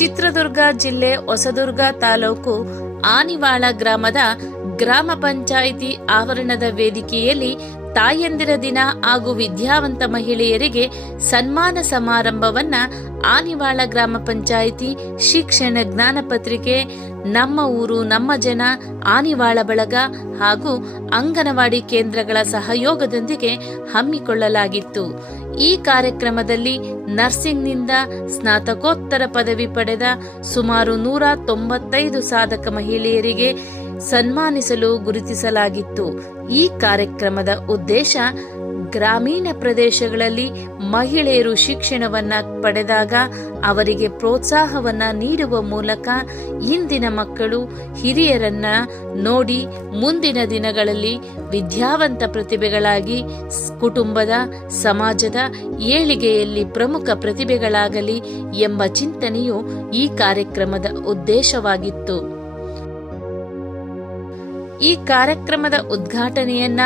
ಚಿತ್ರದುರ್ಗ ಜಿಲ್ಲೆ ಹೊಸದುರ್ಗ ತಾಲೂಕು ಆನಿವಾಳ ಗ್ರಾಮದ ಗ್ರಾಮ ಪಂಚಾಯಿತಿ ಆವರಣದ ವೇದಿಕೆಯಲ್ಲಿ ತಾಯಂದಿರ ದಿನ ಹಾಗೂ ವಿದ್ಯಾವಂತ ಮಹಿಳೆಯರಿಗೆ ಸನ್ಮಾನ ಸಮಾರಂಭವನ್ನ ಆನಿವಾಳ ಗ್ರಾಮ ಪಂಚಾಯಿತಿ ಶಿಕ್ಷಣ ಜ್ಞಾನ ಪತ್ರಿಕೆ, ನಮ್ಮ ಊರು ನಮ್ಮ ಜನ, ಆನಿವಾಳ ಬಳಗ ಹಾಗೂ ಅಂಗನವಾಡಿ ಕೇಂದ್ರಗಳ ಸಹಯೋಗದೊಂದಿಗೆ ಹಮ್ಮಿಕೊಳ್ಳಲಾಗಿತ್ತು. ಈ ಕಾರ್ಯಕ್ರಮದಲ್ಲಿ ನರ್ಸಿಂಗ್ನಿಂದ ಸ್ನಾತಕೋತ್ತರ ಪದವಿ ಪಡೆದ ಸುಮಾರು 195 ಸಾಧಕ ಮಹಿಳೆಯರಿಗೆ ಸನ್ಮಾನಿಸಲು ಗುರುತಿಸಲಾಗಿತ್ತು. ಈ ಕಾರ್ಯಕ್ರಮದ ಉದ್ದೇಶ ಗ್ರಾಮೀಣ ಪ್ರದೇಶಗಳಲ್ಲಿ ಮಹಿಳೆಯರು ಶಿಕ್ಷಣವನ್ನ ಪಡೆದಾಗ ಅವರಿಗೆ ಪ್ರೋತ್ಸಾಹವನ್ನ ನೀಡುವ ಮೂಲಕ ಇಂದಿನ ಮಕ್ಕಳು ಹಿರಿಯರನ್ನ ನೋಡಿ ಮುಂದಿನ ದಿನಗಳಲ್ಲಿ ವಿದ್ಯಾವಂತ ಪ್ರತಿಭೆಗಳಾಗಿ ಕುಟುಂಬದ, ಸಮಾಜದ ಏಳಿಗೆಯಲ್ಲಿ ಪ್ರಮುಖ ಪ್ರತಿಭೆಗಳಾಗಲಿ ಎಂಬ ಚಿಂತನೆಯು ಈ ಕಾರ್ಯಕ್ರಮದ ಉದ್ದೇಶವಾಗಿತ್ತು. ಈ ಕಾರ್ಯಕ್ರಮದ ಉದ್ಘಾಟನೆಯನ್ನ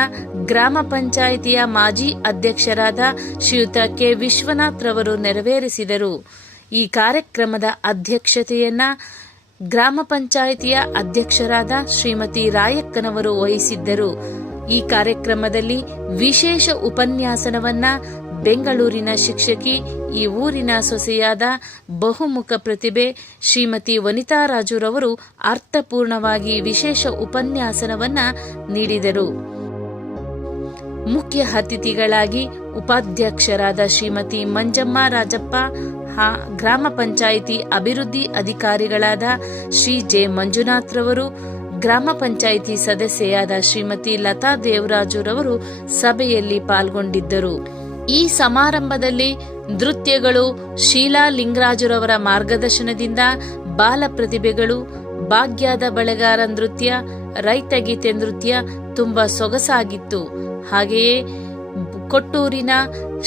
ಗ್ರಾಮ ಪಂಚಾಯಿತಿಯ ಮಾಜಿ ಅಧ್ಯಕ್ಷರಾದ ಶ್ರೀಯುತ ಕೆ. ವಿಶ್ವನಾಥ್ ರವರು ನೆರವೇರಿಸಿದರು. ಈ ಕಾರ್ಯಕ್ರಮದ ಅಧ್ಯಕ್ಷತೆಯನ್ನ ಗ್ರಾಮ ಪಂಚಾಯಿತಿಯ ಅಧ್ಯಕ್ಷರಾದ ಶ್ರೀಮತಿ ರಾಯಕ್ಕನವರು ವಹಿಸಿದ್ದರು. ಈ ಕಾರ್ಯಕ್ರಮದಲ್ಲಿ ವಿಶೇಷ ಉಪನ್ಯಾಸನವನ್ನ ಬೆಂಗಳೂರಿನ ಶಿಕ್ಷಕಿ, ಈ ಊರಿನ ಸೊಸೆಯಾದ ಬಹುಮುಖ ಪ್ರತಿಭೆ ಶ್ರೀಮತಿ ವನಿತಾ ರಾಜುರವರು ಅರ್ಥಪೂರ್ಣವಾಗಿ ವಿಶೇಷ ಉಪನ್ಯಾಸನವನ್ನ ನೀಡಿದರು. ಮುಖ್ಯ ಅತಿಥಿಗಳಾಗಿ ಉಪಾಧ್ಯಕ್ಷರಾದ ಶ್ರೀಮತಿ ಮಂಜಮ್ಮ ರಾಜಪ್ಪ, ಗ್ರಾಮ ಪಂಚಾಯಿತಿ ಅಭಿವೃದ್ಧಿ ಅಧಿಕಾರಿಗಳಾದ ಶ್ರೀ ಜೆ. ಮಂಜುನಾಥ್ ರವರು, ಗ್ರಾಮ ಪಂಚಾಯಿತಿ ಸದಸ್ಯೆಯಾದ ಶ್ರೀಮತಿ ಲತಾ ದೇವರಾಜುರವರು ಸಭೆಯಲ್ಲಿ ಪಾಲ್ಗೊಂಡಿದ್ದರು. ಈ ಸಮಾರಂಭದಲ್ಲಿ ನೃತ್ಯಗಳು ಶೀಲಾ ಲಿಂಗರಾಜುರವರ ಮಾರ್ಗದರ್ಶನದಿಂದ ಬಾಲ ಪ್ರತಿಭೆಗಳು, ಭಾಗ್ಯದ ಬಳೆಗಾರ ನೃತ್ಯ, ರೈತಗೀತೆ ನೃತ್ಯ ತುಂಬಾ ಸೊಗಸಾಗಿತ್ತು. ಹಾಗೆಯೇ ಕೊಟ್ಟೂರಿನ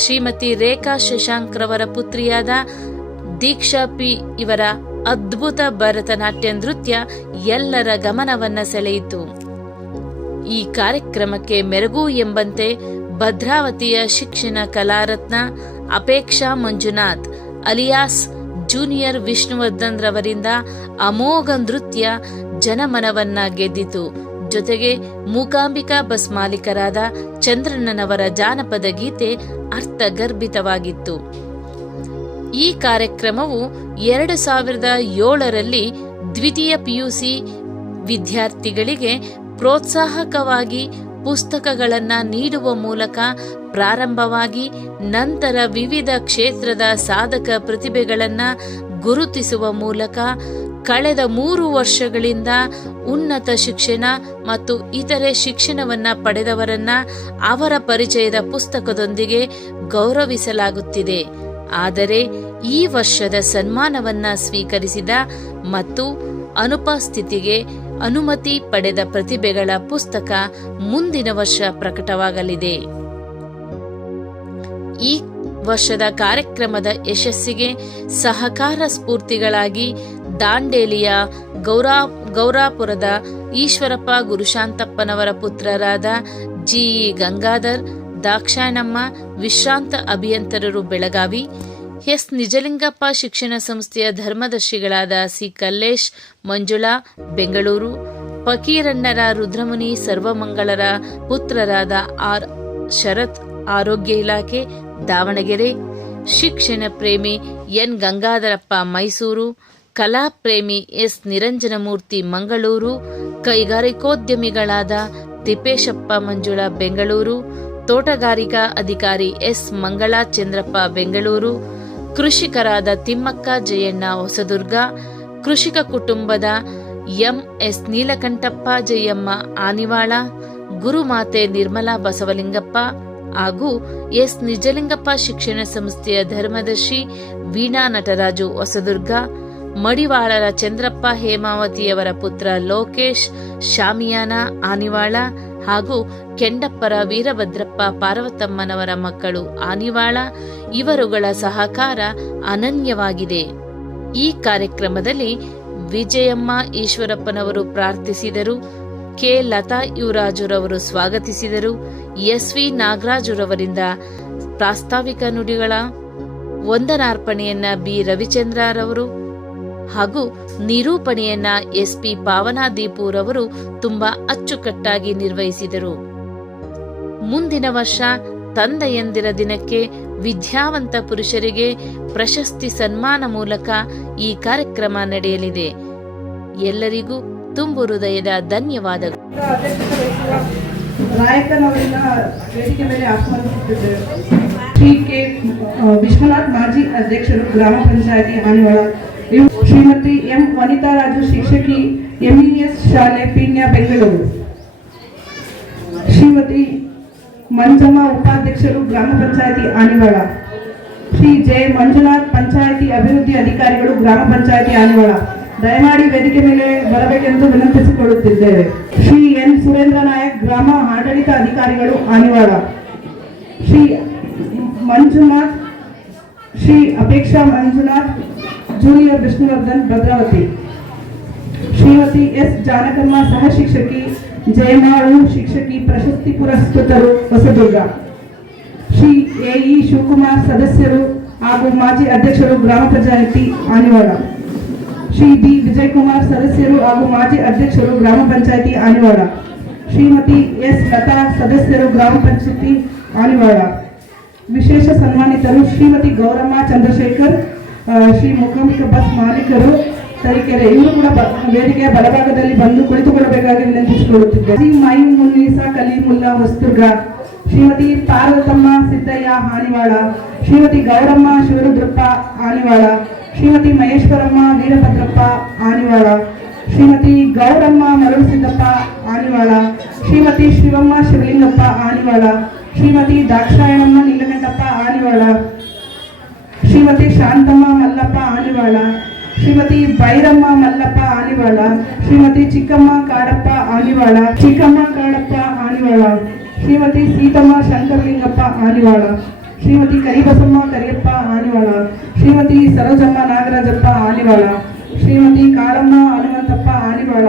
ಶ್ರೀಮತಿ ರೇಖಾ ಶಶಾಂಕ್ ರವರ ಪುತ್ರಿಯಾದ ದೀಕ್ಷಾ ಪಿ ಇವರ ಅದ್ಭುತ ಭರತನಾಟ್ಯ ನೃತ್ಯ ಎಲ್ಲರ ಗಮನವನ್ನ ಸೆಳೆಯಿತು. ಈ ಕಾರ್ಯಕ್ರಮಕ್ಕೆ ಮೆರುಗು ಎಂಬಂತೆ ಭದ್ರಾವತಿಯ ಶಿಕ್ಷಣ ಕಲಾರತ್ನ ಅಪೇಕ್ಷಾ ಮಂಜುನಾಥ್ ಅಲಿಯಾಸ್ ಜೂನಿಯರ್ ವಿಷ್ಣುವರ್ಧನ್ ರವರಿಂದ ಅಮೋಘ ನೃತ್ಯ ಜನಮನವನ್ನ ಗೆದ್ದಿತು. ಜೊತೆಗೆ ಮೂಕಾಂಬಿಕಾ ಬಸ್ ಮಾಲೀಕರಾದ ಚಂದ್ರಣ್ಣನವರ ಜಾನಪದ ಗೀತೆ ಅರ್ಥಗರ್ಭಿತವಾಗಿತ್ತು. ಈ ಕಾರ್ಯಕ್ರಮವು 2007ರಲ್ಲಿ ದ್ವಿತೀಯ ಪಿಯುಸಿ ವಿದ್ಯಾರ್ಥಿಗಳಿಗೆ ಪ್ರೋತ್ಸಾಹಕವಾಗಿ ಪುಸ್ತಕಗಳನ್ನ ನೀಡುವ ಮೂಲಕ ಪ್ರಾರಂಭವಾಗಿ ನಂತರ ವಿವಿಧ ಕ್ಷೇತ್ರದ ಸಾಧಕ ಪ್ರತಿಭೆಗಳನ್ನ ಗುರುತಿಸುವ ಮೂಲಕ ಕಳೆದ 3 ವರ್ಷಗಳಿಂದ ಉನ್ನತ ಶಿಕ್ಷಣ ಮತ್ತು ಇತರೆ ಶಿಕ್ಷಣವನ್ನ ಪಡೆದವರನ್ನ ಅವರ ಪರಿಚಯದ ಪುಸ್ತಕದೊಂದಿಗೆ ಗೌರವಿಸಲಾಗುತ್ತಿದೆ. ಆದರೆ ಈ ವರ್ಷದ ಸನ್ಮಾನವನ್ನ ಸ್ವೀಕರಿಸಿದ ಮತ್ತು ಅನುಪಸ್ಥಿತಿಗೆ ಅನುಮತಿ ಪಡೆದ ಪ್ರತಿಭೆಗಳ ಪುಸ್ತಕ ಮುಂದಿನ ವರ್ಷ ಪ್ರಕಟವಾಗಲಿದೆ. ಈ ವರ್ಷದ ಕಾರ್ಯಕ್ರಮದ ಯಶಸ್ಸಿಗೆ ಸಹಕಾರ ಸ್ಫೂರ್ತಿಗಳಾಗಿ ದಾಂಡೇಲಿಯ ಗೌರಾಪುರದ ಈಶ್ವರಪ್ಪ ಗುರುಶಾಂತಪ್ಪನವರ ಪುತ್ರರಾದ ಜಿಇ ಗಂಗಾಧರ್, ದಾಕ್ಷಾಯಣಮ್ಮ ವಿಶ್ರಾಂತ ಅಭಿಯಂತರರು ಬೆಳಗಾವಿ, ಎಸ್ ನಿಜಲಿಂಗಪ್ಪ ಶಿಕ್ಷಣ ಸಂಸ್ಥೆಯ ಧರ್ಮದರ್ಶಿಗಳಾದ ಸಿ. ಕಲ್ಲೇಶ್, ಮಂಜುಳಾ ಬೆಂಗಳೂರು, ಫಕೀರಣ್ಣರ ರುದ್ರಮುನಿ ಸರ್ವಮಂಗಳರ ಪುತ್ರರಾದ ಆರ್. ಶರತ್ ಆರೋಗ್ಯ ಇಲಾಖೆ ದಾವಣಗೆರೆ, ಶಿಕ್ಷಣ ಪ್ರೇಮಿ ಎನ್. ಗಂಗಾಧರಪ್ಪ ಮೈಸೂರು, ಕಲಾ ಪ್ರೇಮಿ ಎಸ್. ನಿರಂಜನಮೂರ್ತಿ ಮಂಗಳೂರು, ಕೈಗಾರಿಕೋದ್ಯಮಿಗಳಾದ ತಿಪ್ಪೇಶಪ್ಪ ಮಂಜುಳಾ ಬೆಂಗಳೂರು, ತೋಟಗಾರಿಕಾ ಅಧಿಕಾರಿ ಎಸ್. ಮಂಗಳಾ ಚಂದ್ರಪ್ಪ ಬೆಂಗಳೂರು, ಕೃಷಿಕರಾದ ತಿಮ್ಮಕ್ಕ ಜಯಣ್ಣ ಹೊಸದುರ್ಗ, ಕೃಷಿಕ ಕುಟುಂಬದ ಎಂ.ಎಸ್. ನೀಲಕಂಠಪ್ಪ ಜಯಮ್ಮ ಆನಿವಾಳ, ಗುರುಮಾತೆ ನಿರ್ಮಲಾ ಬಸವಲಿಂಗಪ್ಪ ಹಾಗೂ ಎಸ್. ನಿಜಲಿಂಗಪ್ಪ ಶಿಕ್ಷಣ ಸಂಸ್ಥೆಯ ಧರ್ಮದರ್ಶಿ ವೀಣಾ ನಟರಾಜು ಹೊಸದುರ್ಗ, ಮಡಿವಾಳರ ಚಂದ್ರಪ್ಪ ಹೇಮಾವತಿಯವರ ಪುತ್ರ ಲೋಕೇಶ್ ಶಾಮಿಯಾನ ಆನಿವಾಳ ಹಾಗೂ ಕೆಂಡಪ್ಪರ ವೀರಭದ್ರಪ್ಪ ಪಾರ್ವತಮ್ಮನವರ ಮಕ್ಕಳು ಆನಿವಾಳ ಇವರುಗಳ ಸಹಕಾರ ಅನನ್ಯವಾಗಿದೆ. ಈ ಕಾರ್ಯಕ್ರಮದಲ್ಲಿ ವಿಜಯಮ್ಮ ಈಶ್ವರಪ್ಪನವರು ಪ್ರಾರ್ಥಿಸಿದರು, ಕೆ. ಲತಾ ಯುವರಾಜುರವರು ಸ್ವಾಗತಿಸಿದರು. ಎಸ್.ವಿ. ನಾಗರಾಜುರವರಿಂದ ಪ್ರಾಸ್ತಾವಿಕ ನುಡಿಗಳ ವಂದನಾರ್ಪಣೆಯನ್ನ ಬಿ. ರವಿಚಂದ್ರರವರು ಹಾಗೂ ನಿರೂಪಣೆಯನ್ನ SP ಪಾವನಾದೀಪುರವರು ತುಂಬಾ ಅಚ್ಚುಕಟ್ಟಾಗಿ ನಿರ್ವಹಿಸಿದರು. ಮುಂದಿನ ವರ್ಷ ತಂದೆಯಂದಿರ ದಿನಕ್ಕೆ ವಿದ್ಯಾವಂತ ಪುರುಷರಿಗೆ ಪ್ರಶಸ್ತಿ ಸನ್ಮಾನ ಮೂಲಕ ಈ ಕಾರ್ಯಕ್ರಮ ನಡೆಯಲಿದೆ. ಎಲ್ಲರಿಗೂ ತುಂಬು ಹೃದಯದ ಧನ್ಯವಾದಗಳು. ರಾಯಕನವರನ್ನ ವೇದಿಕೆ ಮೇಲೆ ಆಹ್ವಾನಿಸುತ್ತಿದ್ದೇವೆ. ಶ್ರೀ ಕೆ ವಿಶ್ವನಾಥ್ ಮಾಜಿ ಅಧ್ಯಕ್ಷರು, ಗ್ರಾಮ ಪಂಚಾಯತಿ ಹಾನಿವಾಳ. ಶ್ರೀಮತಿ ಎಂ ವನಿತಾ ರಾಜು, ಶಿಕ್ಷಕಿ, MES ಶಾಲೆ, ಪೀಣ್ಯ, ಬೆಂಗಳೂರು. ಶ್ರೀಮತಿ ಮಂಜಮ್ಮ, ಉಪಾಧ್ಯಕ್ಷರು, ಗ್ರಾಮ ಪಂಚಾಯತಿ ಹಾನಿವಾಳ. ಶ್ರೀ ಜೆ ಮಂಜುನಾಥ್, ಪಂಚಾಯತಿ ಅಭಿವೃದ್ಧಿ ಅಧಿಕಾರಿಗಳು, ಗ್ರಾಮ ಪಂಚಾಯತಿ ಹಾನಿವಾಳ. ದಯಮಾಡಿ ವೇದಿಕೆ ಮೇಲೆ ಬರಬೇಕೆಂದು ವಿನಂತಿಸಿಕೊಳ್ಳುತ್ತಿದ್ದೇವೆ. ಶ್ರೀ ಎನ್ ಸುರೇಂದ್ರ ನಾಯಕ್, ಗ್ರಾಮ ಆಡಳಿತ ಅಧಿಕಾರಿಗಳು, ಹಾನಿವಾಳ. ಶ್ರೀ ಮಂಜುನಾಥ್, ಶ್ರೀ ಅಪೇಕ್ಷಾ ಮಂಜುನಾಥ್, ಜೂನಿಯರ್ ವಿಷ್ಣುವರ್ಧನ್, ಭದ್ರಾವತಿ. ಶ್ರೀಮತಿ S ಜಾನಕಮ್ಮ, ಸಹ ಶಿಕ್ಷಕಿ, ಜಯಮಾಳು, ಶಿಕ್ಷಕಿ, ಪ್ರಶಸ್ತಿ ಪುರಸ್ಕೃತರು, ಹೊಸದುರ್ಗ. ಶ್ರೀ AE ಶಿವಕುಮಾರ್, ಸದಸ್ಯರು ಹಾಗೂ ಮಾಜಿ ಅಧ್ಯಕ್ಷರು, ಗ್ರಾಮ ಪಂಚಾಯತಿ ಹಾನಿವಾಳ. ಶ್ರೀ B ವಿಜಯಕುಮಾರ್, ಸದಸ್ಯರು ಹಾಗೂ ಮಾಜಿ ಅಧ್ಯಕ್ಷರು, ಗ್ರಾಮ ಪಂಚಾಯತಿ ಹಾನಿವಾಳ. ಶ್ರೀಮತಿ S ಲತಾ, ಸದಸ್ಯರು, ಗ್ರಾಮ ಪಂಚಾಯತಿ ಹಾನಿವಾಳ. ವಿಶೇಷ ಸನ್ಮಾನಿತರು ಶ್ರೀಮತಿ ಗೌರಮ್ಮ ಚಂದ್ರಶೇಖರ್, ಶ್ರೀ ಮುಖಾಂಬಿಕ ಬಸ್ ಮಾಲೀಕರು, ತರೀಕೆರೆ. ಇವರು ಕೂಡ ವೇದಿಕೆಯ ಬಲಭಾಗದಲ್ಲಿ ಬಂದು ಕುಳಿತುಕೊಳ್ಳಬೇಕಾಗಿ ವಿನಂತಿಸಿಕೊಳ್ಳುತ್ತಿದ್ದಾರೆ. ಶ್ರೀ ಮೈನ್ ಮುನ್ನೀಸಾ ಕಲೀಮುಲ್ಲಾ, ಹೊಸದುರ್ಗ. ಶ್ರೀಮತಿ ಪಾರ್ವತಮ್ಮ ಸಿದ್ದಯ್ಯ, ಹಾನಿವಾಳ. ಶ್ರೀಮತಿ ಗೌರಮ್ಮ ಶಿವರುದ್ರಪ್ಪ, ಹಾನಿವಾಳ. ಶ್ರೀಮತಿ ಮಹೇಶ್ವರಮ್ಮ ವೀರಭದ್ರಪ್ಪ, ಹಾನಿವಾಳ. ಶ್ರೀಮತಿ ಗೌರಮ್ಮ ಮರುಳುಸಿದ್ದಪ್ಪ, ಹಾನಿವಾಳ. ಶ್ರೀಮತಿ ಶಿವಮ್ಮ ಶಿವಲಿಂಗಪ್ಪ, ಹಾನಿವಾಳ. ಶ್ರೀಮತಿ ದಾಕ್ಷಾಯಣಮ್ಮ ನೀಲಕಂಠಪ್ಪ, ಹಾನಿವಾಳ. ಶ್ರೀಮತಿ ಶಾಂತಮ್ಮ ಮಲ್ಲಪ್ಪ, ಹಾನಿವಾಳ. ಶ್ರೀಮತಿ ಭೈರಮ್ಮ ಮಲ್ಲಪ್ಪ, ಹಾನಿವಾಳ. ಶ್ರೀಮತಿ ಚಿಕ್ಕಮ್ಮ ಕಾಡಪ್ಪ, ಹಾನಿವಾಳ. ಚಿಕ್ಕಮ್ಮ ಕಾಡಪ್ಪ, ಹಾನಿವಾಳ. ಶ್ರೀಮತಿ ಸೀತಮ್ಮ ಶಂಕರಲಿಂಗಪ್ಪ, ಹಾನಿವಾಳ. ಶ್ರೀಮತಿ ಕರಿಬಸಮ್ಮ ಕರಿಯಪ್ಪ, ಹಾನಿವಾಳ. ಶ್ರೀಮತಿ ಸರೋಜಮ್ಮ ನಾಗರಾಜಪ್ಪ, ಹಾನಿವಾಳ. ಶ್ರೀಮತಿ ಕಾಳಮ್ಮ ಹನುಮಂತಪ್ಪ, ಹಾನಿವಾಳ.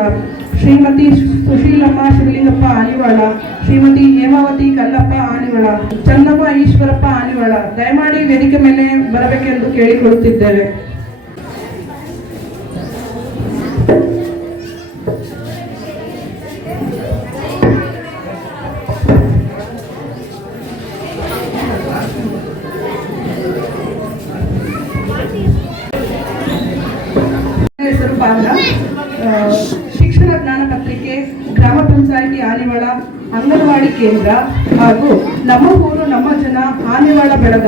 ಶ್ರೀಮತಿ ಸುಶೀಲಮ್ಮ ಶಿವಲಿಂಗಪ್ಪ, ಹಾನಿವಾಳ. ಶ್ರೀಮತಿ ಹೇಮಾವತಿ ಕಲ್ಲಪ್ಪ, ಹಾನಿವಾಳ. ಚನ್ನಮ್ಮ ಈಶ್ವರಪ್ಪ, ಹಾನಿವಾಳ. ದಯಮಾಡಿ ವೇದಿಕೆ ಮೇಲೆ ಬರಬೇಕೆಂದು ಕೇಳಿಕೊಳ್ಳುತ್ತಿದ್ದೇವೆ. ಹೆಸರು ಪಾಂದ್ರ. ಶಿಕ್ಷಣ ಜ್ಞಾನ ಪತ್ರಿಕೆ, ಗ್ರಾಮ ಪಂಚಾಯಿತಿ ಹಾನಿವಾಳ, ಅಂಗನವಾಡಿ ಕೇಂದ್ರ ಹಾಗೂ ನಮ್ಮ ಊರು ನಮ್ಮ ಜನ, ಹಾನಿವಾಳ ಬೆಳಗ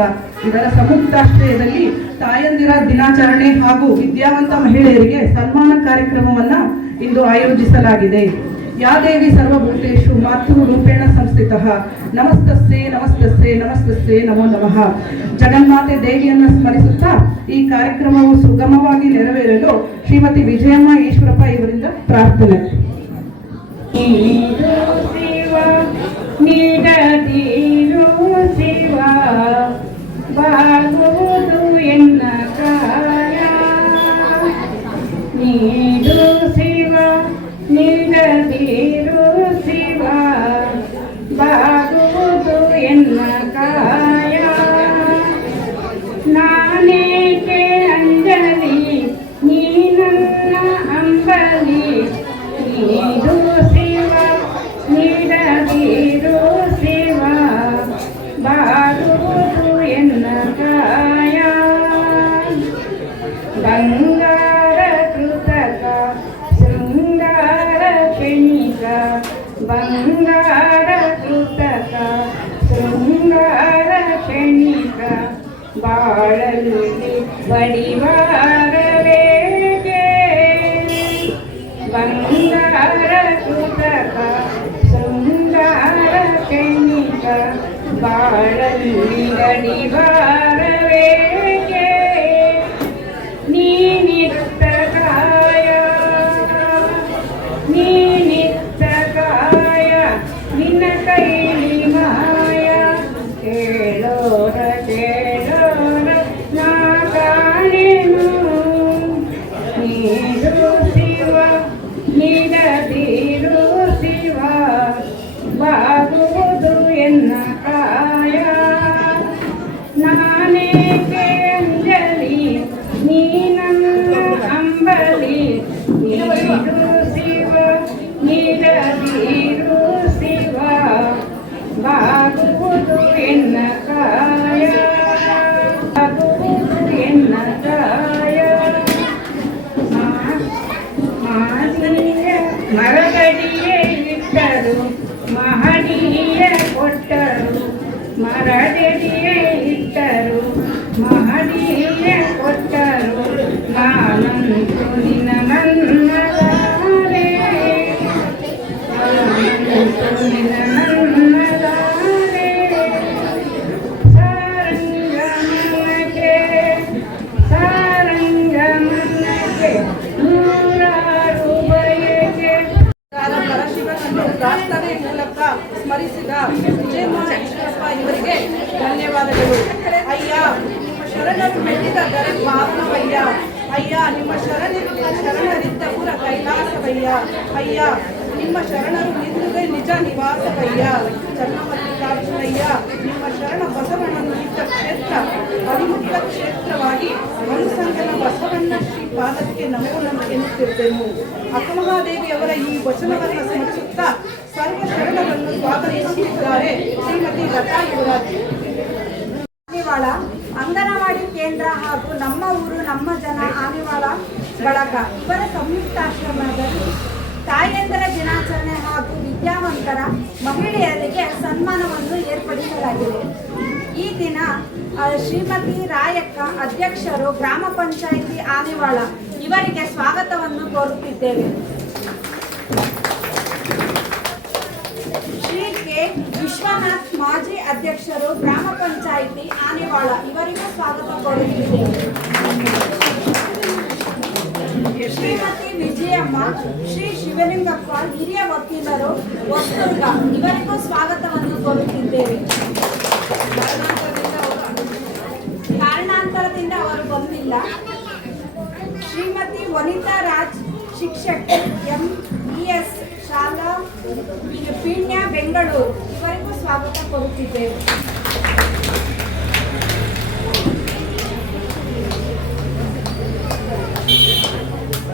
ಇದರ ಸಂಯುಕ್ತಾಶ್ರಯದಲ್ಲಿ ತಾಯಂದಿರ ದಿನಾಚರಣೆ ಹಾಗೂ ವಿದ್ಯಾವಂತ ಮಹಿಳೆಯರಿಗೆ ಸನ್ಮಾನ ಕಾರ್ಯಕ್ರಮವನ್ನ ಇಂದು ಆಯೋಜಿಸಲಾಗಿದೆ. ಯಾ ದೇವಿ ಸರ್ವಭೂತೇಷು ಮಾತೃರೂಪೇಣ ಸಂಸ್ಥಿತಃ, ನಮಸ್ತಸ್ತೆ ನಮಸ್ತಸ್ತೆ ನಮಸ್ತಸ್ತೆ ನಮೋ ನಮಃ. ಜಗನ್ಮಾತೆ ದೇವಿಯನ್ನು ಸ್ಮರಿಸುತ್ತಾ ಈ ಕಾರ್ಯಕ್ರಮವು ಸುಗಮವಾಗಿ ನೆರವೇರಲು ಶ್ರೀಮತಿ ವಿಜಯಮ್ಮ ಈಶ್ವರಪ್ಪ ಇವರಿಂದ ಪ್ರಾರ್ಥನೆ. ನೀಡದಿರು ಶಿವ ಬಾಗುವುದು ಎನ್ನ ಕಾಯ, ನೀಡು ಶಿವ ನೀಡದಿರು ಶಿವ ಬಾಗುವುದು ಎನ್ನ ಕಾಯ. ನಾನೇಕೆ ಅಂಜಲಿ ನೀ ನನ್ನ ಅಂಬಲಿ, ನೀಡು ಶಿವ ನೀಡದಿರು ಶಿವ ಬಾಗುವುದು ಎನ್ನ ಕಾಯ. ಬಂಗಾರ ಕೃತಕ ಶೃಂಗಾರ ಕ್ಷಣಿಕ, ಬಂಗಾರ ಕೃತಕ ಶೃಂಗಾರ ಕ್ಷಣಿಕ, ಬಾಳಲು ಬಡಿವಾರವೇಗೆ. ಬಂಗಾರ ಕೃತಕ ಶೃಂಗಾರ ಕ್ಷಣಿಕ, ಬಾಳಲು ಬಡಿವಾರವೇಗೆ. ನೀನಿತ್ತ ಕಾಯ ನೀನಿತ್ತ ಕಾಯ, ನಿನ್ನ ಕೈಲಿ ಮಾಯ. ಕೇಳೋರ ಕೇಳೋರ ನಾ ಕಾಣೆನು, ನೀಡು ಶಿವ ನೀಡದಿರು ಶಿವ ಬಾಗುವುದು ಎನ್ನ ಕಾಯ. ನಾನೇಕೆ ಅಂಜಲಿ ನೀ ನನ್ನ ಅಂಬ ಮಡಿಯೇ ಇಟ್ಟರು ಮಹಡಿಯೇ ಕೊಟ್ಟರು ನಾನಂತೂ ನಿನ್ನ ನನ್ನದಾರೆ ನಾನಂತೂ ನಿನ್ನ ನನ್ನದಾರೆ ಸಾರಂಗಮನಕ್ಕೆ ನೂರಾರು ಬಯಕೆ ಪರಶಿವನನ್ನು ಪ್ರಾರ್ಥನೆ ಮೂಲಕ ಸ್ಮರಿಸಿದ ವಿಜಯಮೋಹೇಶ್ವರಪ್ಪ ಇವರಿಗೆ ಧನ್ಯವಾದಗಳು. ಅಯ್ಯ, ನಿಮ್ಮ ಶರಣರು ಮೆಟ್ಟಿದ ದರೆ ಪಾವನವಯ್ಯ. ಅಯ್ಯ, ನಿಮ್ಮ ಶರಣರಿದ್ದ ಊರ ಕೈಲಾಸವಯ್ಯ. ಅಯ್ಯ, ನಿಮ್ಮ ಶರಣರು ನಿಲ್ಲುವುದೇ ನಿಜ ನಿವಾಸವಯ್ಯ. ಚನ್ನಮಲ್ಲಿಕಾರ್ಜುನಯ್ಯ, ನಿಮ್ಮ ಶರಣ ಬಸವಣ್ಣನು ಇದ್ದ ಕ್ಷೇತ್ರ ಅವಿಮುಕ್ತ ಕ್ಷೇತ್ರವಾಗಿ ಮನುಸಂಗನ ಬಸವಣ್ಣ ಶ್ರೀ ಪಾದಕ್ಕೆ ನಮೋ ನಮ ಎನ್ನುತ್ತಿದ್ದೆನು. ಅಕ್ಕಮಹಾದೇವಿಯವರ ಈ ವಚನವನ್ನು ಸ್ಮರಿಸುತ್ತಾ ಸರ್ವ ಶರಣರನ್ನು ಸ್ವಾಗತಿಸುತ್ತಿದ್ದಾರೆ ಶ್ರೀಮತಿ ಲತಾ ಯುವರಾಜ್. ಆನಿವಾಳ ಅಂಗನವಾಡಿ ಕೇಂದ್ರ ಹಾಗೂ ನಮ್ಮ ಊರು ನಮ್ಮ ಜನ ಆನಿವಾಳ ಬಳಗ ಇವರ ಸಂಯುಕ್ತಾಶ್ರಮದಲ್ಲಿ ತಾಯಂದಿರ ದಿನಾಚರಣೆ ಹಾಗೂ ವಿದ್ಯಾವಂತರ ಮಹಿಳೆಯರಿಗೆ ಸನ್ಮಾನವನ್ನು ಏರ್ಪಡಿಸಲಾಗಿದೆ. ಈ ದಿನ ಶ್ರೀಮತಿ ರಾಯಕ್ಕ ಅಧ್ಯಕ್ಷರು ಗ್ರಾಮ ಪಂಚಾಯಿತಿ ಆನಿವಾಳ ಇವರಿಗೆ ಸ್ವಾಗತವನ್ನು ಕೋರುತ್ತಿದ್ದೇವೆ. ಶ್ರೀ ಕೆ ವಿಶ್ವನಾಥ್ ಮಾಜಿ ಅಧ್ಯಕ್ಷರು ಗ್ರಾಮ ಪಂಚಾಯಿತಿ ಆನಿವಾಳ ಇವರಿಗೂ ಸ್ವಾಗತ ಕೋರುತ್ತಿದ್ದೇವೆ. ಶ್ರೀಮತಿ ವಿಜಯಮ್ಮ ಶ್ರೀ ಶಿವಲಿಂಗಪ್ಪ ಹಿರಿಯ ವಕೀಲರು ಹೊಸದುರ್ಗ ಇವರಿಗೂ ಸ್ವಾಗತವನ್ನು ಕೋರುತ್ತಿದ್ದೇವೆ. ಕಾರಣಾಂತರದಿಂದ ಅವರು ಬಂದಿಲ್ಲ. ಶ್ರೀಮತಿ ವನಿತಾ ರಾಜ್ ಶಿಕ್ಷಕಿ MES ಶಾಲಾ ಪೀಣ್ಯ ಬೆಂಗಳೂರು ಇವರಿಗೂ ಸ್ವಾಗತ ಕೋರುತ್ತಿದ್ದೇವೆ.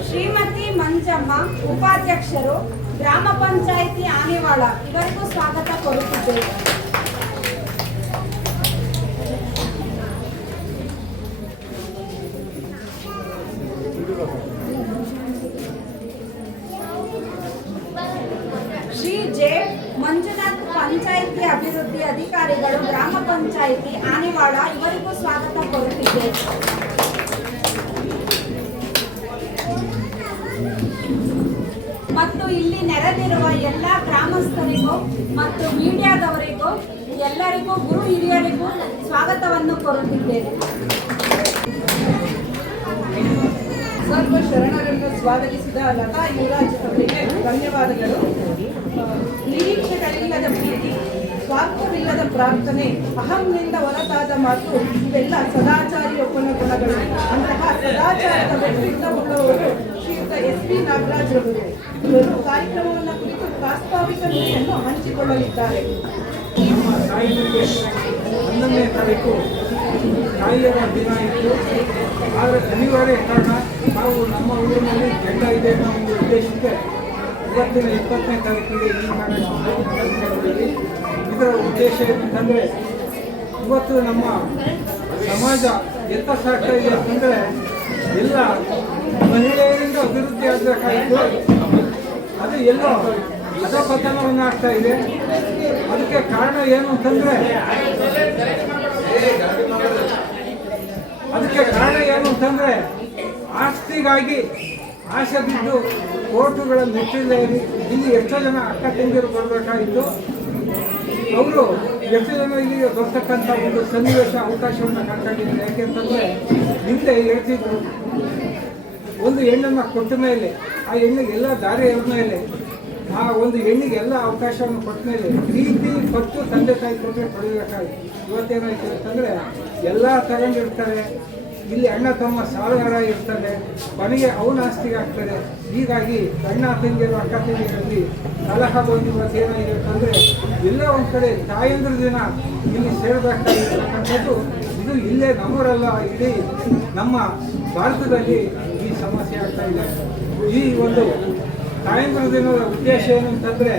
ಶ್ರೀಮತಿ ಮಂಜಮ್ಮ ಉಪಾಧ್ಯಕ್ಷರು ಗ್ರಾಮ ಪಂಚಾಯಿತಿ ಆನಿವಾಳ ಇವರಿಗೂ ಸ್ವಾಗತ ಕೋರುತ್ತಿದ್ದೇವೆ. ಶ್ರೀ ಜೆ ಮಂಜುನಾಥ್ ಪಂಚಾಯಿತಿ ಅಭಿವೃದ್ಧಿ ಅಧಿಕಾರಿಗಳು ಗ್ರಾಮ ಪಂಚಾಯಿತಿ ಆನಿವಾಳ ಇವರಿಗೂ ಸ್ವಾಗತ ಕೋರುತ್ತಿದ್ದೇವೆ. ಮತ್ತು ಇಲ್ಲಿ ನೆರೆದಿರುವ ಎಲ್ಲ ಗ್ರಾಮಸ್ಥರಿಗೂ ಮತ್ತು ಮೀಡಿಯಾದವರಿಗೂ ಎಲ್ಲರಿಗೂ ಗುರು ಹಿರಿಯರಿಗೂ ಸ್ವಾಗತವನ್ನು ಕೋರುತ್ತಿದ್ದೇವೆ. ಸರ್ವ ಶರಣರನ್ನು ಸ್ವಾಗತಿಸಿದ ಲತಾ ಯುವರಾಜ್ ಅವರಿಗೆ ಧನ್ಯವಾದಗಳು. ನಿರೀಕ್ಷೆಗಳಿಲ್ಲದ ಪ್ರೀತಿ, ಸ್ವಾರ್ಥವಿಲ್ಲದ ಪ್ರಾರ್ಥನೆ, ಅಹಂನಿಂದ ಹೊರತಾದ ಮಾತು ಇವೆಲ್ಲ ಸದಾಚಾರಿಯೊಬ್ಬನ ಗುಣಗಳು. ಅಂತಹ ಸದಾಚಾರದ ವ್ಯಕ್ತಿತ್ವವುಳ್ಳವರು ಶ್ರೀಯುತ SP ನಾಗರಾಜ್ ರವರು. ಇವರು ಕಾರ್ಯಕ್ರಮವನ್ನು ಕುರಿತು ಪ್ರಾಸ್ತಾವಿಕ ನುಡಿಯನ್ನು ಹಂಚಿಕೊಳ್ಳಲಿದ್ದಾರೆ. ನಮ್ಮ ತಾಯಿಗೆ 11ನೇ ತಾರೀಕು ತಾಯಿಯರ ದಿನ ಇತ್ತು. ಆದರೆ ಅನಿವಾರ್ಯ ಕಾರಣ ನಾವು ನಮ್ಮ ಊರಿನಲ್ಲಿ ಜೆಂಡ ಇದೆ ಅನ್ನೋ ಒಂದು ಉದ್ದೇಶಕ್ಕೆ ಇವತ್ತಿನ 20ನೇ ತಾರೀಕಿಗೆ ಈ ಕಾರ್ಯಕ್ರಮದಲ್ಲಿ ಇದರ ಉದ್ದೇಶ ಏನಂತಂದರೆ, ಇವತ್ತು ನಮ್ಮ ಸಮಾಜ ಎತ್ತ ಸಾಗ್ತಾ ಇದೆ ಅಂತಂದರೆ ಎಲ್ಲ ಮಹಿಳೆಯರಿಂದ ಅಭಿವೃದ್ಧಿ ಆಗಬೇಕಾಯಿತು, ಅದು ಎಲ್ಲೋ ಅಧಪತನವನ್ನು ಆಗ್ತಾ ಇದೆ. ಅದಕ್ಕೆ ಕಾರಣ ಏನು ಅಂತಂದರೆ ಆಸ್ತಿಗಾಗಿ ಆಸೆ ಬಿದ್ದು ಕೋರ್ಟುಗಳ ಮೆಟ್ಟಿಲೇರಿ ಇಲ್ಲಿ ಎಷ್ಟೋ ಜನ ಅಕ್ಕ ತಂಗಿಯರು ಬರಬೇಕಾಯಿತು. ಅವರು ಎಷ್ಟು ಜನ ಇಲ್ಲಿಗೆ ಬರ್ತಕ್ಕಂಥ ಒಂದು ಸನ್ನಿವೇಶ ಅವಕಾಶವನ್ನು ಕಂಡುಕೊಂಡಿದ್ದಾರೆ. ಯಾಕೆಂತಂದರೆ ಹಿಂದೆ ಹೇಳ್ತಿದ್ರು, ಒಂದು ಹೆಣ್ಣನ್ನು ಕೊಟ್ಟ ಮೇಲೆ ಆ ಹೆಣ್ಣಿಗೆ ಎಲ್ಲ ದಾರಿ ಎಳೆದ ಮೇಲೆ ಆ ಒಂದು ಹೆಣ್ಣಿಗೆ ಎಲ್ಲ ಅವಕಾಶವನ್ನು ಕೊಟ್ಟ ಮೇಲೆ ಪ್ರೀತಿ ಕೊಟ್ಟು ತಂದೆ ತಾಯಿ ಕೊಟ್ಟರೆ ಪಡೆಯಬೇಕಾಗಿತ್ತು. ಇವತ್ತೇನಾಯ್ತು ಅಂತಂದರೆ ಎಲ್ಲ ತಗೊಂಡಿರ್ತಾರೆ. ಇಲ್ಲಿ ಅಣ್ಣ ತಮ್ಮ ಸಾಲಗಾರ ಇರ್ತಾರೆ, ಕೊನೆಗೆ ಅವನ ಆಸ್ತಿಗೆ ಆಗ್ತದೆ. ಹೀಗಾಗಿ ಅಣ್ಣ ತಂಗಿಯರು ಅಕ್ಕ ತಂಗಿಯರಲ್ಲಿ ಕಲಹ ಬಂದು ಇವತ್ತೇನಾಗಿದೆ ಅಂತಂದರೆ ಎಲ್ಲ ಒಂದು ಕಡೆ ತಾಯಂದ್ರ ದಿನ ಇಲ್ಲಿ ಸೇರಬೇಕಾಗಿರ್ತಕ್ಕಂಥದ್ದು ಇದು ಇಲ್ಲೇ ನಮ್ಮೂರಲ್ಲ, ಇಡೀ ನಮ್ಮ ಭಾರತದಲ್ಲಿ ಈ ಸಮಸ್ಯೆ ಆಗ್ತಾ ಇದೆ. ಈ ಒಂದು ತಾಯಂದ್ರ ದಿನದ ಉದ್ದೇಶ ಏನು ಅಂತಂದರೆ,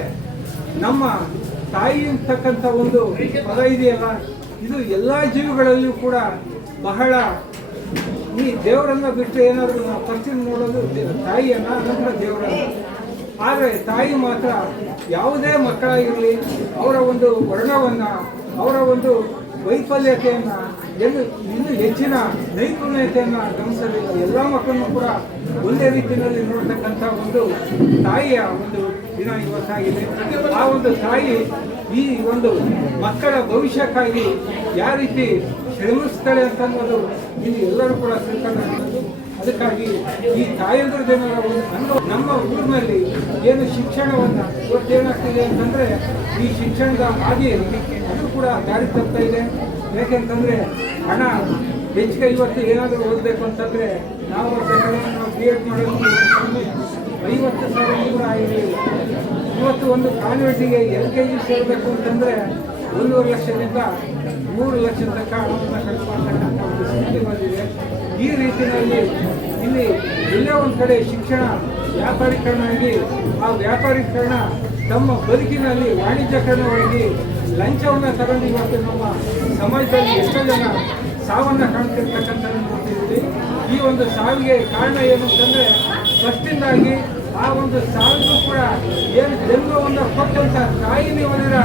ನಮ್ಮ ತಾಯಿ ಅಂತಕ್ಕಂಥ ಒಂದು ಪದ ಇದೆಯಲ್ಲ, ಇದು ಎಲ್ಲ ಜೀವಿಗಳಲ್ಲಿಯೂ ಕೂಡ ಬಹಳ, ಈ ದೇವರನ್ನ ಬಿಟ್ಟು ಏನಾದರೂ ನಾವು ಫಸ್ಟ್ ನೋಡೋದು ತಾಯಿಯನ್ನ, ನಂತರ ದೇವರನ್ನ. ಆದರೆ ತಾಯಿ ಮಾತ್ರ ಯಾವುದೇ ಮಕ್ಕಳಾಗಿರಲಿ ಅವರ ಒಂದು ವರ್ಣವನ್ನು, ಅವರ ಒಂದು ವೈಫಲ್ಯತೆಯನ್ನು ಇನ್ನೂ ಹೆಚ್ಚಿನ ನೈಪುಣ್ಯತೆಯನ್ನು ಗಮನಿಸಲಿಲ್ಲ. ಎಲ್ಲ ಮಕ್ಕಳನ್ನು ಕೂಡ ಒಂದೇ ರೀತಿಯಲ್ಲಿ ನೋಡ್ತಕ್ಕಂಥ ಒಂದು ತಾಯಿಯ ಒಂದು ದಿನ ಇವತ್ತಾಗಿದೆ. ಆ ಒಂದು ತಾಯಿ ಈ ಒಂದು ಮಕ್ಕಳ ಭವಿಷ್ಯಕ್ಕಾಗಿ ಯಾವ ರೀತಿ ಶ್ರಮಿಸ್ತಾಳೆ ಅಂತ ಅನ್ನೋದು ಇಲ್ಲಿ ಎಲ್ಲರೂ ಕೂಡ ತಿಳ್ಕೊಳ್ಳೋದು. ಅದಕ್ಕಾಗಿ ಈ ತಾಯಂದ್ರ ಜನರ ಒಂದು ಅನುಭವ ನಮ್ಮ ಊರಿನಲ್ಲಿ ಏನು ಶಿಕ್ಷಣವನ್ನು ಇವತ್ತೇನಾಗ್ತಿದೆ ಅಂತಂದರೆ ಈ ಶಿಕ್ಷಣದ ಹಾದಿ ಅದು ಕೂಡ ದಾರಿ ತಪ್ತಾ ಇದೆ. ಯಾಕೆಂತಂದರೆ ಹಣ ಹೆಚ್ಚಿಗೆ ಇವತ್ತು ಏನಾದರೂ ಓದಬೇಕು ಅಂತಂದರೆ ನಾವು B.Ed ಮಾಡೋದು 50,000 ಕೂಡ ಆಗಿರಲಿಲ್ಲ. ಇವತ್ತು ಒಂದು ಕಾನ್ವೆಂಟಿಗೆ LKG ಸೇರಬೇಕು ಅಂತಂದರೆ 1.5 ಲಕ್ಷದಿಂದ 3 ಲಕ್ಷದ ತನಕ ಹಣವನ್ನು ಖರ್ಚು ಮಾಡ್ತಕ್ಕಂಥ ಒಂದು ಸ್ಥಿತಿ ಬಂದಿದೆ. ಈ ರೀತಿಯಲ್ಲಿ ಇಲ್ಲಿ ಎಲ್ಲೇ ಒಂದು ಕಡೆ ಶಿಕ್ಷಣ ವ್ಯಾಪಾರೀಕರಣ ಆಗಿ ಆ ವ್ಯಾಪಾರೀಕರಣ ತಮ್ಮ ಬದುಕಿನಲ್ಲಿ ವಾಣಿಜ್ಯಕರಣವಾಗಿ ಲಂಚವನ್ನು ತಗೊಂಡು ಇವತ್ತು ನಮ್ಮ ಸಮಾಜದಲ್ಲಿ ಎಷ್ಟೋ ಜನ ಸಾವನ್ನು ಕಾಣ್ತಿರ್ತಕ್ಕಂಥದ್ದು ನೋಡ್ತಿದ್ದೀವಿ. ಈ ಒಂದು ಸಾವಿಗೆ ಕಾರಣ ಏನು ಅಂತಂದರೆ ಫಸ್ಟಿಂದಾಗಿ ಆ ಒಂದು ಸಾವಿಗೂ ಕೂಡ ಏನು ಜನ್ಮವನ್ನು ಕೊಟ್ಟಂಥ ತಾಯಿ ನೀವರ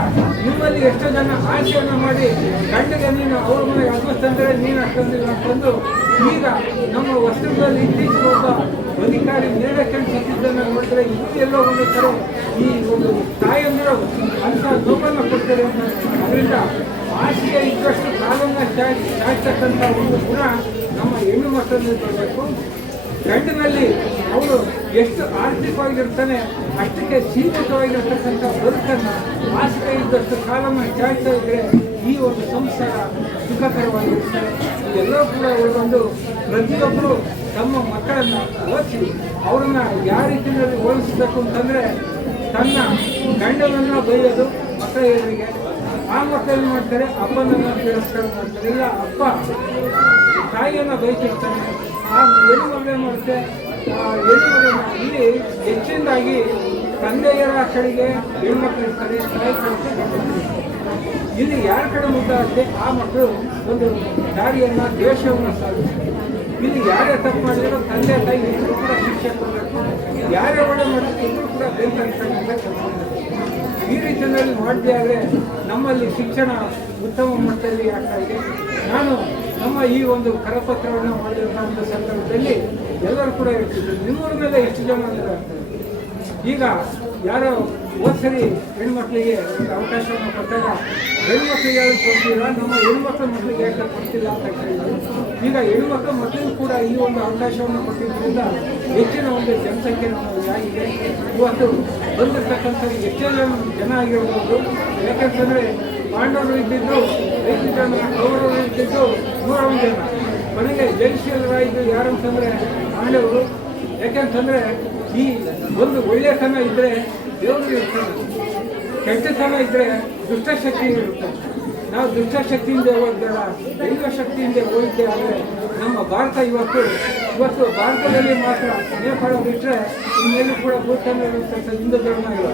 ನಿಮ್ಮಲ್ಲಿ ಎಷ್ಟೋ ಜನ ಆಸೆಯನ್ನು ಮಾಡಿ ಗಂಡಗೆ ನೀನು ಅವ್ರ ಮನೆಗೆ ಅಗ್ಗಿಸ್ತಂದರೆ ನೀನು ಅಷ್ಟೊಂದಿಲ್ಲ ಅಂತಂದು ಈಗ ನಮ್ಮ ವಸ್ತ್ರದಲ್ಲಿ ಇತ್ತೀಚೆಗೆ ಒಬ್ಬ ಅಧಿಕಾರಿ ನೇರಕ್ಕೆ ನೋಡಿದ್ರೆ ಇನ್ನೂ ಎಲ್ಲೋ ಒಂದು ಕಡೆ ಈ ಒಂದು ತಾಯಿಯಂದರು ಅಂಥ ನೋವನ್ನು ಕೊಡ್ತಾರೆ ಅಂತ. ಅದರಿಂದ ಆಸೆಗೆ ಇದ್ದಷ್ಟು ಕಾಲನ್ನು ಚಾಚ್ತಕ್ಕಂಥ ಒಂದು ಗುಣ ನಮ್ಮ ಹೆಣ್ಣು ಮಕ್ಕಳಲ್ಲಿ ಬರಬೇಕು. ಗಂಡಿನಲ್ಲಿ ಅವರು ಎಷ್ಟು ಆರ್ಥಿಕವಾಗಿರ್ತಾನೆ ಅಷ್ಟಕ್ಕೆ ಸೀಮಿತವಾಗಿರ್ತಕ್ಕಂಥ ಬದುಕನ್ನು ಆಸೆ ಇದ್ದಷ್ಟು ಕಾಲವನ್ನು ಚಾಚ್ತಾ ಇದ್ದರೆ ಈ ಒಂದು ಸಂಸಾರ ಸುಖಕರವಾಗಿರ್ತಾರೆ. ಎಲ್ಲರೂ ಕೂಡ ಒಂದು ಪ್ರತಿಯೊಬ್ಬರು ತಮ್ಮ ಮಕ್ಕಳನ್ನು ಓದಿಸಿ ಅವರನ್ನು ಯಾವ ರೀತಿಯಲ್ಲಿ ಓದಿಸಬೇಕು ಅಂತಂದರೆ ತನ್ನ ಗಂಡನನ್ನು ಬೈಯೋದು ಮಕ್ಕಳ ಎದುರಿಗೆ, ಆ ಮಕ್ಕಳನ್ನು ಮಾಡ್ತಾರೆ ಅಪ್ಪನನ್ನು ತಿರಸ್ಕಾರ ಮಾಡ್ತಾರೆ, ಇಲ್ಲ ಅಪ್ಪ ತಾಯಿಯನ್ನು ಬೈತಿರ್ತಾನೆ, ಆ ಹೆಣ್ಣು ಮದುವೆ ಮಾಡುತ್ತೆ. ಹೆಣ್ಣು ಮದುವೆ ಇಲ್ಲಿ ಹೆಚ್ಚಿನದಾಗಿ ತಂದೆಯರ ಕಡೆಗೆ ಹೆಣ್ಮಕ್ಳು ಇರ್ತಾರೆ, ತಾಯಿ ಕಡೆ ಇಲ್ಲಿ ಯಾರ ಕಡೆ ಮುದ್ದಾಗುತ್ತೆ ಆ ಮಕ್ಕಳು ಒಂದು ದಾರಿಯನ್ನು ದೇಶವನ್ನು ಸಾಧಿಸ್ತಾರೆ. ಇಲ್ಲಿ ಯಾರೇ ತಪ್ಪು ಮಾಡಿದ್ರು ತಂದೆ ತಾಯಿ ಇಬ್ಬರು ಕೂಡ ಶಿಕ್ಷೆ ಕೊಡಬೇಕು, ಯಾರೇ ಒಳ್ಳೆ ಮಾಡಿದ್ರು ಇಬ್ಬರು ಕೂಡ ಬೇಕಾಗಿರ್ತಕ್ಕಂಥ ಕೆಲಸ ಮಾಡಬೇಕು. ಈ ರೀತಿಯಲ್ಲಿ ಮಾಡದೇ ಆದರೆ ನಮ್ಮಲ್ಲಿ ಶಿಕ್ಷಣ ಉತ್ತಮ ಮಟ್ಟದಲ್ಲಿ ಆಗ್ತಾ ಇದೆ. ನಾನು ನಮ್ಮ ಈ ಒಂದು ಕರಪತ್ರವನ್ನು ಮಾಡಿದಂಥ ಒಂದು ಸಂದರ್ಭದಲ್ಲಿ ಎಲ್ಲರೂ ಕೂಡ ಹೇಳ್ತಿದ್ರು, ನಿಮ್ಮೂರ ಮೇಲೆ ಎಷ್ಟು ಜನ ಅಂದರೆ ಈಗ ಯಾರೋ ಸರಿ ಹೆಣ್ಮಕ್ಳಿಗೆ ಅವಕಾಶವನ್ನು ಕೊಟ್ಟಾಗ ಹೆಣ್ಮಕ್ಳಿಗೆ ಯಾರು ಕೊಡ್ತೀರಾ, ನಮ್ಮ ಹೆಣ್ಮಕ್ಳ ಮಕ್ಕಳಿಗೆ ಯಾಕೆ ಕೊಡ್ತಿಲ್ಲ ಅಂತ ಕೇಳಿದ್ರು. ಈಗ ಹೆಣ್ಮಕ್ಳ ಮಕ್ಕಳಿಗೂ ಕೂಡ ಈ ಒಂದು ಅವಕಾಶವನ್ನು ಕೊಟ್ಟಿದ್ದರಿಂದ ಹೆಚ್ಚಿನ ಒಂದು ಜನಸಂಖ್ಯೆ ಆಗಿದೆ. ಇವತ್ತು ಬಂದಿರತಕ್ಕಂಥ ಎಷ್ಟೇ ಜನ ಆಗಿರ್ಬೋದು. ಯಾಕೆಂತಂದರೆ ಪಾಂಡವರು ಇದ್ದಿದ್ದು ಕೌರವರು ಇದ್ದಿದ್ದು 101 ಜನ, ಕೊನೆಗೆ ಜಯಶೀಲರಾಯಿದ್ದು ಯಾರು ಅಂತಂದರೆ ಪಾಂಡವರು. ಯಾಕೆಂತಂದರೆ ಈ ಒಂದು ಒಳ್ಳೆಯತನ ಇದ್ದರೆ ದೇವರು ಇರ್ತಾನೆ, ಕೆಟ್ಟತನ ಇದ್ದರೆ ದುಷ್ಟಶಕ್ತಿ ಇರುತ್ತೆ. ನಾವು ದುಷ್ಟಶಕ್ತಿಯಿಂದ ಹೋಗ್ಬೇಡ, ದೈವ ಶಕ್ತಿಯಿಂದ ಹೋಗಿದ್ದೆ ಆದರೆ ನಮ್ಮ ಭಾರತ ಇವತ್ತು ಭಾರತದಲ್ಲಿ ಮಾತ್ರ ನೇಪಾಳ ಬಿಟ್ಟರೆ ಇನ್ನೆಲ್ಲೂ ಕೂಡ ಭೂತಾನ ಇರತಕ್ಕಂಥ ಹಿಂದೂ ಧರ್ಮ ಇಲ್ಲ.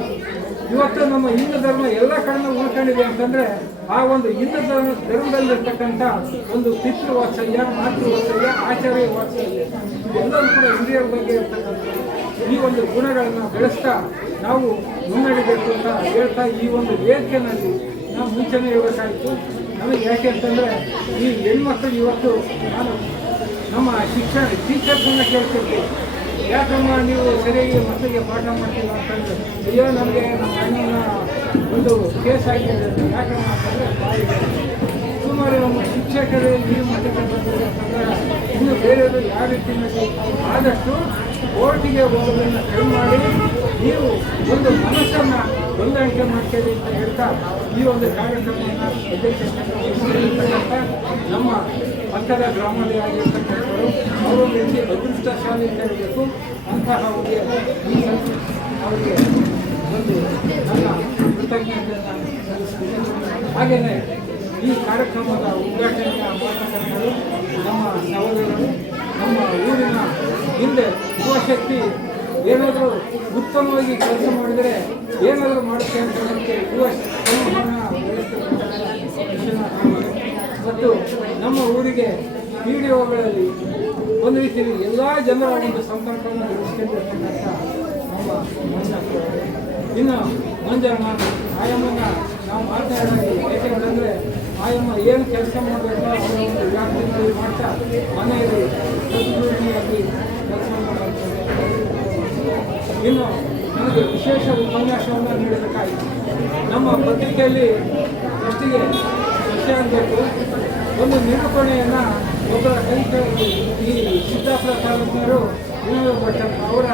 ಇವತ್ತು ನಮ್ಮ ಹಿಂದೂ ಧರ್ಮ ಎಲ್ಲ ಕಡೆನೂ ಉಳ್ಕೊಂಡಿದೆ ಅಂತಂದರೆ ಆ ಒಂದು ಹಿಂದೂ ಧರ್ಮದಲ್ಲಿರ್ತಕ್ಕಂಥ ಒಂದು ಪಿತೃವಾತ್ಸಲ್ಯ, ಮಾತೃವಾತ್ಸಲ್ಯ, ಆಚಾರ್ಯ ವಾತ್ಸಲ್ಯ ಇದೆಲ್ಲರೂ ಕೂಡ ಹಿರಿಯರ ಬಗ್ಗೆ ಇರ್ತಕ್ಕಂಥ ಈ ಒಂದು ಗುಣಗಳನ್ನು ಬೆಳೆಸ್ತಾ ನಾವು ಮುನ್ನಡೆಯಬೇಕು ಅಂತ ಹೇಳ್ತಾ ಈ ಒಂದು ವೇದಿಕೆಯಲ್ಲಿ ನಾವು ಮುಂಚೆನೇ ಹೇಳಬೇಕಾಯಿತು. ನಮಗೆ ಯಾಕೆ ಅಂತಂದರೆ ಈ ಹೆಣ್ಮಕ್ಳು ಇವತ್ತು ನಾನು ನಮ್ಮ ಟೀಚರ್ಸನ್ನು ಕೇಳ್ತಿರ್ತೀವಿ, ಯಾಕಮ್ಮ ನೀವು ಸರಿಯಾಗಿ ಮಕ್ಕಳಿಗೆ ಪಾಠ ಮಾಡ್ತಿಲ್ಲ ಅಂತಂದ್ರೆ, ಅಯ್ಯೋ ನಮಗೆ ನಮ್ಮ ಅಣ್ಣನ ಒಂದು ಕೇಸ್ ಆಗಿದೆ ಯಾಕಮ್ಮ ಅಂತಂದರೆ ಸುಮಾರು ನಮ್ಮ ಶಿಕ್ಷಕರೇ ಈ ಮಟ್ಟಕ್ಕೆ ಬಂದಿದೆ ಅಂತಂದರೆ ಇನ್ನು ಬೇರೆಯವರು ಯಾವ ರೀತಿಯಲ್ಲಿ ಆದಷ್ಟು ಕೋರ್ಟಿಗೆ ಹೋಗೋದನ್ನು ಕಡಿಮೆ ಮಾಡಿ ನೀವು ಒಂದು ಮನಸ್ಸನ್ನು ಹೊಂದಾಣಿಕೆ ಮಾಡ್ತೀರಿ ಅಂತ ಹೇಳ್ತಾ ಈ ಒಂದು ಕಾರ್ಯಕ್ರಮವನ್ನು ಅಧ್ಯಕ್ಷತಕ್ಕಂಥ ನಮ್ಮ ಪಕ್ಕದ ಗ್ರಾಮದಲ್ಲಿ ಆಗಿರ್ತಕ್ಕಂಥವರು ಅವರು ವ್ಯಕ್ತಿ ಅದೃಷ್ಟಶಾಲಿ ಅಂತ ಹೇಳಬೇಕು. ಅಂತಹ ಅವರಿಗೆ ಅವರಿಗೆ ಒಂದು ನನ್ನ ಕೃತಜ್ಞತೆಯನ್ನು ಸಲ್ಲಿಸ್ತೀನಿ. ಹಾಗೆಯೇ ಈ ಕಾರ್ಯಕ್ರಮದ ಉದ್ಘಾಟನೆಯ ಮಾಡ್ತಕ್ಕಂಥದ್ದು ನಮ್ಮ ಸಹೋದರರು, ನಮ್ಮ ಊರಿನ ಹಿಂದೆ ಯುವಶಕ್ತಿ ಏನಾದರೂ ಉತ್ತಮವಾಗಿ ಕೆಲಸ ಮಾಡಿದರೆ ಏನಾದರೂ ಮಾಡುತ್ತೆ ಅಂತ ಹೇಳೋಕ್ಕೆ ಯುವ ಸಂವಹನ ಮತ್ತು ನಮ್ಮ ಊರಿಗೆ ವಿಡಿಯೋಗಳಲ್ಲಿ ಒಂದು ರೀತಿಯಲ್ಲಿ ಎಲ್ಲ ಜನರ ಒಂದು ಸಂಪರ್ಕವನ್ನು ನಡೆಸ್ಕೊಂಡಿರ್ತಕ್ಕಂಥ ನಮ್ಮ ಮಂಜಪ್ಪ. ಇನ್ನು ಮಂಜಮ್ಮ ಆಯಮ್ಮನ ನಾವು ಮಾತನಾಡೋದು ಏಕೆಂದರೆ ಆಯಮ್ಮ ಏನು ಕೆಲಸ ಮಾಡಬೇಕು ಅವರ ಒಂದು ವ್ಯಾಪ್ತಿಯಲ್ಲಿ ಮಾಡ್ತಾ ಮನೆಯಲ್ಲಿ ಸದ್ಗುರುಣಿಯಾಗಿ ಕೆಲಸ ಮಾಡುವಂಥದ್ದು. ಇನ್ನು ನನಗೆ ವಿಶೇಷ ಉಪನ್ಯಾಸವನ್ನು ನೀಡಬೇಕಾಯಿತು. ನಮ್ಮ ಪತ್ರಿಕೆಯಲ್ಲಿ ಎಷ್ಟಿಗೆ ವಿಷಯ ಆಗಬೇಕು, ಒಂದು ನಿರೂಪಣೆಯನ್ನು ಒಬ್ಬರ ಕೈ ಈ ಸಿದ್ದಾಪುರ ತಾಲೂಕಿನರು ವಿನೋದ ಭಟ್ ಅವರ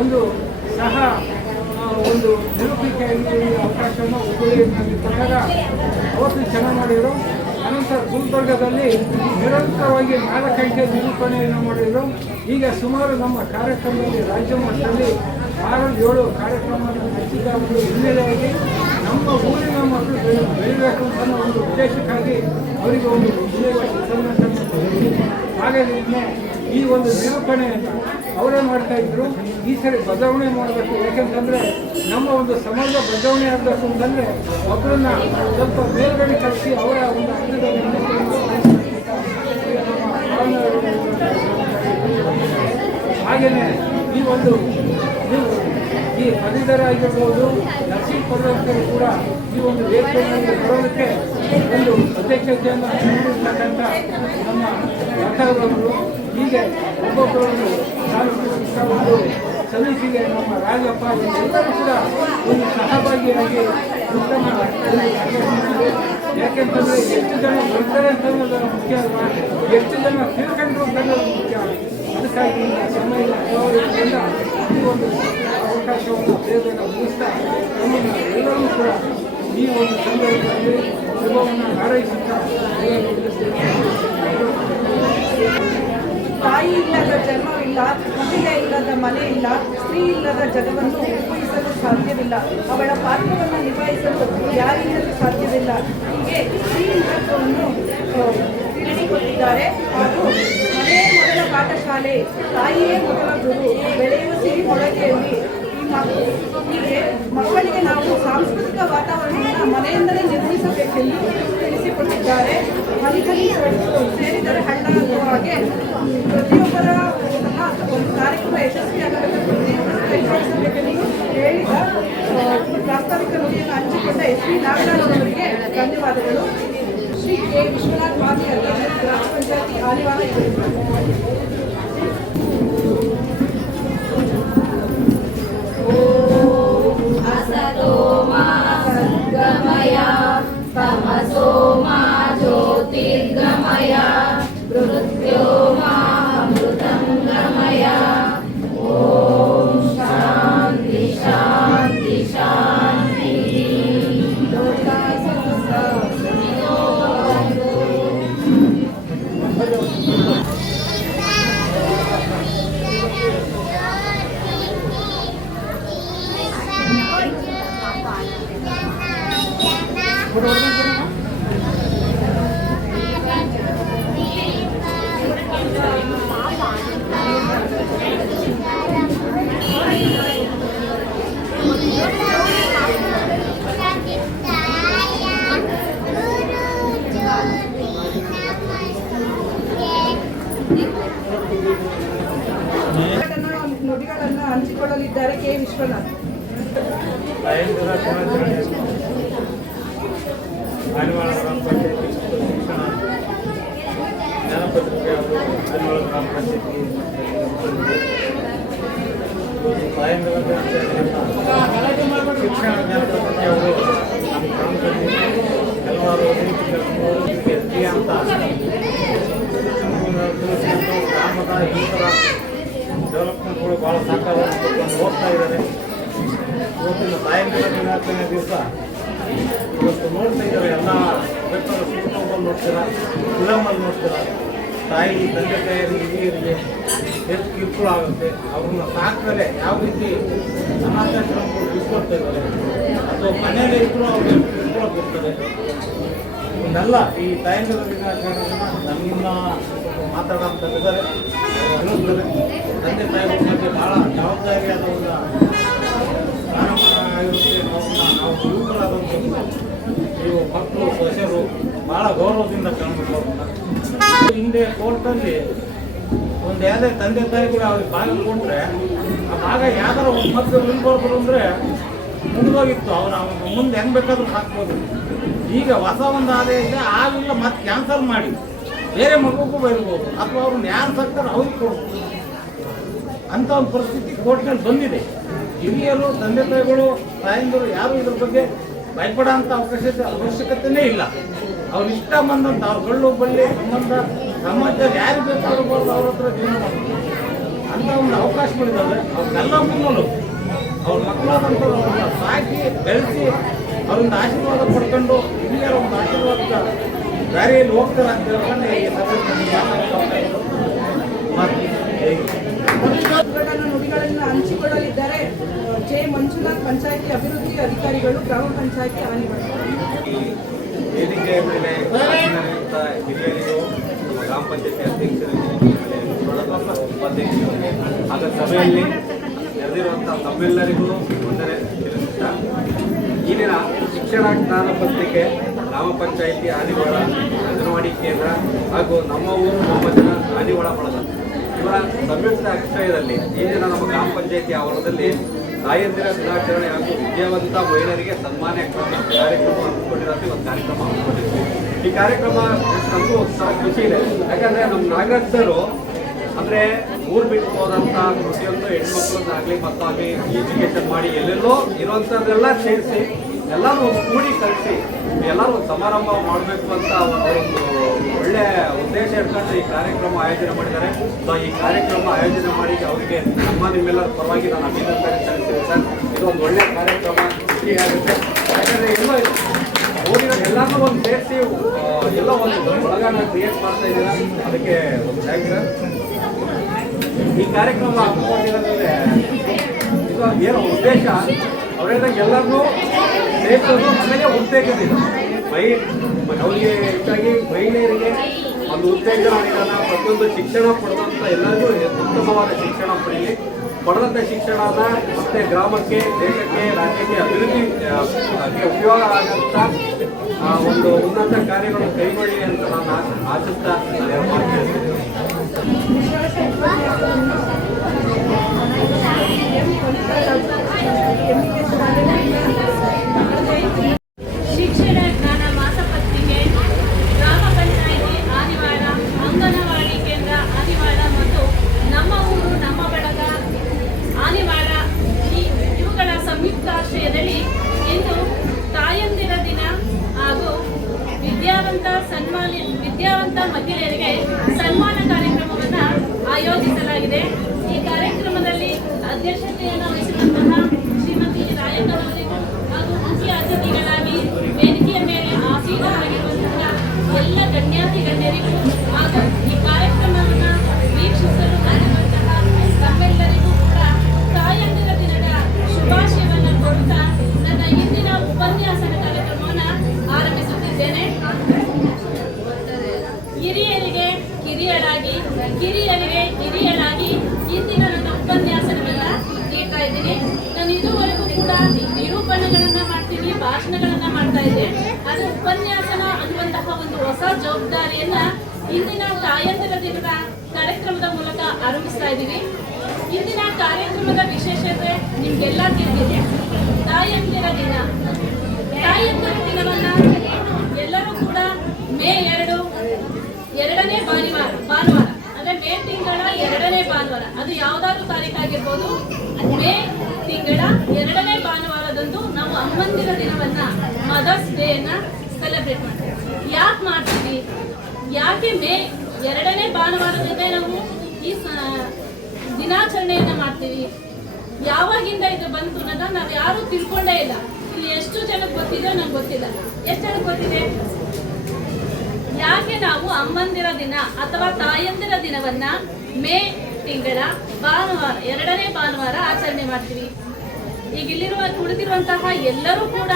ಒಂದು ಸಹ ಒಂದು ನಿರೂಪಿಕೆಯಲ್ಲಿ ಅವಕಾಶವನ್ನು ಉಪಯೋಗಿಸಿ ಕೊಟ್ಟಾಗ ಅವತ್ತು ಚೆನ್ನಾಗಿ ಮಾಡಿದರು. ಅನಂತರ ಗುಲ್ಬರ್ಗದಲ್ಲಿ ನಿರಂತರವಾಗಿ 4 ಗಂಟೆ ನಿರೂಪಣೆಯನ್ನು ಮಾಡಿದರು. ಈಗ ಸುಮಾರು ನಮ್ಮ ಕಾರ್ಯಕ್ರಮದಲ್ಲಿ ರಾಜ್ಯ ಮಟ್ಟದಲ್ಲಿ 6-7 ಕಾರ್ಯಕ್ರಮವನ್ನು ನಡೆಸಿದ ಒಂದು ಹಿನ್ನೆಲೆಯಾಗಿ ನಮ್ಮ ಊರಿನ ಮಕ್ಕಳು ಬೆಳಿಬೇಕು ಅನ್ನೋ ಒಂದು ಉದ್ದೇಶಕ್ಕಾಗಿ ಅವರಿಗೆ ಒಂದು ವಿಶೇಷ ಉಪನ್ಯಾಸವನ್ನು ಕೊಟ್ಟಿದ್ದೀವಿ. ಹಾಗಾಗಿ ಈ ಒಂದು ನಿರೂಪಣೆಯನ್ನು ಅವರೇ ಮಾಡ್ತಾ ಇದ್ರು. ಈ ಸರಿ ಬದಲಾವಣೆ ಮಾಡಬೇಕು. ಯಾಕೆಂತಂದರೆ ನಮ್ಮ ಒಂದು ಸಮಾಜ ಬದಲಾವಣೆ ಆಗಬೇಕು ಅಂತಂದರೆ ಒಬ್ಬರನ್ನ ಸ್ವಲ್ಪ ಮೇಲ್ಗಡೆ ಕಳಿಸಿ ಅವರ ಒಂದು ಹಾಗೆಯೇ ಈ ಒಂದು ಈ ಪದವೀಧರ ಆಗಿರ್ಬೋದು, ನರ್ಸಿಂಗ್ ಪದವೀಧರರು ಕೂಡ ಈ ಒಂದು ವೇದಿಕೆಯಲ್ಲಿ ಬರೋದಕ್ಕೆ ಒಂದು ಅಧ್ಯಕ್ಷತೆಯನ್ನು ನೀಡಿರ್ತಕ್ಕಂಥ ನಮ್ಮ ಡಾಕ್ಟರ್ಗಳು, ಹೀಗೆ ಒಬ್ಬೊಬ್ಬರನ್ನು ಒಂದು ಸಮಿತಿಗೆ ನಮ್ಮ ರಾಜಪ್ಪ ಎಲ್ಲರೂ ಕೂಡ ಒಂದು ಸಹಭಾಗಿಯಾಗಿ ಉತ್ತಮ. ಯಾಕೆಂತಂದರೆ ಎಷ್ಟು ಜನ ಬರ್ತಾರೆ ಅಂತ ಅನ್ನೋದು ಮುಖ್ಯ ಅಲ್ವಾ, ಎಷ್ಟು ಜನ ತಿಳ್ಕೊಂಡ್ರು ಅಂತ ಅನ್ನೋದು ಮುಖ್ಯ. ಅದಕ್ಕಾಗಿ ಸಮಯ ಅಭಾವದಿಂದ ಈ ಒಂದು ಅವಕಾಶವನ್ನು ಬೇಗ ಮುಗಿಸ್ತಾ ನಮ್ಮನ್ನು ಎಲ್ಲರೂ ಕೂಡ ಈ ಒಂದು ಸಂದರ್ಭದಲ್ಲಿ ಶುಭವನ್ನು ಹಾರೈಸುತ್ತಾ ತಾಯಿ ಇಲ್ಲದ ಜನ್ಮವಿಲ್ಲ, ಮಹಿಳೆ ಇಲ್ಲದ ಮನೆ ಇಲ್ಲ, ಸ್ತ್ರೀ ಇಲ್ಲದ ಜಗವನ್ನು ಊಹಿಸಲು ಸಾಧ್ಯವಿಲ್ಲ, ಅವಳ ಪಾತ್ರವನ್ನು ನಿಭಾಯಿಸಲು ಯಾರಿಂದಲೂ ಸಾಧ್ಯವಿಲ್ಲ. ಹೀಗೆ ಸ್ತ್ರೀ ಮಹತ್ವವನ್ನು ತಿಳಿಸಿಕೊಟ್ಟಿದ್ದಾರೆ. ಹಾಗೂ ಮನೆಯೇ ಮೊದಲ ಪಾಠಶಾಲೆ, ತಾಯಿಯೇ ಮೊದಲ ಗುರು, ಬೆಳೆಯುವ ಸಿರಿ ಮೊಳಕೆಯಲ್ಲಿ ಹೀಗೆ ಮಕ್ಕಳಿಗೆ ನಾವು ಸಾಂಸ್ಕೃತಿಕ ವಾತಾವರಣವನ್ನು ಮನೆಯಿಂದಲೇ ನಿರ್ಮಿಸಬೇಕೆಂದು ತಿಳಿಸಿಕೊಟ್ಟಿದ್ದಾರೆ. ಹನಿ ಸೇರಿದರೆ ಹಳ್ಳ ಅನ್ನುವ ಹಾಗೆ ಪ್ರತಿಯೊಬ್ಬರ ಒಂದು ಕಾರ್ಯಕ್ರಮ ಯಶಸ್ವಿಯಾಗಬೇಕು ಕೈಗೊಳಿಸಬೇಕೆಂದು ಹೇಳಿದ ಪ್ರಾಸ್ತಾವಿಕ ನುಡಿಯನ್ನು ಹಂಚಿಕೊಂಡ SP ನಾಗರಾಜ್ ಅವರಿಗೆ ಧನ್ಯವಾದಗಳು. ಶ್ರೀ ಕೆ ವಿಶ್ವನಾಥ್ ಮಾಜಿ ಅಧ್ಯಕ್ಷರು, ಗ್ರಾಮ ಪಂಚಾಯತಿ ಆಲಿವಾಲ. असतो मा सद्गमय तमसो मा ज्योतिर्गमय मृत्यो मा अमृतं गमय. ॐ शान्ति शान्ति शान्ति. ನುಡಿಗಳನ್ನು ಹಂಚಿಕೊಳ್ಳಲಿದ್ದಾರೆ ಕೆ ವಿಶ್ವನಾಥ್. ಆನಿವಾಳ ಗ್ರಾಮ ಪಂಚಾಯತಿ ಶಿಕ್ಷಣ ಜ್ಞಾನಪತ್ರಿಕೆ ಅವರು ಆನಿವಾಳ ಗ್ರಾಮ ಪಂಚಾಯತಿ ತಾಯಂದ್ರ ಶಿಕ್ಷಣ ಜ್ಞಾನಪತ್ರಿಕೆ ಅವರು ನಮ್ಮ ಗ್ರಾಮದಲ್ಲಿ ಹಲವಾರು ರೀತಿ ಅಂತ ಗ್ರಾಮದ ಯುವಕರ ಡೆವಲಪ್ಮೆಂಟ್ಗಳು ಭಾಳ ಸಾಕಾಗಿ ಹೋಗ್ತಾ ಇದ್ದಾರೆ. ಇವತ್ತಿನ ತಾಯಂದ್ರ ದಿನಾಚರಣೆ ದಿವಸ ಇವತ್ತು ನೋಡ್ತಾ ಇದ್ದಾರೆ. ಎಲ್ಲ ಬೆಟ್ಟದ ಕುಟುಂಬದಲ್ಲಿ ನೋಡ್ತೀರ, ಫಿಲಮಲ್ಲಿ ನೋಡ್ತೀರ, ತಾಯಿ ತಂದೆ ತಾಯಿಯರಿಗೆ ಹಿರಿಯರಿಗೆ ಎಷ್ಟು ಕಿರುಕುಳ ಆಗುತ್ತೆ. ಅವ್ರನ್ನ ಸಾಕಿದ್ರೆ ಯಾವ ರೀತಿ ಅನಾಥಾಶ್ರಮಗಳು ಬಿಟ್ಕೊಡ್ತಾ ಇದ್ದಾರೆ, ಅಥವಾ ಮನೆಯಲ್ಲೇ ಇದ್ದರೂ ಅವ್ರಿಗೆ ಕಿರುಕುಳ ಕೊಡ್ತಾರೆ. ಇವನ್ನೆಲ್ಲ ಈ ತಾಯಂದ್ರ ದಿನಾಚರಣೆಯನ್ನು ನಮ್ಮಿಂದ ಮಾತಾಡೋಂಥದ್ದಿದ್ದಾರೆ, ತಿಳಿಸ್ತಾರೆ. ತಂದೆ ತಾಯಿಗಳ ಬಗ್ಗೆ ಭಾಳ ಜವಾಬ್ದಾರಿಯಾದ ಒಂದು ಆಗಿರುತ್ತೆ. ನಾವು ಯುವಕರಾದಂಥ ನೀವು ಮಕ್ಕಳು ಸೊಸೆರು ಭಾಳ ಗೌರವದಿಂದ ಕಾಣಬೇಕು. ಹಿಂದೆ ಕೋರ್ಟಲ್ಲಿ ಒಂದು ಯಾವುದೇ ತಂದೆ ತಾಯಿಗಳು ಅವ್ರಿಗೆ ಭಾಗ ಕೊಟ್ಟರೆ ಆ ಭಾಗ ಯಾವ್ದಾರ ಒಂದು ಮಕ್ಕಳು ನಿಲ್ಬಾರ್ದು ಅಂದರೆ ಮುಗಿದೋಗಿತ್ತು. ಅವನ ಮುಂದೆ ಹೆಂಗೆ ಬೇಕಾದ್ರೂ ಹಾಕ್ಬೋದು. ಈಗ ಹೊಸ ಒಂದು ಆದೇಶ ಆಗಿಲ್ಲ ಮತ್ತೆ ಕ್ಯಾನ್ಸಲ್ ಮಾಡಿ ಬೇರೆ ಮಗುಗೂ ಬೈರ್ಬೋದು ಅಥವಾ ಅವ್ರು ನ್ಯಾಯ ಸರ್ಕಾರ ಅವ್ರಿಗೆ ಕೊಡ್ಬೋದು ಅಂತ ಒಂದು ಪರಿಸ್ಥಿತಿ ಕೋರ್ಟ್ನಲ್ಲಿ ಬಂದಿದೆ. ಹಿರಿಯರು, ತಂದೆ ತಾಯಿಗಳು, ತಾಯಂದಿರು ಯಾರು ಇದ್ರ ಬಗ್ಗೆ ಭಯಪಡೋ ಅಂಥ ಅವಶ್ಯಕತೆನೇ ಇಲ್ಲ. ಅವ್ರು ಇಷ್ಟ ಬಂದಂಥ ಅವ್ರ ಗಳ್ಳು ಬಳ್ಳಿ ಸಂಬಂಧ ಸಮಾಜದಲ್ಲಿ ಯಾರು ಬೇಕಾದ್ರೂ ಅವ್ರ ಹತ್ರ ಜೀವನ ಮಾಡ್ತಾರೆ ಅಂತ ಒಂದು ಅವಕಾಶಗಳಿದ್ದಾವೆ. ಅವ್ರನ್ನೆಲ್ಲ ಮುನ್ನಲು ಅವ್ರ ಮಕ್ಕಳಾದಂಥವ್ರು ಅವ್ರನ್ನ ಸಾಕಿ ಬೆಳೆಸಿ ಅವ್ರಿಂದ ಆಶೀರ್ವಾದ ಪಡ್ಕೊಂಡು ಹಿರಿಯರ ಒಂದು ಆಶೀರ್ವಾದದ ದಾರಿಯಲ್ಲಿ ಹೋಗ್ತಾರೆ ಅಂತ ಹೇಳ್ಕೊಂಡು ಈ ನುಡಿಗಳನ್ನು ಹಂಚಿಕೊಳ್ಳಲಿದ್ದಾರೆ ಜೆ ಮಂಜುನಾಥ್, ಪಂಚಾಯಿತಿ ಅಭಿವೃದ್ಧಿ ಅಧಿಕಾರಿಗಳು, ಗ್ರಾಮ ಪಂಚಾಯಿತಿ ಆನೆವಾಡ. ವೇದಿಕೆಯ ಮೇಲೆ ಹಾಜರಿರುವಂಥ ಹಿರಿಯರಿಗೂ, ನಮ್ಮ ಗ್ರಾಮ ಪಂಚಾಯತಿ ಅಧ್ಯಕ್ಷರಿಗೂ, ಉಪಾಧ್ಯಕ್ಷರಿಗೆ ಹಾಗೂ ಸಭೆಯಲ್ಲಿ ನೆರೆದಿರುವಂಥ ತಮ್ಮೆಲ್ಲರಿಗೂ ವಂದನೆ ತಿಳಿಸುತ್ತಾ, ಈ ದಿನ ಶಿಕ್ಷಣ ಜ್ಞಾನ ಪತ್ರಿಕೆ ಗ್ರಾಮ ಪಂಚಾಯಿತಿ ಆದಿವಾಳ ಅಂಗನವಾಡಿ ಕೇಂದ್ರ ಹಾಗೂ ನಮ್ಮ ಊರು ನಮ್ಮ ಜನ ಆದಿವಾಳ ಬಳಗ ಇವರ ಸಂಯುಕ್ತ ಆಶ್ರಯದಲ್ಲಿ ಈ ದಿನ ನಮ್ಮ ಗ್ರಾಮ ಪಂಚಾಯಿತಿ ಆವರಣದಲ್ಲಿ ತಾಯಂದಿರ ದಿನಾಚರಣೆ ಹಾಗೂ ವಿದ್ಯಾವಂತ ಮಹಿಳೆಯರಿಗೆ ಸನ್ಮಾನ ಕಾರ್ಯಕ್ರಮ ಹಮ್ಮಿಕೊಂಡಿರೋದು ಒಂದು ಕಾರ್ಯಕ್ರಮ ಹಮ್ಮಿಕೊಂಡಿದ್ವಿ. ಈ ಕಾರ್ಯಕ್ರಮ ನಮಗೂ ಖುಷಿ ಇದೆ. ಯಾಕಂದರೆ ನಮ್ಮ ನಾಗರಾಜರು ಅಂದರೆ ಊರು ಬಿಟ್ಟು ಹೋದಂಥ ಪ್ರತಿಯೊಂದು ಹೆಣ್ಮಕ್ಳನ್ನಾಗಲಿ ಮತ್ತಾಗಲಿ ಎಜುಕೇಷನ್ ಮಾಡಿ ಎಲ್ಲೆಲ್ಲೋ ಇರುವಂಥದ್ದೆಲ್ಲ ಸೇರಿಸಿ ಎಲ್ಲರೂ ಒಂದು ಕೂಡಿ ಕಲಿಸಿ ಎಲ್ಲರೂ ಒಂದು ಸಮಾರಂಭ ಮಾಡಬೇಕು ಅಂತ ಅವರೊಂದು ಒಳ್ಳೆಯ ಉದ್ದೇಶ ಇಟ್ಕೊಂಡು ಈ ಕಾರ್ಯಕ್ರಮ ಆಯೋಜನೆ ಮಾಡಿದ್ದಾರೆ. ಸೊ ಈ ಕಾರ್ಯಕ್ರಮ ಆಯೋಜನೆ ಮಾಡಿ ಅವರಿಗೆ ನಿಮ್ಮೆಲ್ಲರ ಪರವಾಗಿ ನಾನು ಅಭಿನಂದನೆ ಸಲ್ಲಿಸ್ತೀನಿ ಸರ್. ಇದು ಒಂದು ಒಳ್ಳೆಯ ಕಾರ್ಯಕ್ರಮ ಆಗುತ್ತೆ. ಯಾಕಂದರೆ ಎಲ್ಲೋ ಓದಿರೋ ಎಲ್ಲರೂ ಒಂದು ಸೇರಿಸಿ ಎಲ್ಲ ಒಂದು ಒಳಗಾನ ಕ್ರಿಯೇಟ್ ಮಾಡ್ತಾ ಇದ್ದೀರಾ, ಅದಕ್ಕೆ ಒಂದು ಥ್ಯಾಂಕ್ ಯು. ಈ ಕಾರ್ಯಕ್ರಮ ಹಮ್ಮಿಕೊಂಡಿರೋದ್ರೆ ಇದು ಏನೋ ಉದ್ದೇಶ ಅವರೆಲ್ಲ ಎಲ್ಲರನ್ನೂ ಸೇರಿಸೋದು, ಆಮೇಲೆ ಉತ್ತೇಜನ ಅವರಿಗೆ ಹೆಚ್ಚಾಗಿ ಮಹಿಳೆಯರಿಗೆ ಒಂದು ಉತ್ತೇಜನ ನೀಡೋಣ, ಪ್ರತಿಯೊಂದು ಶಿಕ್ಷಣ ಪಡೆದಂಥ ಎಲ್ಲರಿಗೂ ಉತ್ತಮವಾದ ಶಿಕ್ಷಣ ಪಡೀಲಿ, ಪಡೆದಂಥ ಶಿಕ್ಷಣನ ಮತ್ತೆ ಗ್ರಾಮಕ್ಕೆ, ದೇಶಕ್ಕೆ, ರಾಜ್ಯಕ್ಕೆ ಅಭಿವೃದ್ಧಿಗೆ ಉಪಯೋಗ ಆಗೋಂಥ ಒಂದು ಉನ್ನತ ಕಾರ್ಯಗಳು ಕೈಗೊಳ್ಳಿ ಅಂತ ನಾನು ಆಶಿಸ್ತಾ ಶಿಕ್ಷಣ ಜ್ಞಾನ ಮಾಸಪತ್ರಿಕೆ ಗ್ರಾಮ ಪಂಚಾಯಿತಿ ಆದಿವಾಳ, ಅಂಗನವಾಡಿ ಕೇಂದ್ರ ಆದಿವಾಳ ಮತ್ತು ನಮ್ಮ ಊರು ನಮ್ಮ ಬಳಗ ಆದಿವಾಳ ಇವುಗಳ ಸಂಯುಕ್ತಾಶ್ರಯದಲ್ಲಿ ಇಂದು ತಾಯಂದಿರ ದಿನ ಹಾಗೂ ವಿದ್ಯಾವಂತ ಮಹಿಳೆಯರಿಗೆ ಸನ್ಮಾನ ಕಾರ್ಯಕ್ರಮವನ್ನು ಆಯೋಜಿಸಲಾಗಿದೆ. ಈ ಕಾರ್ಯಕ್ರಮದಲ್ಲಿ ಅಧ್ಯಕ್ಷತೆಯನ್ನು ವಹಿಸಿದಂತಹ ಶ್ರೀಮತಿ ರಾಯಕರವರಿಗೂ ಹಾಗೂ ಮುಖ್ಯ ಅತಿಥಿಗಳಾಗಿ ವೇದಿಕೆಯ ಮೇಲೆ ಆಸೀನರಾಗಿರುವಂತಹ ಎಲ್ಲ ಗಣ್ಯಾತಿ ಗಣ್ಯರಿಗೂ ಹಾಗೂ ಈ ಕಾರ್ಯಕ್ರಮವನ್ನು ವೀಕ್ಷಿಸಲು ಬಂದಿರುವಂತಹ ತಮ್ಮೆಲ್ಲರಿಗೂ ಕೂಡ ತಾಯಂದಿರ ದಿನದ ಶುಭಾಶಯವನ್ನು ಕೊಡುತ್ತಾ ನನ್ನ ಇಂದಿನ ಉಪನ್ಯಾಸನ ಕಾರ್ಯಕ್ರಮವನ್ನು ಆರಂಭಿಸುತ್ತಿದ್ದೇನೆ. ಹಿರಿಯರಿಗೆ ಹಿರಿಯಳಾಗಿ ಇಂದಿನ ನನ್ನ ಉಪನ್ಯಾಸನವನ್ನು ನೀಡ್ತಾ ಇದ್ದೀನಿ. ನಾನು ಇದುವರೆಗೂ ಕೂಡ ನಿರೂಪಣೆಗಳನ್ನು ಮಾಡ್ತೀನಿ, ಭಾಷಣಗಳನ್ನು ಮಾಡ್ತಾ ಇದ್ದೆ. ಅದು ಉಪನ್ಯಾಸನ ಅನ್ನುವಂತಹ ಒಂದು ಹೊಸ ಜವಾಬ್ದಾರಿಯನ್ನ ಇಂದಿನ ತಾಯಂದಿರ ದಿನದ ಕಾರ್ಯಕ್ರಮದ ಮೂಲಕ ಆರಂಭಿಸ್ತಾ ಇದ್ದೀವಿ. ಇಂದಿನ ಕಾರ್ಯಕ್ರಮದ ವಿಶೇಷತೆ ನಿಮ್ಗೆಲ್ಲ ತಿಳಿದಿದೆ. ತಾಯಂದಿರ ದಿನವನ್ನ ಎಲ್ಲರೂ ಕೂಡ ಮೇ 2 ಭಾನುವಾರ ಅಂದ್ರೆ ಮೇ ತಿಂಗಳ 2ನೇ ಭಾನುವಾರ, ಅದು ಯಾವ್ದಾದ್ರು ತಾರೀಕಾಗಿರ್ಬೋದು, ಮೇ ತಿಂಗಳ 2ನೇ ಭಾನುವಾರದಂದು ನಾವು ಅಮ್ಮಂದಿರ ದಿನವನ್ನ, ಮದರ್ಸ್ ಡೇಯನ್ನ ಸೆಲೆಬ್ರೇಟ್ ಮಾಡ್ತೀವಿ. ಯಾಕೆ ಮಾಡ್ತೀವಿ? ಯಾಕೆ ಮೇ 2ನೇ ಭಾನುವಾರದಂದೇ ನಾವು ಈ ದಿನಾಚರಣೆಯನ್ನ ಮಾಡ್ತೀವಿ? ಯಾವಾಗಿಂದ ಇದು ಬಂತು ಅನ್ನೋದನ್ನ ನಾವು ಯಾರು ತಿಳ್ಕೊಂಡೇ ಇಲ್ಲ. ಇಲ್ಲಿ ಎಷ್ಟು ಜನಕ್ಕೆ ಗೊತ್ತಿದೆ ನಂಗೆ ಗೊತ್ತಿಲ್ಲ. ಎಷ್ಟು ಜನಕ್ಕೆ ಗೊತ್ತಿದೆ? ಯಾಕೆ ನಾವು ಅಮ್ಮಂದಿರ ದಿನ ಅಥವಾ ತಾಯಂದಿರ ದಿನವನ್ನ ಮೇ ತಿಂಗಳ ಭಾನುವಾರ 2ನೇ ಭಾನುವಾರ ಆಚರಣೆ ಮಾಡ್ತೀವಿ? ಈಗ ಕುಳಿತಿರುವಂತಹ ಎಲ್ಲರೂ ಕೂಡ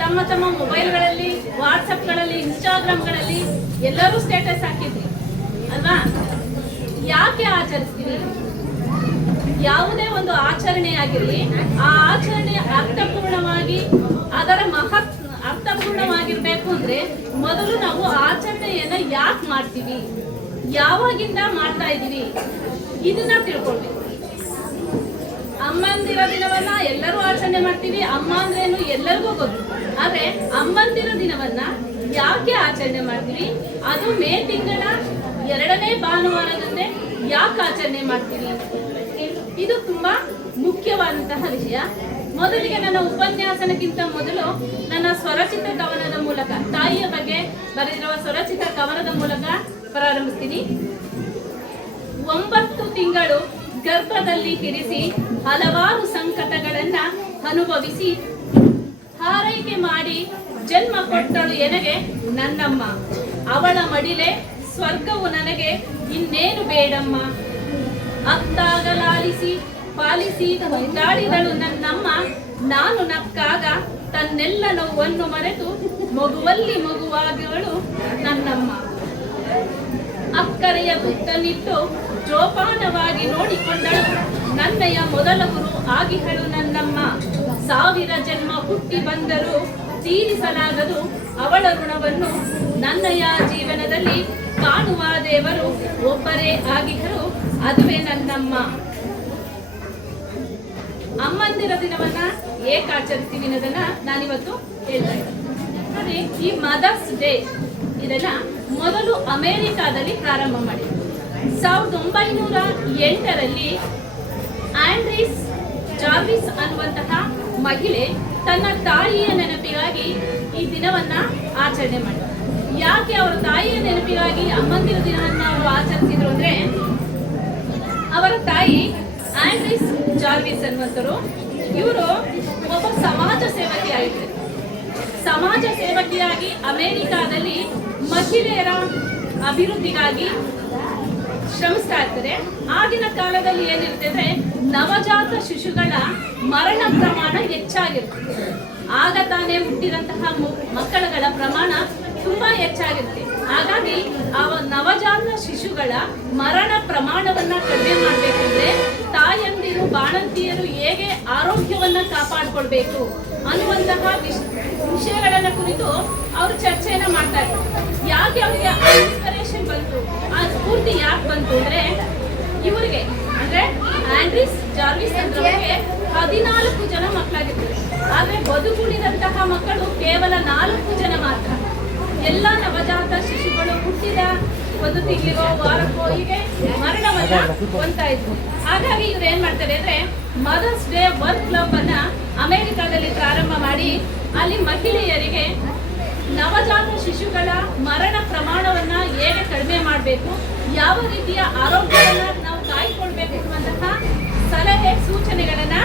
ತಮ್ಮ ತಮ್ಮ ಮೊಬೈಲ್ಗಳಲ್ಲಿ, ವಾಟ್ಸಪ್ಗಳಲ್ಲಿ, ಇನ್ಸ್ಟಾಗ್ರಾಮ್ಗಳಲ್ಲಿ ಎಲ್ಲರೂ ಸ್ಟೇಟಸ್ ಹಾಕಿದ್ವಿ ಅಲ್ವಾ? ಯಾಕೆ ಆಚರಿಸ್ತೀವಿ? ಯಾವುದೇ ಒಂದು ಆಚರಣೆ ಆಗಿರಲಿ, ಆ ಆಚರಣೆ ಅರ್ಥಪೂರ್ಣವಾಗಿ ಅದರ ಅರ್ಥಪೂರ್ಣವಾಗಿರ್ಬೇಕು ಅಂದ್ರೆ ಮೊದಲು ನಾವು ಆಚರಣೆಯನ್ನ ಯಾಕೆ ಮಾಡ್ತೀವಿ, ಯಾವಾಗಿಂದ ಮಾಡ್ತಾ ಇದೀವಿ, ಇದನ್ನ ತಿಳ್ಕೊಳ್ಬೇಕು. ಅಮ್ಮಂದಿರ ದಿನವನ್ನ ಎಲ್ಲರೂ ಆಚರಣೆ ಮಾಡ್ತೀವಿ. ಅಮ್ಮ ಅಂದ್ರೇನು ಎಲ್ಲರಿಗೂ ಗೊತ್ತು. ಆದ್ರೆ ಅಮ್ಮಂದಿರ ದಿನವನ್ನ ಯಾಕೆ ಆಚರಣೆ ಮಾಡ್ತೀವಿ, ಅದು ಮೇ ತಿಂಗಳ 2ನೇ ಭಾನುವಾರದಂದೇ ಯಾಕೆ ಆಚರಣೆ ಮಾಡ್ತೀವಿ, ಇದು ತುಂಬಾ ಮುಖ್ಯವಾದಂತಹ ವಿಷಯ. ಮೊದಲಿಗೆ ನನ್ನ ಉಪನ್ಯಾಸನಕ್ಕಿಂತ ಮೊದಲು ನನ್ನ ಸ್ವರಚಿತ ಕವನದ ಮೂಲಕ, ತಾಯಿಯ ಬಗ್ಗೆ ಬರೆದಿರುವ ಸ್ವರಚಿತ ಕವನದ ಮೂಲಕ ಪ್ರಾರಂಭಿಸ್ತೀನಿ. 9 ತಿಂಗಳು ಗರ್ಭದಲ್ಲಿ ಇರಿಸಿ ಹಲವಾರು ಸಂಕಟಗಳನ್ನ ಅನುಭವಿಸಿ ಹಾರೈಕೆ ಮಾಡಿ ಜನ್ಮ ಕೊಟ್ಟಳು ಎನಗೆ ನನ್ನಮ್ಮ. ಅವಳ ಮಡಿಲೆ ಸ್ವರ್ಗವು ನನಗೆ ಇನ್ನೇನು ಬೇಡಮ್ಮ. ಅತ್ತಾಗಲಾಲಿಸಿ ಪಾಲಿಸಿ ಕೊಂಡಾಡಿದಳು ನನ್ನಮ್ಮ. ನಾನು ನಕ್ಕಾಗ ತನ್ನೆಲ್ಲ ನೋವನ್ನು ಮರೆತು ಮಗುವಲ್ಲಿ ಮಗುವಾದವಳು ನನ್ನಮ್ಮ. ಅಕ್ಕರೆಯ ಗುತ್ತನಿಟ್ಟು ಜೋಪಾನವಾಗಿ ನೋಡಿಕೊಂಡಳು ನನ್ನಯ ಮೊದಲ ಗುರು ಆಗಿಹಳು ನನ್ನಮ್ಮ. 1000 ಜನ್ಮ ಹುಟ್ಟಿ ಬಂದರೂ ತೀರಿಸಲಾಗದು ಅವಳ ಋಣವನ್ನು. ನನ್ನಯ ಜೀವನದಲ್ಲಿ ಕಾಣುವ ದೇವರು ಒಬ್ಬರೇ ಆಗಿಹರು, ಅದುವೇ ನನ್ನಮ್ಮ. ಅಮ್ಮಂದಿರ ದಿನವನ್ನ ಏಕೆ ಆಚರಿಸ್ತೀವಿ ಅನ್ನೋದನ್ನ ನಾನಿವತ್ತು ಹೇಳ್ತಾ ಇದ್ದೀನಿ. ಈ ಮದರ್ಸ್ ಡೇ ಇದನ್ನ ಮೊದಲು ಅಮೆರಿಕಾದಲ್ಲಿ ಪ್ರಾರಂಭ ಮಾಡಿದ್ರು. 1908ರಲ್ಲಿ ಆಂಡ್ರೀಸ್ ಜಾರ್ವಿಸ್ ಅನ್ನುವಂತಹ ಮಹಿಳೆ ತನ್ನ ತಾಯಿಯ ನೆನಪಿಗಾಗಿ ಈ ದಿನವನ್ನ ಆಚರಣೆ ಮಾಡಿದ್ರು. ಯಾಕೆ ಅವರ ತಾಯಿಯ ನೆನಪಿಗಾಗಿ ಅಮ್ಮಂದಿರ ದಿನವನ್ನ ಅವರು ಆಚರಿಸಿದ್ರು ಅಂದ್ರೆ, ಅವರ ತಾಯಿ ಆಂಡ್ರೀಸ್ ಜಾರ್ವಿಸ್ ಅನ್ನುವಂಥರು, ಇವರು ಒಬ್ಬ ಸಮಾಜ ಸೇವಕಿಯಾಗಿದ್ದಾರೆ. ಸಮಾಜ ಸೇವಕಿಯಾಗಿ ಅಮೆರಿಕಾದಲ್ಲಿ ಮಹಿಳೆಯರ ಅಭಿವೃದ್ಧಿಗಾಗಿ ಶ್ರಮಿಸ್ತಾ ಇರ್ತಾರೆ. ಆಗಿನ ಕಾಲದಲ್ಲಿ ಏನಿರುತ್ತೆ ಅಂದ್ರೆ, ನವಜಾತ ಶಿಶುಗಳ ಮರಣ ಪ್ರಮಾಣ ಹೆಚ್ಚಾಗಿರುತ್ತೆ. ಆಗ ತಾನೇ ಹುಟ್ಟಿದಂತಹ ಮಕ್ಕಳುಗಳ ಪ್ರಮಾಣ ತುಂಬಾ ಹೆಚ್ಚಾಗಿರುತ್ತೆ. ಹಾಗಾಗಿ ಆ ನವಜಾತ ಶಿಶುಗಳ ಮರಣ ಪ್ರಮಾಣವನ್ನ ಕಡಿಮೆ ಮಾಡಬೇಕಂದ್ರೆ ತಾಯಂದಿರು ಬಾಣಂತಿಯರು ಹೇಗೆ ಆರೋಗ್ಯವನ್ನ ಕಾಪಾಡಿಕೊಳ್ಬೇಕು ಅನ್ನುವಂತಹ ವಿಷಯಗಳನ್ನ ಕುರಿತು ಅವರು ಚರ್ಚೆಯನ್ನ ಮಾಡ್ತಾ ಇದ್ದಾರೆ. ಯಾಕೆ ಅವರಿಗೆ ಆ ಇನ್ಸ್ಪಿರೇಷನ್ ಬಂತು, ಆ ಸ್ಫೂರ್ತಿ ಯಾಕೆ ಬಂತು ಅಂದ್ರೆ, ಇವರಿಗೆ ಅಂದ್ರೆ ಆಂಡ್ರೀಸ್ ಜಾರ್ವಿಸ್ ಅವರಿಗೆ 14 ಜನ ಮಕ್ಕಳಾಗಿದ್ದಾರೆ. ಆದ್ರೆ ಬದುಕುಳಿದಂತಹ ಮಕ್ಕಳು ಕೇವಲ 4 ಜನ ಮಾತ್ರ. ಎಲ್ಲ ನವಜಾತ ಶಿಶುಗಳು ಹುಟ್ಟಿದ 1 ತಿಂಗಳಿಗೋ ವಾರಕ್ಕೋ ಹೀಗೆ ಮರಣವನ್ನ ಹೊಂದ್ತಾ ಇದ್ರು. ಹಾಗಾಗಿ ಇವ್ರು ಏನ್ ಮಾಡ್ತಾರೆ ಅಂದ್ರೆ, ಮದರ್ಸ್ ಡೇ ವರ್ಕ್ ಕ್ಲಬ್ ಅನ್ನ ಅಮೆರಿಕಾದಲ್ಲಿ ಪ್ರಾರಂಭ ಮಾಡಿ ಅಲ್ಲಿ ಮಹಿಳೆಯರಿಗೆ ನವಜಾತ ಶಿಶುಗಳ ಮರಣ ಪ್ರಮಾಣವನ್ನ ಹೇಗೆ ಕಡಿಮೆ ಮಾಡಬೇಕು, ಯಾವ ರೀತಿಯ ಆರೋಗ್ಯವನ್ನ ನಾವು ಕಾಯ್ಕೊಳ್ಬೇಕು ಅನ್ನುವಂತಹ ಸಲಹೆ ಸೂಚನೆಗಳನ್ನ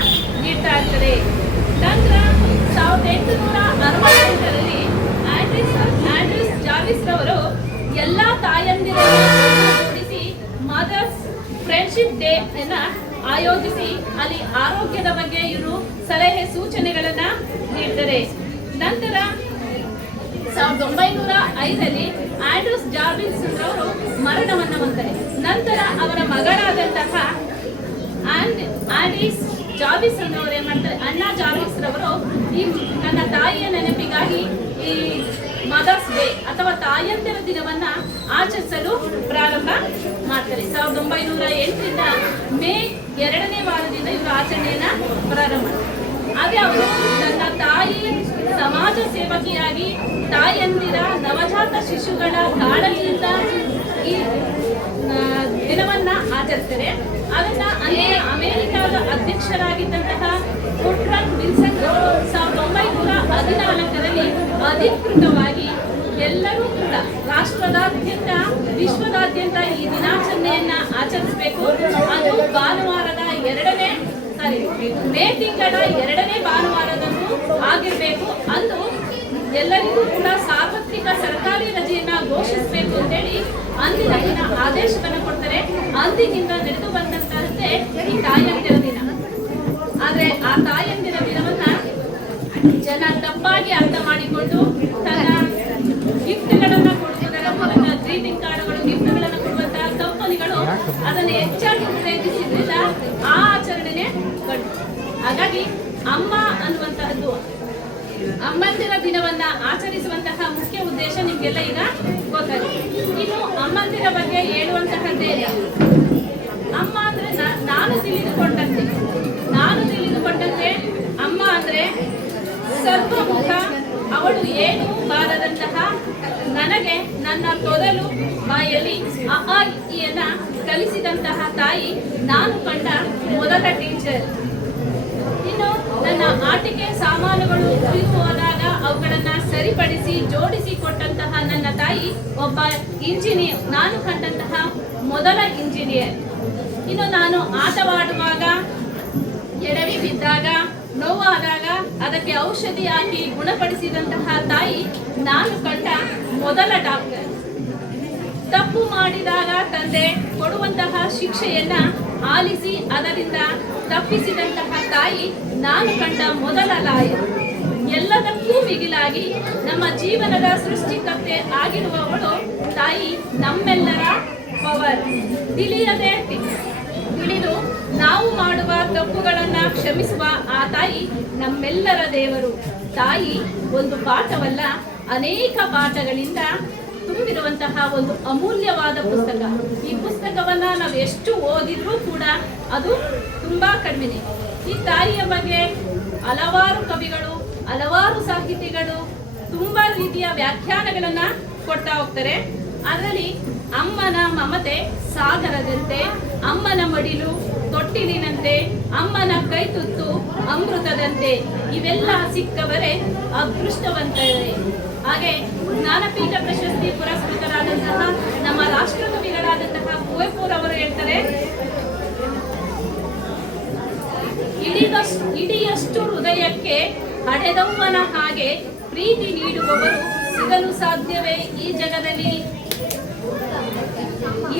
ನೀಡ್ತಾ ಇರ್ತಾರೆ. ನಂತರ 1868ರಲ್ಲಿ ಆಂಡ್ರೀಸ್ ಜಾರ್ವಿಸ್ ರವರು ಎಲ್ಲಾ ತಾಯಂದಿರನ್ನು ಕೂಡಿಸಿ ಮದರ್ಸ್ ಫ್ರೆಂಡ್ಶಿಪ್ ಡೇ ಅನ್ನ ಆಯೋಜಿಸಿ ಅಲ್ಲಿ ಆರೋಗ್ಯದ ಬಗ್ಗೆ ಇವರು ಸಲಹೆ ಸೂಚನೆಗಳನ್ನ ನೀಡ್ತಾರೆ. ನಂತರ 1905ರಲ್ಲಿ ಆಂಡ್ರೀಸ್ ಜಾರ್ವಿಸ್ ರವರು ಮರಣವನ್ನ ಹೊಂದ್ತಾರೆ. ನಂತರ ಅವರ ಮಗಳಾದಂತಹ ಆಂಡ್ರೀಸ್ ಜಾರ್ವಿಸ್ ರವರು ಏನ್ ಮಾಡ್ತಾರೆ, ಅಣ್ಣಾ ಜಾರ್ವಿಸ್ ರವರು ಈ ನನ್ನ ತಾಯಿಯ ನೆನಪಿಗಾಗಿ ಈ ಮದರ್ಸ್ ಡೇ ಅಥವಾ ತಾಯಂದಿರ ದಿನವನ್ನ ಆಚರಿಸಲು ಪ್ರಾರಂಭ ಮಾಡ್ತಾರೆ. 1908ರಿಂದ ಮೇ 2ನೇ ವಾರದಿಂದ ಇವರು ಆಚರಣೆಯನ್ನ ಪ್ರಾರಂಭ ಮಾಡ್ತಾರೆ. ಹಾಗೆ ಅವರು ನನ್ನ ತಾಯಿ ಸಮಾಜ ಸೇವಕಿಯಾಗಿ ತಾಯಂದಿರ ನವಜಾತ ಶಿಶುಗಳ ಕಾಳಜಿಯಿಂದ ಈ ದಿನವನ್ನ ಆಚರಿಸ್ತಾರೆ. ಅದನ್ನ ಅಮೆರಿಕಾದ ಅಧ್ಯಕ್ಷರಾಗಿದ್ದಂತಹ ವುಡ್ರೋ ವಿಲ್ಸನ್ 1914ರಲ್ಲಿ ಅಧಿಕೃತವಾಗಿ ಎಲ್ಲರೂ ಕೂಡ ರಾಷ್ಟ್ರದಾದ್ಯಂತ ವಿಶ್ವದಾದ್ಯಂತ ಈ ದಿನಾಚರಣೆಯನ್ನ ಆಚರಿಸಬೇಕು. ಅದು ಭಾನುವಾರದ ಮೇ ತಿಂಗಳ 2ನೇ ಭಾನುವಾರದಂದು ಆಗಿರ್ಬೇಕು. ಅಂದು ಎಲ್ಲರಿಗೂ ಕೂಡ ಸಾರ್ವತ್ರಿಕ ಸರ್ಕಾರಿ ರಜೆಯನ್ನ ಘೋಷಿಸಬೇಕು ಅಂತೇಳಿ ಅಂದಿನ ದಿನ ಆದೇಶವನ್ನ ಕೊಡ್ತಾರೆ. ಅಂದಿನಿಂದ ನಡೆದು ಬಂದಂತಹದ್ದೇ ಈ ತಾಯಂದಿರ ದಿನ. ಆದ್ರೆ ಆ ತಾಯಂದಿರ ದಿನವನ್ನ ಜನ ತಪ್ಪಾಗಿ ಅರ್ಥ ಮಾಡಿಕೊಂಡು ತನ್ನ ಗಿಫ್ಟ್ಗಳನ್ನ ಕೊಡುವುದರ ಮೂಲಕ, ಗ್ರೀಟಿಂಗ್ ಕಾರ್ಡ್ಗಳು, ಗಿಫ್ಟ್ಗಳನ್ನ ಕೊಡುವಂತಹ ಕಂಪನಿಗಳು ಅದನ್ನು ಹೆಚ್ಚಾಗಿ ಉತ್ತೇಜಿಸಿದ್ರಿಂದ ಆ ಆಚರಣೆನೇ ಬಂತು. ಹಾಗಾಗಿ ಅಮ್ಮ ಅನ್ನುವಂತಹದ್ದು, ಅಮ್ಮಂದಿರ ದಿನವನ್ನ ಆಚರಿಸುವಂತಹ ಮುಖ್ಯ ಉದ್ದೇಶ ನಿಮ್ಗೆಲ್ಲ ಈಗ ಗೊತ್ತಾಗಿದೆ. ಇನ್ನು ಅಮ್ಮಂದಿರ ಬಗ್ಗೆ ಹೇಳುವಂತಹದ್ದೇ ಅಮ್ಮ ಅಂದ್ರೆ ನಾನು ತಿಳಿದುಕೊಂಡಂತೆ ಅಮ್ಮ ಅಂದ್ರೆ ಸರ್ವಮುಖ ಅವಳು ಏನೂ ಬಾರದಂತಹ ನನಗೆ ನನ್ನ ತೊದಲು ಬಾಯಲ್ಲಿ ಅ ಆ ಇ ಕಲಿಸಿದಂತಹ ತಾಯಿ ನಾನು ಕಂಡ ಮೊದಲ ಟೀಚರ್. ಇನ್ನು ನನ್ನ ಆಟಿಕೆ ಸಾಮಾನುಗಳು ಉಳಿದು ಹೋದಾಗ ಅವುಗಳನ್ನ ಸರಿಪಡಿಸಿ ಜೋಡಿಸಿ ಕೊಟ್ಟಂತಹ ನನ್ನ ತಾಯಿ ಒಬ್ಬ ಇಂಜಿನಿಯರ್, ನಾನು ಕಂಡಂತಹ ಮೊದಲ ಇಂಜಿನಿಯರ್. ಇನ್ನು ನಾನು ಆಟವಾಡುವಾಗ ಎಡವಿ ಬಿದ್ದಾಗ ನೋವಾದಾಗ ಅದಕ್ಕೆ ಔಷಧಿ ಹಾಕಿ ಗುಣಪಡಿಸಿದಂತಹ ತಾಯಿ ನಾನು ಕಂಡ ಮೊದಲ ಡಾಕ್ಟರ್. ತಪ್ಪು ಮಾಡಿದಾಗ ತಂದೆ ಕೊಡುವಂತಹ ಶಿಕ್ಷೆಯನ್ನ ಆಲಿಸಿ ಅದರಿಂದ ತಪ್ಪಿಸಿದಂತಹ ತಾಯಿ ನಾನು ಕಂಡ ಮೊದಲ ಲಾಯರ್. ಎಲ್ಲದಕ್ಕೂ ಮಿಗಿಲಾಗಿ ನಮ್ಮ ಜೀವನದ ಸೃಷ್ಟಿಕರ್ತೆ ಆಗಿರುವವಳು ತಾಯಿ, ನಮ್ಮೆಲ್ಲರ ಪವರ್. ತಿಳಿದು ನಾವು ಮಾಡುವ ತಪ್ಪುಗಳನ್ನ ಕ್ಷಮಿಸುವ ಆ ತಾಯಿ ನಮ್ಮೆಲ್ಲರ ದೇವರು. ತಾಯಿ ಒಂದು ಪಾಠವಲ್ಲ, ಅನೇಕ ಪಾಠಗಳಿಂದ ತುಂಬಿರುವಂತಹ ಒಂದು ಅಮೂಲ್ಯವಾದ ಪುಸ್ತಕ. ಈ ಪುಸ್ತಕವನ್ನ ನಾವು ಎಷ್ಟು ಓದಿದ್ರೂ ಕೂಡ ಅದು ತುಂಬಾ ಕಡಿಮೆ. ಈ ತಾಯಿಯ ಬಗ್ಗೆ ಹಲವಾರು ಕವಿಗಳು, ಹಲವಾರು ಸಾಹಿತಿಗಳು ತುಂಬಾ ರೀತಿಯ ವ್ಯಾಖ್ಯಾನಗಳನ್ನ ಕೊಡ್ತಾ ಹೋಗ್ತಾರೆ. ಅದರಲ್ಲಿ ಅಮ್ಮನ ಮಮತೆ ಸಾಗರದಂತೆ, ಅಮ್ಮನ ಮಡಿಲು ತೊಟ್ಟಿಲಿನಂತೆ, ಅಮ್ಮನ ಕೈ ತುತ್ತು ಅಮೃತದಂತೆ, ಇವೆಲ್ಲ ಸಿಕ್ಕವರೇ ಅದೃಷ್ಟವಂತರೇ. ಹಾಗೆ ಜ್ಞಾನಪೀಠ ಪ್ರಶಸ್ತಿ ಪುರಸ್ಕೃತರಾದಂತಹ ನಮ್ಮ ರಾಷ್ಟ್ರಕವಿಗಳಾದಂತಹ ಕುವೆಂಪುರವರು ಹೇಳ್ತಾರೆ, ಇಡಿಯಷ್ಟು ಹೃದಯಕ್ಕೆ ಹಡೆದವ್ವನ ಹಾಗೆ ಪ್ರೀತಿ ನೀಡುವವರು ಸಿಗಲು ಸಾಧ್ಯವೇ ಈ ಜಗದಲ್ಲಿ.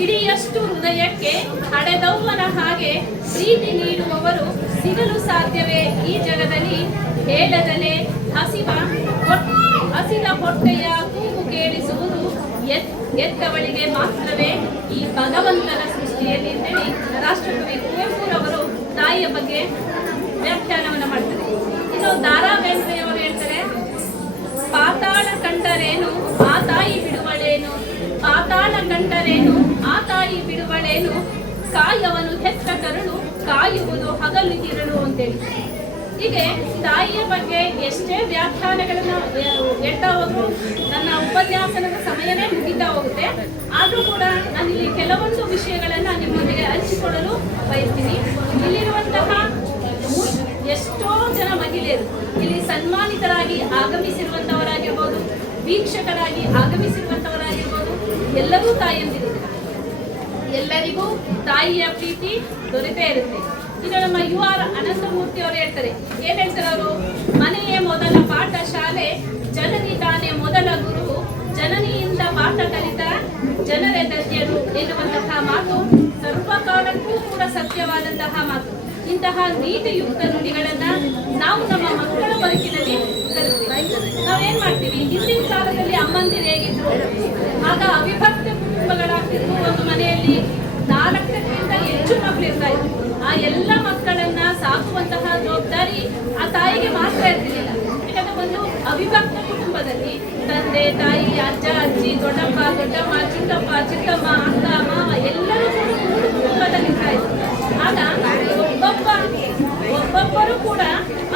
ಇಡಿಯಷ್ಟು ಹೃದಯಕ್ಕೆ ಹಡೆದವ್ವನ ಹಾಗೆ ಪ್ರೀತಿ ನೀಡುವವರು ಸಿಗಲು ಸಾಧ್ಯವೇ ಈ ಜಗದಲ್ಲಿ. ಹೇಳದಲೆ ಹಸಿದ ಹೊಟ್ಟೆಯ ಕೂಗು ಕೇಳಿಸುವುದು ಎತ್ತವಳಿಗೆ ಮಾತ್ರವೇ ಈ ಭಗವಂತನ ಸೃಷ್ಟಿಯಲ್ಲಿ ಅಂತೇಳಿ ರಾಷ್ಟ್ರಕವಿ ಕುವೆಂಪುರವರು ತಾಯಿಯ ಬಗ್ಗೆ ವ್ಯಾಖ್ಯಾನವನ್ನು ಮಾಡ್ತಾರೆ. ಇನ್ನು ದಾರಾ ಬೇಂದ್ರೆಯವರು ಹೇಳ್ತಾರೆ, ಪಾತಾಳ ಕಂಡರೇನು ಆ ತಾಯಿ ಬಿಡುವಳೇನು, ಪಾತಾಳ ಕಂಡರೇನು ಆ ತಾಯಿ ಬಿಡುವಳೇನು, ಕಾಯವನು ಹೆತ್ತ ಕರುಳು ಕಾಯುವುದು ಹಗಲು ತಿರುಳು ಅಂತೇಳಿ. ಹೀಗೆ ತಾಯಿಯ ಬಗ್ಗೆ ಎಷ್ಟೇ ವ್ಯಾಖ್ಯಾನಗಳನ್ನ ಹೇಳ್ತಾ ಹೋದ್ರು ನನ್ನ ಉಪನ್ಯಾಸನದ ಸಮಯನೇ ಮುಗಿತಾ ಹೋಗುತ್ತೆ. ಆದರೂ ಕೂಡ ನಾನಿಲ್ಲಿ ಕೆಲವೊಂದು ವಿಷಯಗಳನ್ನ ನಿಮ್ಮೊಂದಿಗೆ ಹಂಚಿಕೊಳ್ಳಲು ಬಯಸ್ತೀನಿ. ಇಲ್ಲಿರುವಂತಹ ಎಷ್ಟೋ ಜನ ಮಹಿಳೆಯರು ಇಲ್ಲಿ ಸನ್ಮಾನಿತರಾಗಿ ಆಗಮಿಸಿರುವಂತವರಾಗಿರ್ಬೋದು, ವೀಕ್ಷಕರಾಗಿ ಆಗಮಿಸಿರುವಂತವರಾಗಿರ್ಬೋದು, ಎಲ್ಲರೂ ತಾಯಿಯಂದಿರು. ಎಲ್ಲರಿಗೂ ತಾಯಿಯ ಪ್ರೀತಿ ದೊರೆತೇ ಇರುತ್ತೆ. ಇನ್ನು ನಮ್ಮ UR ಅನಂತಮೂರ್ತಿ ಅವರು ಹೇಳ್ತಾರೆ, ಏನ್ ಹೇಳ್ತಾರೆ ಅವರು, ಮನೆಯೇ ಮೊದಲ ಪಾಠ ಶಾಲೆ, ಜನನಿ ತಾನೇ ಮೊದಲ ಗುರು, ಜನನಿಯಿಂದ ಪಾಠ ಕಲಿತ ಜನರೇ ಧನ್ಯರು ಎನ್ನುವಂತಹ ಮಾತು ಸರ್ವಕಾಲಕ್ಕೂ ಕೂಡ ಸತ್ಯವಾದಂತಹ ಮಾತು. ಇಂತಹ ನೀತಿಯುಕ್ತ ನುಡಿಗಳನ್ನ ನಾವು ನಮ್ಮ ಮಕ್ಕಳ ಬದುಕಿನಲ್ಲಿ ಕಲಿಸ್ತೀವಿ. ನಾವೇನ್ ಮಾಡ್ತೀವಿ, ಹಿಂದಿನ ಕಾಲದಲ್ಲಿ ಅಮ್ಮಂದಿರು ಹೇಗಿದ್ರು, ಆಗ ಅವಿಭಕ್ತ ಕುಟುಂಬಗಳಾಗ್ತಿದ್ರು. ಒಂದು ಮನೆಯಲ್ಲಿ 4ಕ್ಕಿಂತ ಹೆಚ್ಚು ಮಕ್ಕಳು ಇರ್ತಾ ಇದ್ರು. ಆ ಎಲ್ಲ ಮಕ್ಕಳನ್ನ ಸಾಕುವಂತಹ ಜವಾಬ್ದಾರಿ ಆ ತಾಯಿಗೆ ಮಾತ್ರ ಇರ್ತಿರ್ಲಿಲ್ಲ. ಯಾಕಂದ್ರೆ ಒಂದು ಅವಿಭಕ್ತ ಕುಟುಂಬದಲ್ಲಿ ತಂದೆ, ತಾಯಿ, ಅಜ್ಜ, ಅಜ್ಜಿ, ದೊಡ್ಡಪ್ಪ, ದೊಡ್ಡಮ್ಮ, ಚಿಕ್ಕಪ್ಪ, ಚಿಕ್ಕಮ್ಮ, ಅಕ್ಕ, ಮಾವ ಎಲ್ಲರೂ ಕೂಡ ಮೂರು ಕುಟುಂಬದಲ್ಲಿ ಇರ್ತಾ ಇದ್ರು. ಆಗ ಒಬ್ಬೊಬ್ಬರು ಕೂಡ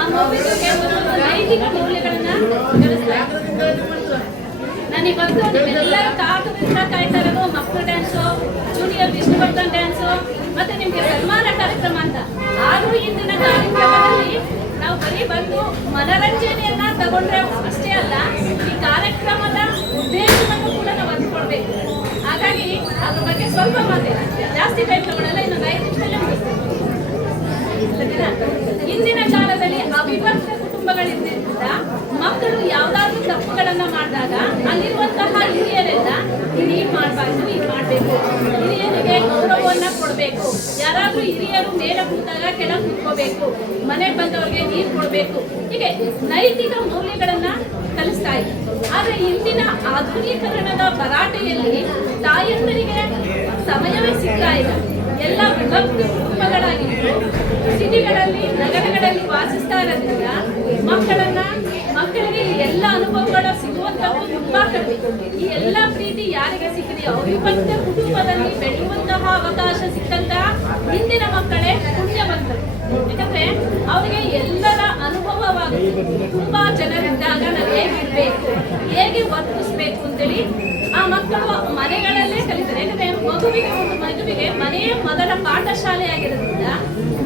ಆ ಮಗುವಿಗೆ ಒಂದೊಂದು ನೈತಿಕ ಮೌಲ್ಯಗಳನ್ನ ಕಲಿಸ್ತಾರೆ. ನನಗೊಂದು ನಿಮ್ಮೆಲ್ಲರೂ ಕಾಕದಿಂದ ಕಾಯ್ತಾ ಇರೋದು ಮಕ್ಕಳು ಡ್ಯಾನ್ಸು, ಜೂನಿಯರ್ ವಿಷ್ಣುವರ್ಧನ್ ಡ್ಯಾನ್ಸು, ಮತ್ತೆ ನಿಮ್ಗೆ ಸನ್ಮಾನ ಕಾರ್ಯಕ್ರಮ ಅಂತ. ಆದ್ರೂ ಇಂದಿನ ಕಾರ್ಯಕ್ರಮದಲ್ಲಿ ನಾವು ಬರೀ ಬಂದು ಮನರಂಜನೆಯನ್ನ ತಗೊಂಡ್ರೆ ಅಷ್ಟೇ ಅಲ್ಲ, ಈ ಕಾರ್ಯಕ್ರಮದ ಉದ್ದೇಶವನ್ನು ಕೂಡ ನಾವು ಹಂಚ್ಕೊಳ್ಬೇಕು. ಹಾಗಾಗಿ ಅದ್ರ ಬಗ್ಗೆ ಸ್ವಲ್ಪ ಮಾತೇ, ಜಾಸ್ತಿ ಟೈಮ್ ತಗೊಳ್ಳಲ್ಲ, ಇನ್ನೊಂದು 5 ನಿಮಿಷದಲ್ಲೇ ಮುಗಿಸ್ತೀವಿ. ಇಂದಿನ ಕಾಲದಲ್ಲಿ ಅವಿಭಕ್ತ ಕುಟುಂಬಗಳಿಂದ ಮಕ್ಕಳು ಯಾವ್ದಾದ್ರು ತಪ್ಪುಗಳನ್ನ ಮಾಡಿದಾಗ ಅಲ್ಲಿರುವಂತಹ ಹಿರಿಯರೆಲ್ಲ ಹೀಗ್ ಮಾಡಬಾರ್ದು, ಹೀಗ್ ಮಾಡ್ಬೇಕು, ಹಿರಿಯರಿಗೆ ಗೌರವವನ್ನ ಕೊಡ್ಬೇಕು, ಯಾರಾದ್ರೂ ಹಿರಿಯರು ಮೇಲೆ ಕೂತಾಗ ಕೆಳಗೆ ಕೂತ್ಕೋಬೇಕು, ಮನೆಗೆ ಬಂದವ್ರಿಗೆ ನೀರು ಕೊಡ್ಬೇಕು, ಹೀಗೆ ನೈತಿಕ ಮೌಲ್ಯಗಳನ್ನ ಕಲಿಸ್ತಾ ಇದ್ರು. ಆದ್ರೆ ಇಂದಿನ ಆಧುನೀಕರಣದ ಭರಾಟೆಯಲ್ಲಿ ತಾಯಂದರಿಗೆ ಸಮಯವೇ ಸಿಗ್ತಾ ಇಲ್ಲ. ಎಲ್ಲ ವಿಭಕ್ತ ಕುಟುಂಬಗಳಾಗಿದ್ದು ಸಿಟಿಗಳಲ್ಲಿ, ನಗರಗಳಲ್ಲಿ ವಾಸಿಸ್ತಾ ಇರೋದ್ರಿಂದ ಮಕ್ಕಳಿಗೆ ಈ ಎಲ್ಲ ಅನುಭವಗಳು ಸಿಗುವಂತವು ತುಂಬಾ ಕಡಿಮೆ. ಈ ಎಲ್ಲ ಪ್ರೀತಿ ಯಾರಿಗೆ ಸಿಕ್ಕಿದೆಯೋ ಅವಿಭಕ್ತ ಕುಟುಂಬದಲ್ಲಿ ಬೆಳೆಯುವಂತಹ ಅವಕಾಶ ಸಿಕ್ಕಂತಹ ಹಿಂದಿನ ಮಕ್ಕಳೇ ಪುಣ್ಯವಂತರು. ಯಾಕಂದ್ರೆ ಅವರಿಗೆ ಎಲ್ಲರ ಅನುಭವ ಅನುಭವವಾಗುತ್ತೆ. ತುಂಬಾ ಜನರಿದ್ದಾಗ ನಾವು ಹೇಗಿರ್ಬೇಕು, ಹೇಗೆ ವರ್ತಿಸ್ಬೇಕು ಅಂತೇಳಿ ಆ ಮಕ್ಕಳು ಮನೆಗಳಲ್ಲೇ ಕಲಿತಾರೆ. ಯಾಕಂದ್ರೆ ಮಗುವಿಗೆ ಮನೆಯೇ ಮೊದಲ ಪಾಠಶಾಲೆ ಆಗಿರೋದ್ರಿಂದ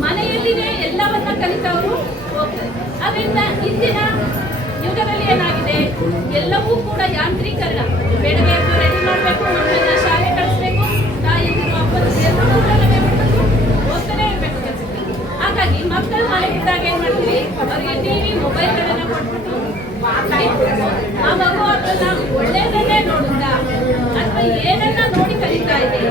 ಮನೆಯಲ್ಲಿನೇ ಎಲ್ಲವನ್ನ ಕಲಿತವರು ಹೋಗ್ತಾರೆ. ಅದರಿಂದ ಇಂದಿನ ಯುಗದಲ್ಲಿ ಏನಾಗಿದೆ, ಎಲ್ಲವೂ ಕೂಡ ಯಾಂತ್ರೀಕರಣ. ಬೆಳಗ್ಗೆ ರೆಡಿ ಮಾಡಬೇಕು, ಮಕ್ಕಳನ್ನ ಶಾಲೆ ಕಳಿಸ್ಬೇಕು, ತಾಯಿಯಂದಿರು ಅಪ್ಪನ ಎಲ್ಲರೂ ಹೋಗ್ತಾನೆ ಇರಬೇಕು ಕೆಲಸಕ್ಕೆ. ಹಾಗಾಗಿ ಮಕ್ಕಳು ಮನೆಗಿದ್ದಾಗ ಏನ್ ಮಾಡ್ತೀವಿ, ಅವರಿಗೆ ಟಿವಿ ಮೊಬೈಲ್ಗಳನ್ನ ಕೊಟ್ಬಿಟ್ಟು ಆ ಮಗು ಅದನ್ನ ಒಳ್ಳೇದನ್ನೇ ನೋಡುತ್ತಾ ಅಥವಾ ಏನನ್ನ ನೋಡಿ ಕಲಿತಾ ಇದೆ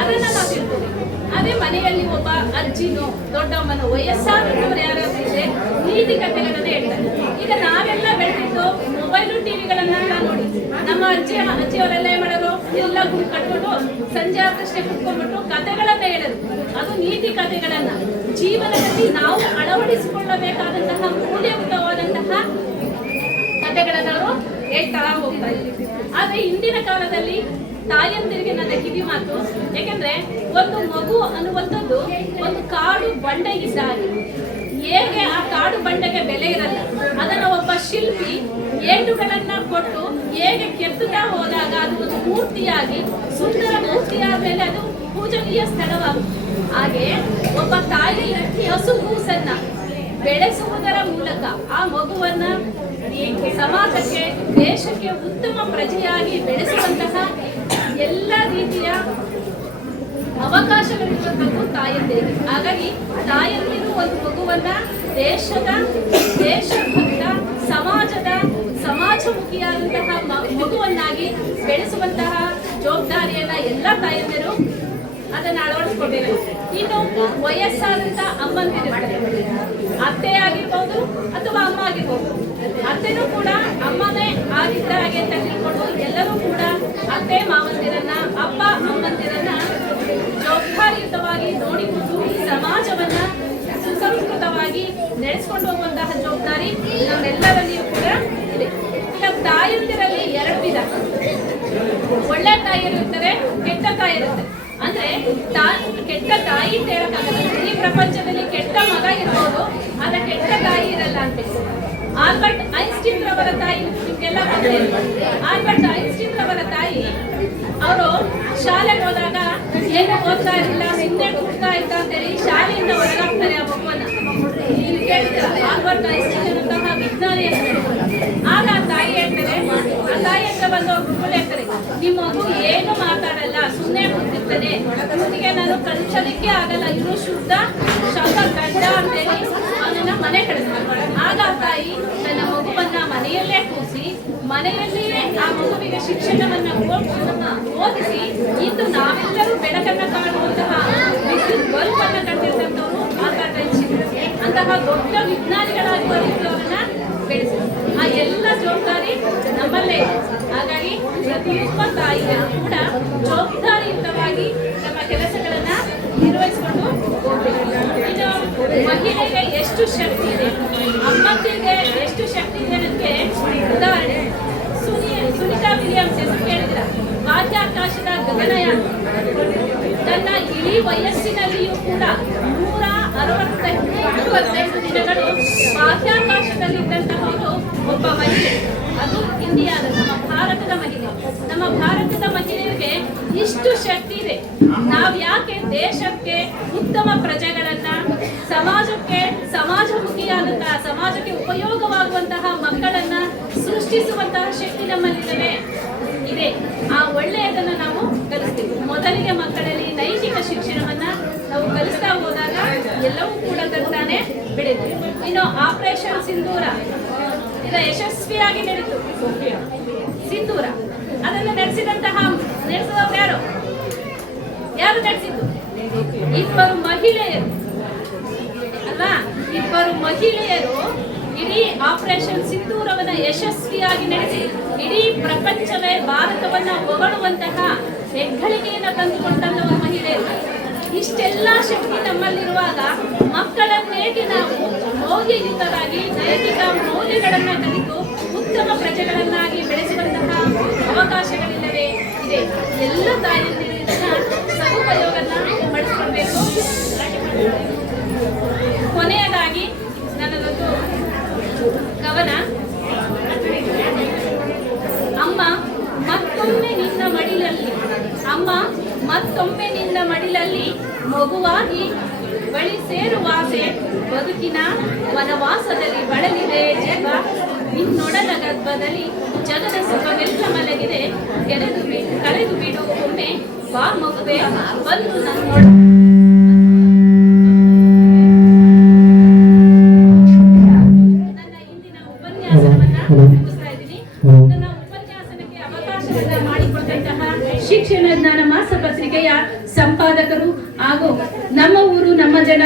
ಅದನ್ನ ನಾವು ತಿಳ್ಕೊಬೇಕು. ಅದೇ ಮನೆಯಲ್ಲಿ ಒಬ್ಬ ಅಜ್ಜಿನೋ ದೊಡ್ಡಮ್ಮನೋ ವಯಸ್ಸಾದವರು ಯಾರಾದ್ರೂ ಇದ್ರೆ ನೀತಿ ಕಥೆಗಳನ್ನ ಹೇಳ್ತಾರೆ. ಈಗ ನಾವೆಲ್ಲ ಬೆಳೆದಿದ್ದು ಮೊಬೈಲು ಟಿವಿಗಳನ್ನ ನೋಡಿ ನಮ್ಮ ಅಜ್ಜಿಯವರೆಲ್ಲ ಏನ್ ಮಾಡೋರು, ಎಲ್ಲ ಗುಂಪು ಕಟ್ಕೊಂಡು ಸಂಜೆ ಆದಷ್ಟೇ ಕುತ್ಕೊಂಡ್ಬಿಟ್ಟು ಕಥೆಗಳನ್ನ ಹೇಳೋದು. ಅದು ನೀತಿ ಕಥೆಗಳನ್ನ ಜೀವನದಲ್ಲಿ ನಾವು ಅಳವಡಿಸಿಕೊಳ್ಳಬೇಕಾದಂತಹ ಮೌಲ್ಯಯುತವಾದಂತಹ ಕಥೆಗಳನ್ನ ಅವರು ಹೇಳ್ತಾ ಹೋಗ್ತಾ ಇದ್ದೀವಿ. ಆದ್ರೆ ಇಂದಿನ ಕಾಲದಲ್ಲಿ ತಾಯಂದಿರಿಗೆ ನನ್ನ ಕಿವಿ ಮಾತು, ಯಾಕಂದ್ರೆ ಒಂದು ಮಗು ಅನ್ನುವಂಥದ್ದು ಒಂದು ಕಾಡು ಬಂಡೆ ಇದ್ದ ಹಾಗೆ. ಹೇಗೆ ಆ ಕಾಡು ಬಂಡೆಗೆ ಬೆಲೆ ಇರಲ್ಲ, ಅದನ್ನ ಒಬ್ಬ ಶಿಲ್ಪಿ ಏಟುಗಳನ್ನ ಕೊಟ್ಟು ಹೇಗೆ ಕೆತ್ತುತ್ತಾ ಹೋದಾಗ ಅದು ಒಂದು ಮೂರ್ತಿಯಾಗಿ ಸುಂದರ ಮೂರ್ತಿಯಾದ ಮೇಲೆ ಅದು ಪೂಜನೀಯ ಸ್ಥಳವಾಗುತ್ತೆ. ಹಾಗೆ ಒಬ್ಬ ತಾಯಿ ಹಸು ಕೂಸನ್ನ ಬೆಳೆಸುವುದರ ಮೂಲಕ ಆ ಮಗುವನ್ನ ಸಮಾಜಕ್ಕೆ ದೇಶಕ್ಕೆ ಉತ್ತಮ ಪ್ರಜೆಯಾಗಿ ಬೆಳೆಸುವಂತಹ ಎಲ್ಲ ರೀತಿಯ ಅವಕಾಶಗಳಿರುವಂಥದ್ದು ತಾಯಂದಿರಿಗೆ. ಹಾಗಾಗಿ ತಾಯಂದಿರು ಒಂದು ಮಗುವನ್ನ ದೇಶಭಕ್ತ ಸಮಾಜಮುಖಿಯಾದಂತಹ ಮಗುವನ್ನಾಗಿ ಬೆಳೆಸುವಂತಹ ಜವಾಬ್ದಾರಿಯನ್ನ ಎಲ್ಲ ತಾಯಂದಿರು ಅದನ್ನ ಅಳವಡಿಸ್ಕೊಳ್ಬೇಕು. ಇನ್ನು ವಯಸ್ಸಾದಂತ ಅಮ್ಮಂದಿರಿರ್ತಾರೆ, ಅತ್ತೆ ಆಗಿರ್ಬೋದು ಅಥವಾ ಅಮ್ಮ ಆಗಿರ್ಬೋದು. ಅತ್ತೆನೂ ಕೂಡ ಅಮ್ಮನೇ ಆಗಿದ್ದ ಹಾಗೆ ಅಂತ ತಿಳ್ಕೊಂಡು ಎಲ್ಲರೂ ಕೂಡ ಅತ್ತೆ ಮಾವಂದಿರನ್ನ ಅಪ್ಪ ಅಮ್ಮಂದಿರನ್ನ ಜವಾಬ್ದಾರಿಯುತವಾಗಿ ನೋಡಿಕೊಂಡು ಈ ಸಮಾಜವನ್ನ ಸುಸಂಸ್ಕೃತವಾಗಿ ನಡೆಸ್ಕೊಂಡು ಹೋಗುವಂತಹ ಜವಾಬ್ದಾರಿ ನಮ್ಮೆಲ್ಲರಲ್ಲಿಯೂ ಕೂಡ ಇದೆ. ಈಗ ತಾಯಂದಿರಲ್ಲಿ ಎರಡು ವಿಧ, ಒಳ್ಳೆ ತಾಯಿಯರು ಇರ್ತಾರೆ, ಕೆಟ್ಟ ತಾಯಿಯರು ಇರ್ತಾರೆ. ಅಂದ್ರೆ ಕೆಟ್ಟ ತಾಯಿ ಅಂತ ಹೇಳಕ್ಕಾಗಲ್ಲ. ಈ ಪ್ರಪಂಚದಲ್ಲಿ ಕೆಟ್ಟ ಮಗ ಇರ್ಬೋದು, ಆದ್ರೆ ಕೆಟ್ಟ ತಾಯಿ ಇರಲ್ಲ ಅಂತ. ಆಲ್ಬರ್ಟ್ ಐನ್ಸ್ಟೀನ್ ರವರ ತಾಯಿ ನಿಮ್ಗೆಲ್ಲ ಗೊತ್ತಿದೆ. ಆಲ್ಬರ್ಟ್ ಐನ್ಸ್ಟೀನ್ ರವರ ತಾಯಿ ಅವರು ಶಾಲೆಗೆ ಹೋದಾಗ ಏನು ಓದ್ತಾ ಇರಲಿಲ್ಲ, ಸುಮ್ಮನೆ ಕೂಡ್ತಾ ಇದ್ದ ಅಂತೇಳಿ ಶಾಲೆಯಿಂದ ಹೊರಗಾಗ್ತಾರೆ ಆ ಮಗುವನ್ನ. ಇಲ್ಲಿ ಕೇಳಿದ್ರ ಆಲ್ಬರ್ಟ್ ಐನ್ಸ್ಟೀನ್ ಅನ್ನುವಂತಹ ವಿಜ್ಞಾನಿ ಅಂತ. ಆಗ ಆ ತಾಯಿ ಹೇಳ್ತಾರೆ, ಆ ತಾಯಿ ಹತ್ರ ಬಂದು ಅವ್ರ ಗುರುಗಳು ಹೇಳ್ತಾರೆ, ನಿಮ್ಮ ಮಗು ಏನು ಮಾತಾಡಲ್ಲ, ಸುಮ್ಮನೆ ಕೂತಿರ್ತಾನೆ, ಇವನಿಗೆ ನಾನು ಕಲಿಸಲಿಕ್ಕೆ ಆಗಲ್ಲ, ಇವರು ಶುದ್ಧ ಶಬ್ದ ಗಡ್ಡ ಅಂತೇಳಿ ಅವನನ್ನ ಮನೆ ಕಳಿಸ್ತಾರೆ. ಆಗ ಆ ತಾಯಿ ತನ್ನ ಮಗುವನ್ನ ಮನೆಯಲ್ಲೇ ಕೂರಿಸಿ ಮನೆಯಲ್ಲಿಯೇ ಆ ಮಗುವಿಗೆ ಶಿಕ್ಷಣವನ್ನ ಓದಿಸಿ ಇಂದು ನಾವೆಲ್ಲರೂ ಬೆಳಕನ್ನ ಕಾಣುವಂತಹ ವಿದ್ಯುತ್ ಬಲ್ಬ್ ಅನ್ನ ಕಟ್ಟಿರ್ತಕ್ಕಂಥವ್ರು ಆಲ್ಬರ್ಟ್ ಐನ್ಸ್ಟೀನ್. ಅಂತಹ ದೊಡ್ಡ ವಿಜ್ಞಾನಿಗಳಾಗಿ ಅವರನ್ನ ಬೆಳೆಸಿದ್ರು. ಆ ಎಲ್ಲ ಜವಾಬ್ದಾರಿ ನಮ್ಮಲ್ಲೇ ಇದೆ. ಹಾಗಾಗಿ ಪ್ರತಿಯೊಬ್ಬ ತಾಯಿಯ ಕೂಡ ಜವಾಬ್ದಾರಿಯುತವಾಗಿ ನಮ್ಮ ಕೆಲಸಗಳನ್ನ ನಿರ್ವಹಿಸಿಕೊಂಡು ಹೋಗ್ಬೇಕು. ಇನ್ನು ಮಹಿಳೆಗೆ ಎಷ್ಟು ಶಕ್ತಿ ಇದೆ, ಅಮ್ಮಂದಿರಿಗೆ ಎಷ್ಟು ಶಕ್ತಿ ಇದೆ ಅನ್ನೋದಕ್ಕೆ ಉದಾಹರಣೆ ಸುನಿತಾ ವಿಲಿಯಮ್ಸ್ ಹೆಸರು ಕೇಳಿದ್ರ, ಬಾಹ್ಯಾಕಾಶದ ಗಗನಯಾನ. ತನ್ನ ಇಡೀ ವಯಸ್ಸಿನಲ್ಲಿಯೂ ಕೂಡ 165 ದಿನಗಳು ಬಾಹ್ಯಾಕಾಶದಲ್ಲಿದ್ದಂತಹವರು ಒಬ್ಬ ಮಹಿಳೆ. ಅದು ಇಂಡಿಯಾದ ನಮ್ಮ ಭಾರತದ ಮಹಿಳೆ. ನಮ್ಮ ಭಾರತದ ಮಹಿಳೆಯರಿಗೆ ಇಷ್ಟು ಶಕ್ತಿ ಇದೆ. ನಾವ್ ಯಾಕೆ ದೇಶಕ್ಕೆ ಉತ್ತಮ ಪ್ರಜೆಗಳನ್ನ, ಸಮಾಜಕ್ಕೆ ಸಮಾಜಮುಖಿಯಾದಂತಹ ಸಮಾಜಕ್ಕೆ ಉಪಯೋಗವಾಗುವಂತಹ ಮಕ್ಕಳನ್ನ ಸೃಷ್ಟಿಸುವಂತಹ ಶಕ್ತಿ ನಮ್ಮಲ್ಲಿದೆ. ಆ ಒಳ್ಳೆಯದನ್ನ ನಾವು ಕಲಿಸ್ತೀವಿ. ಮೊದಲಿಗೆ ಮಕ್ಕಳಲ್ಲಿ ನೈತಿಕ ಶಿಕ್ಷಣವನ್ನ ನಾವು ಕಲಿಸ್ತಾ ಹೋದಾಗ ಎಲ್ಲವೂ ಕೂಡ ಕಲಿತಾನೆ ಬೆಳೆಯುತ್ತೆ. ಇನ್ನು ಆಪರೇಷನ್ ಸಿಂಧೂರ ಇದು ಯಶಸ್ವಿಯಾಗಿ ನಡೀತು. ಸಿಂಧೂರ ಅದನ್ನು ನಡೆಸಿದವರು ಯಾರು ನಡೆಸಿದ್ದು? ಇಬ್ಬರು ಮಹಿಳೆಯರು ಅಲ್ವಾ? ಇಬ್ಬರು ಮಹಿಳೆಯರು ಇಡೀ ಆಪರೇಷನ್ ಸಿಂಧೂರವನ್ನ ಯಶಸ್ವಿಯಾಗಿ ನಡೆಸಿ ಇಡೀ ಪ್ರಪಂಚವೇ ಭಾರತವನ್ನ ಹೊಗಳುವಂತಹ ಹೆಗ್ಗಳಿಕೆಯನ್ನು ತಂದುಕೊಂಡಂತಹ ಮಹಿಳೆಯರು. ಇಷ್ಟೆಲ್ಲ ಶಕ್ತಿ ನಮ್ಮಲ್ಲಿರುವಾಗ ಮಕ್ಕಳನ್ನೇಗೆ ನಾವು ಮೌಲ್ಯಯುತರಾಗಿ ನೈತಿಕ ಮೌಲ್ಯಗಳನ್ನ ಕಲಿತು ಉತ್ತಮ ಪ್ರಜೆಗಳನ್ನಾಗಿ ಬೆಳೆಸುವಂತಹ ಅವಕಾಶಗಳಿಲ್ಲವೇ ಇದೆ. ಎಲ್ಲ ತಾಯಂದಿರು ಇದನ್ನ ಸದುಪಯೋಗನ ಪಡಿಸ್ಕೊಳ್ಬೇಕು. ಕೊನೆಯದಾಗಿ ನನ್ನದೊಂದು ಮತ್ತೊಮ್ಮೆ ನಿನ್ನ ಮಡಿಲಲ್ಲಿ ಮಗುವಾಗಿ ಬಳಿ ಸೇರುವಾಸೆ, ಬದುಕಿನ ವನವಾಸದಲ್ಲಿ ಬಳಲಿದೆ ಜಗ, ನಿನ್ನೊಡಲ ಗರ್ಭದಲ್ಲಿ ಜಗದ ಸುಖವೆಲ್ಲ ಮಲಗಿದೆ, ಕಳೆದು ಬಿಡು ಒಮ್ಮೆ ಬಾ ಮಗುವೆ ಬಂದು ನನ್ನೊಡ. ನನ್ನ ಇಂದಿನ ಉಪನ್ಯಾಸವನ್ನ ಮುಗಿಸ್ತಾ ಇದ್ದೀನಿ. ನನ್ನ ಉಪನ್ಯಾಸನಕ್ಕೆ ಅವಕಾಶವನ್ನ ಮಾಡಿಕೊಟ್ಟಂತಹ ಶಿಕ್ಷಣ ಜ್ಞಾನ ಮಾಸಪತ್ರಿಕೆಯ ಸಂಪಾದಕರು ಹಾಗೂ ನಮ್ಮ ಊರು ನಮ್ಮ ಜನ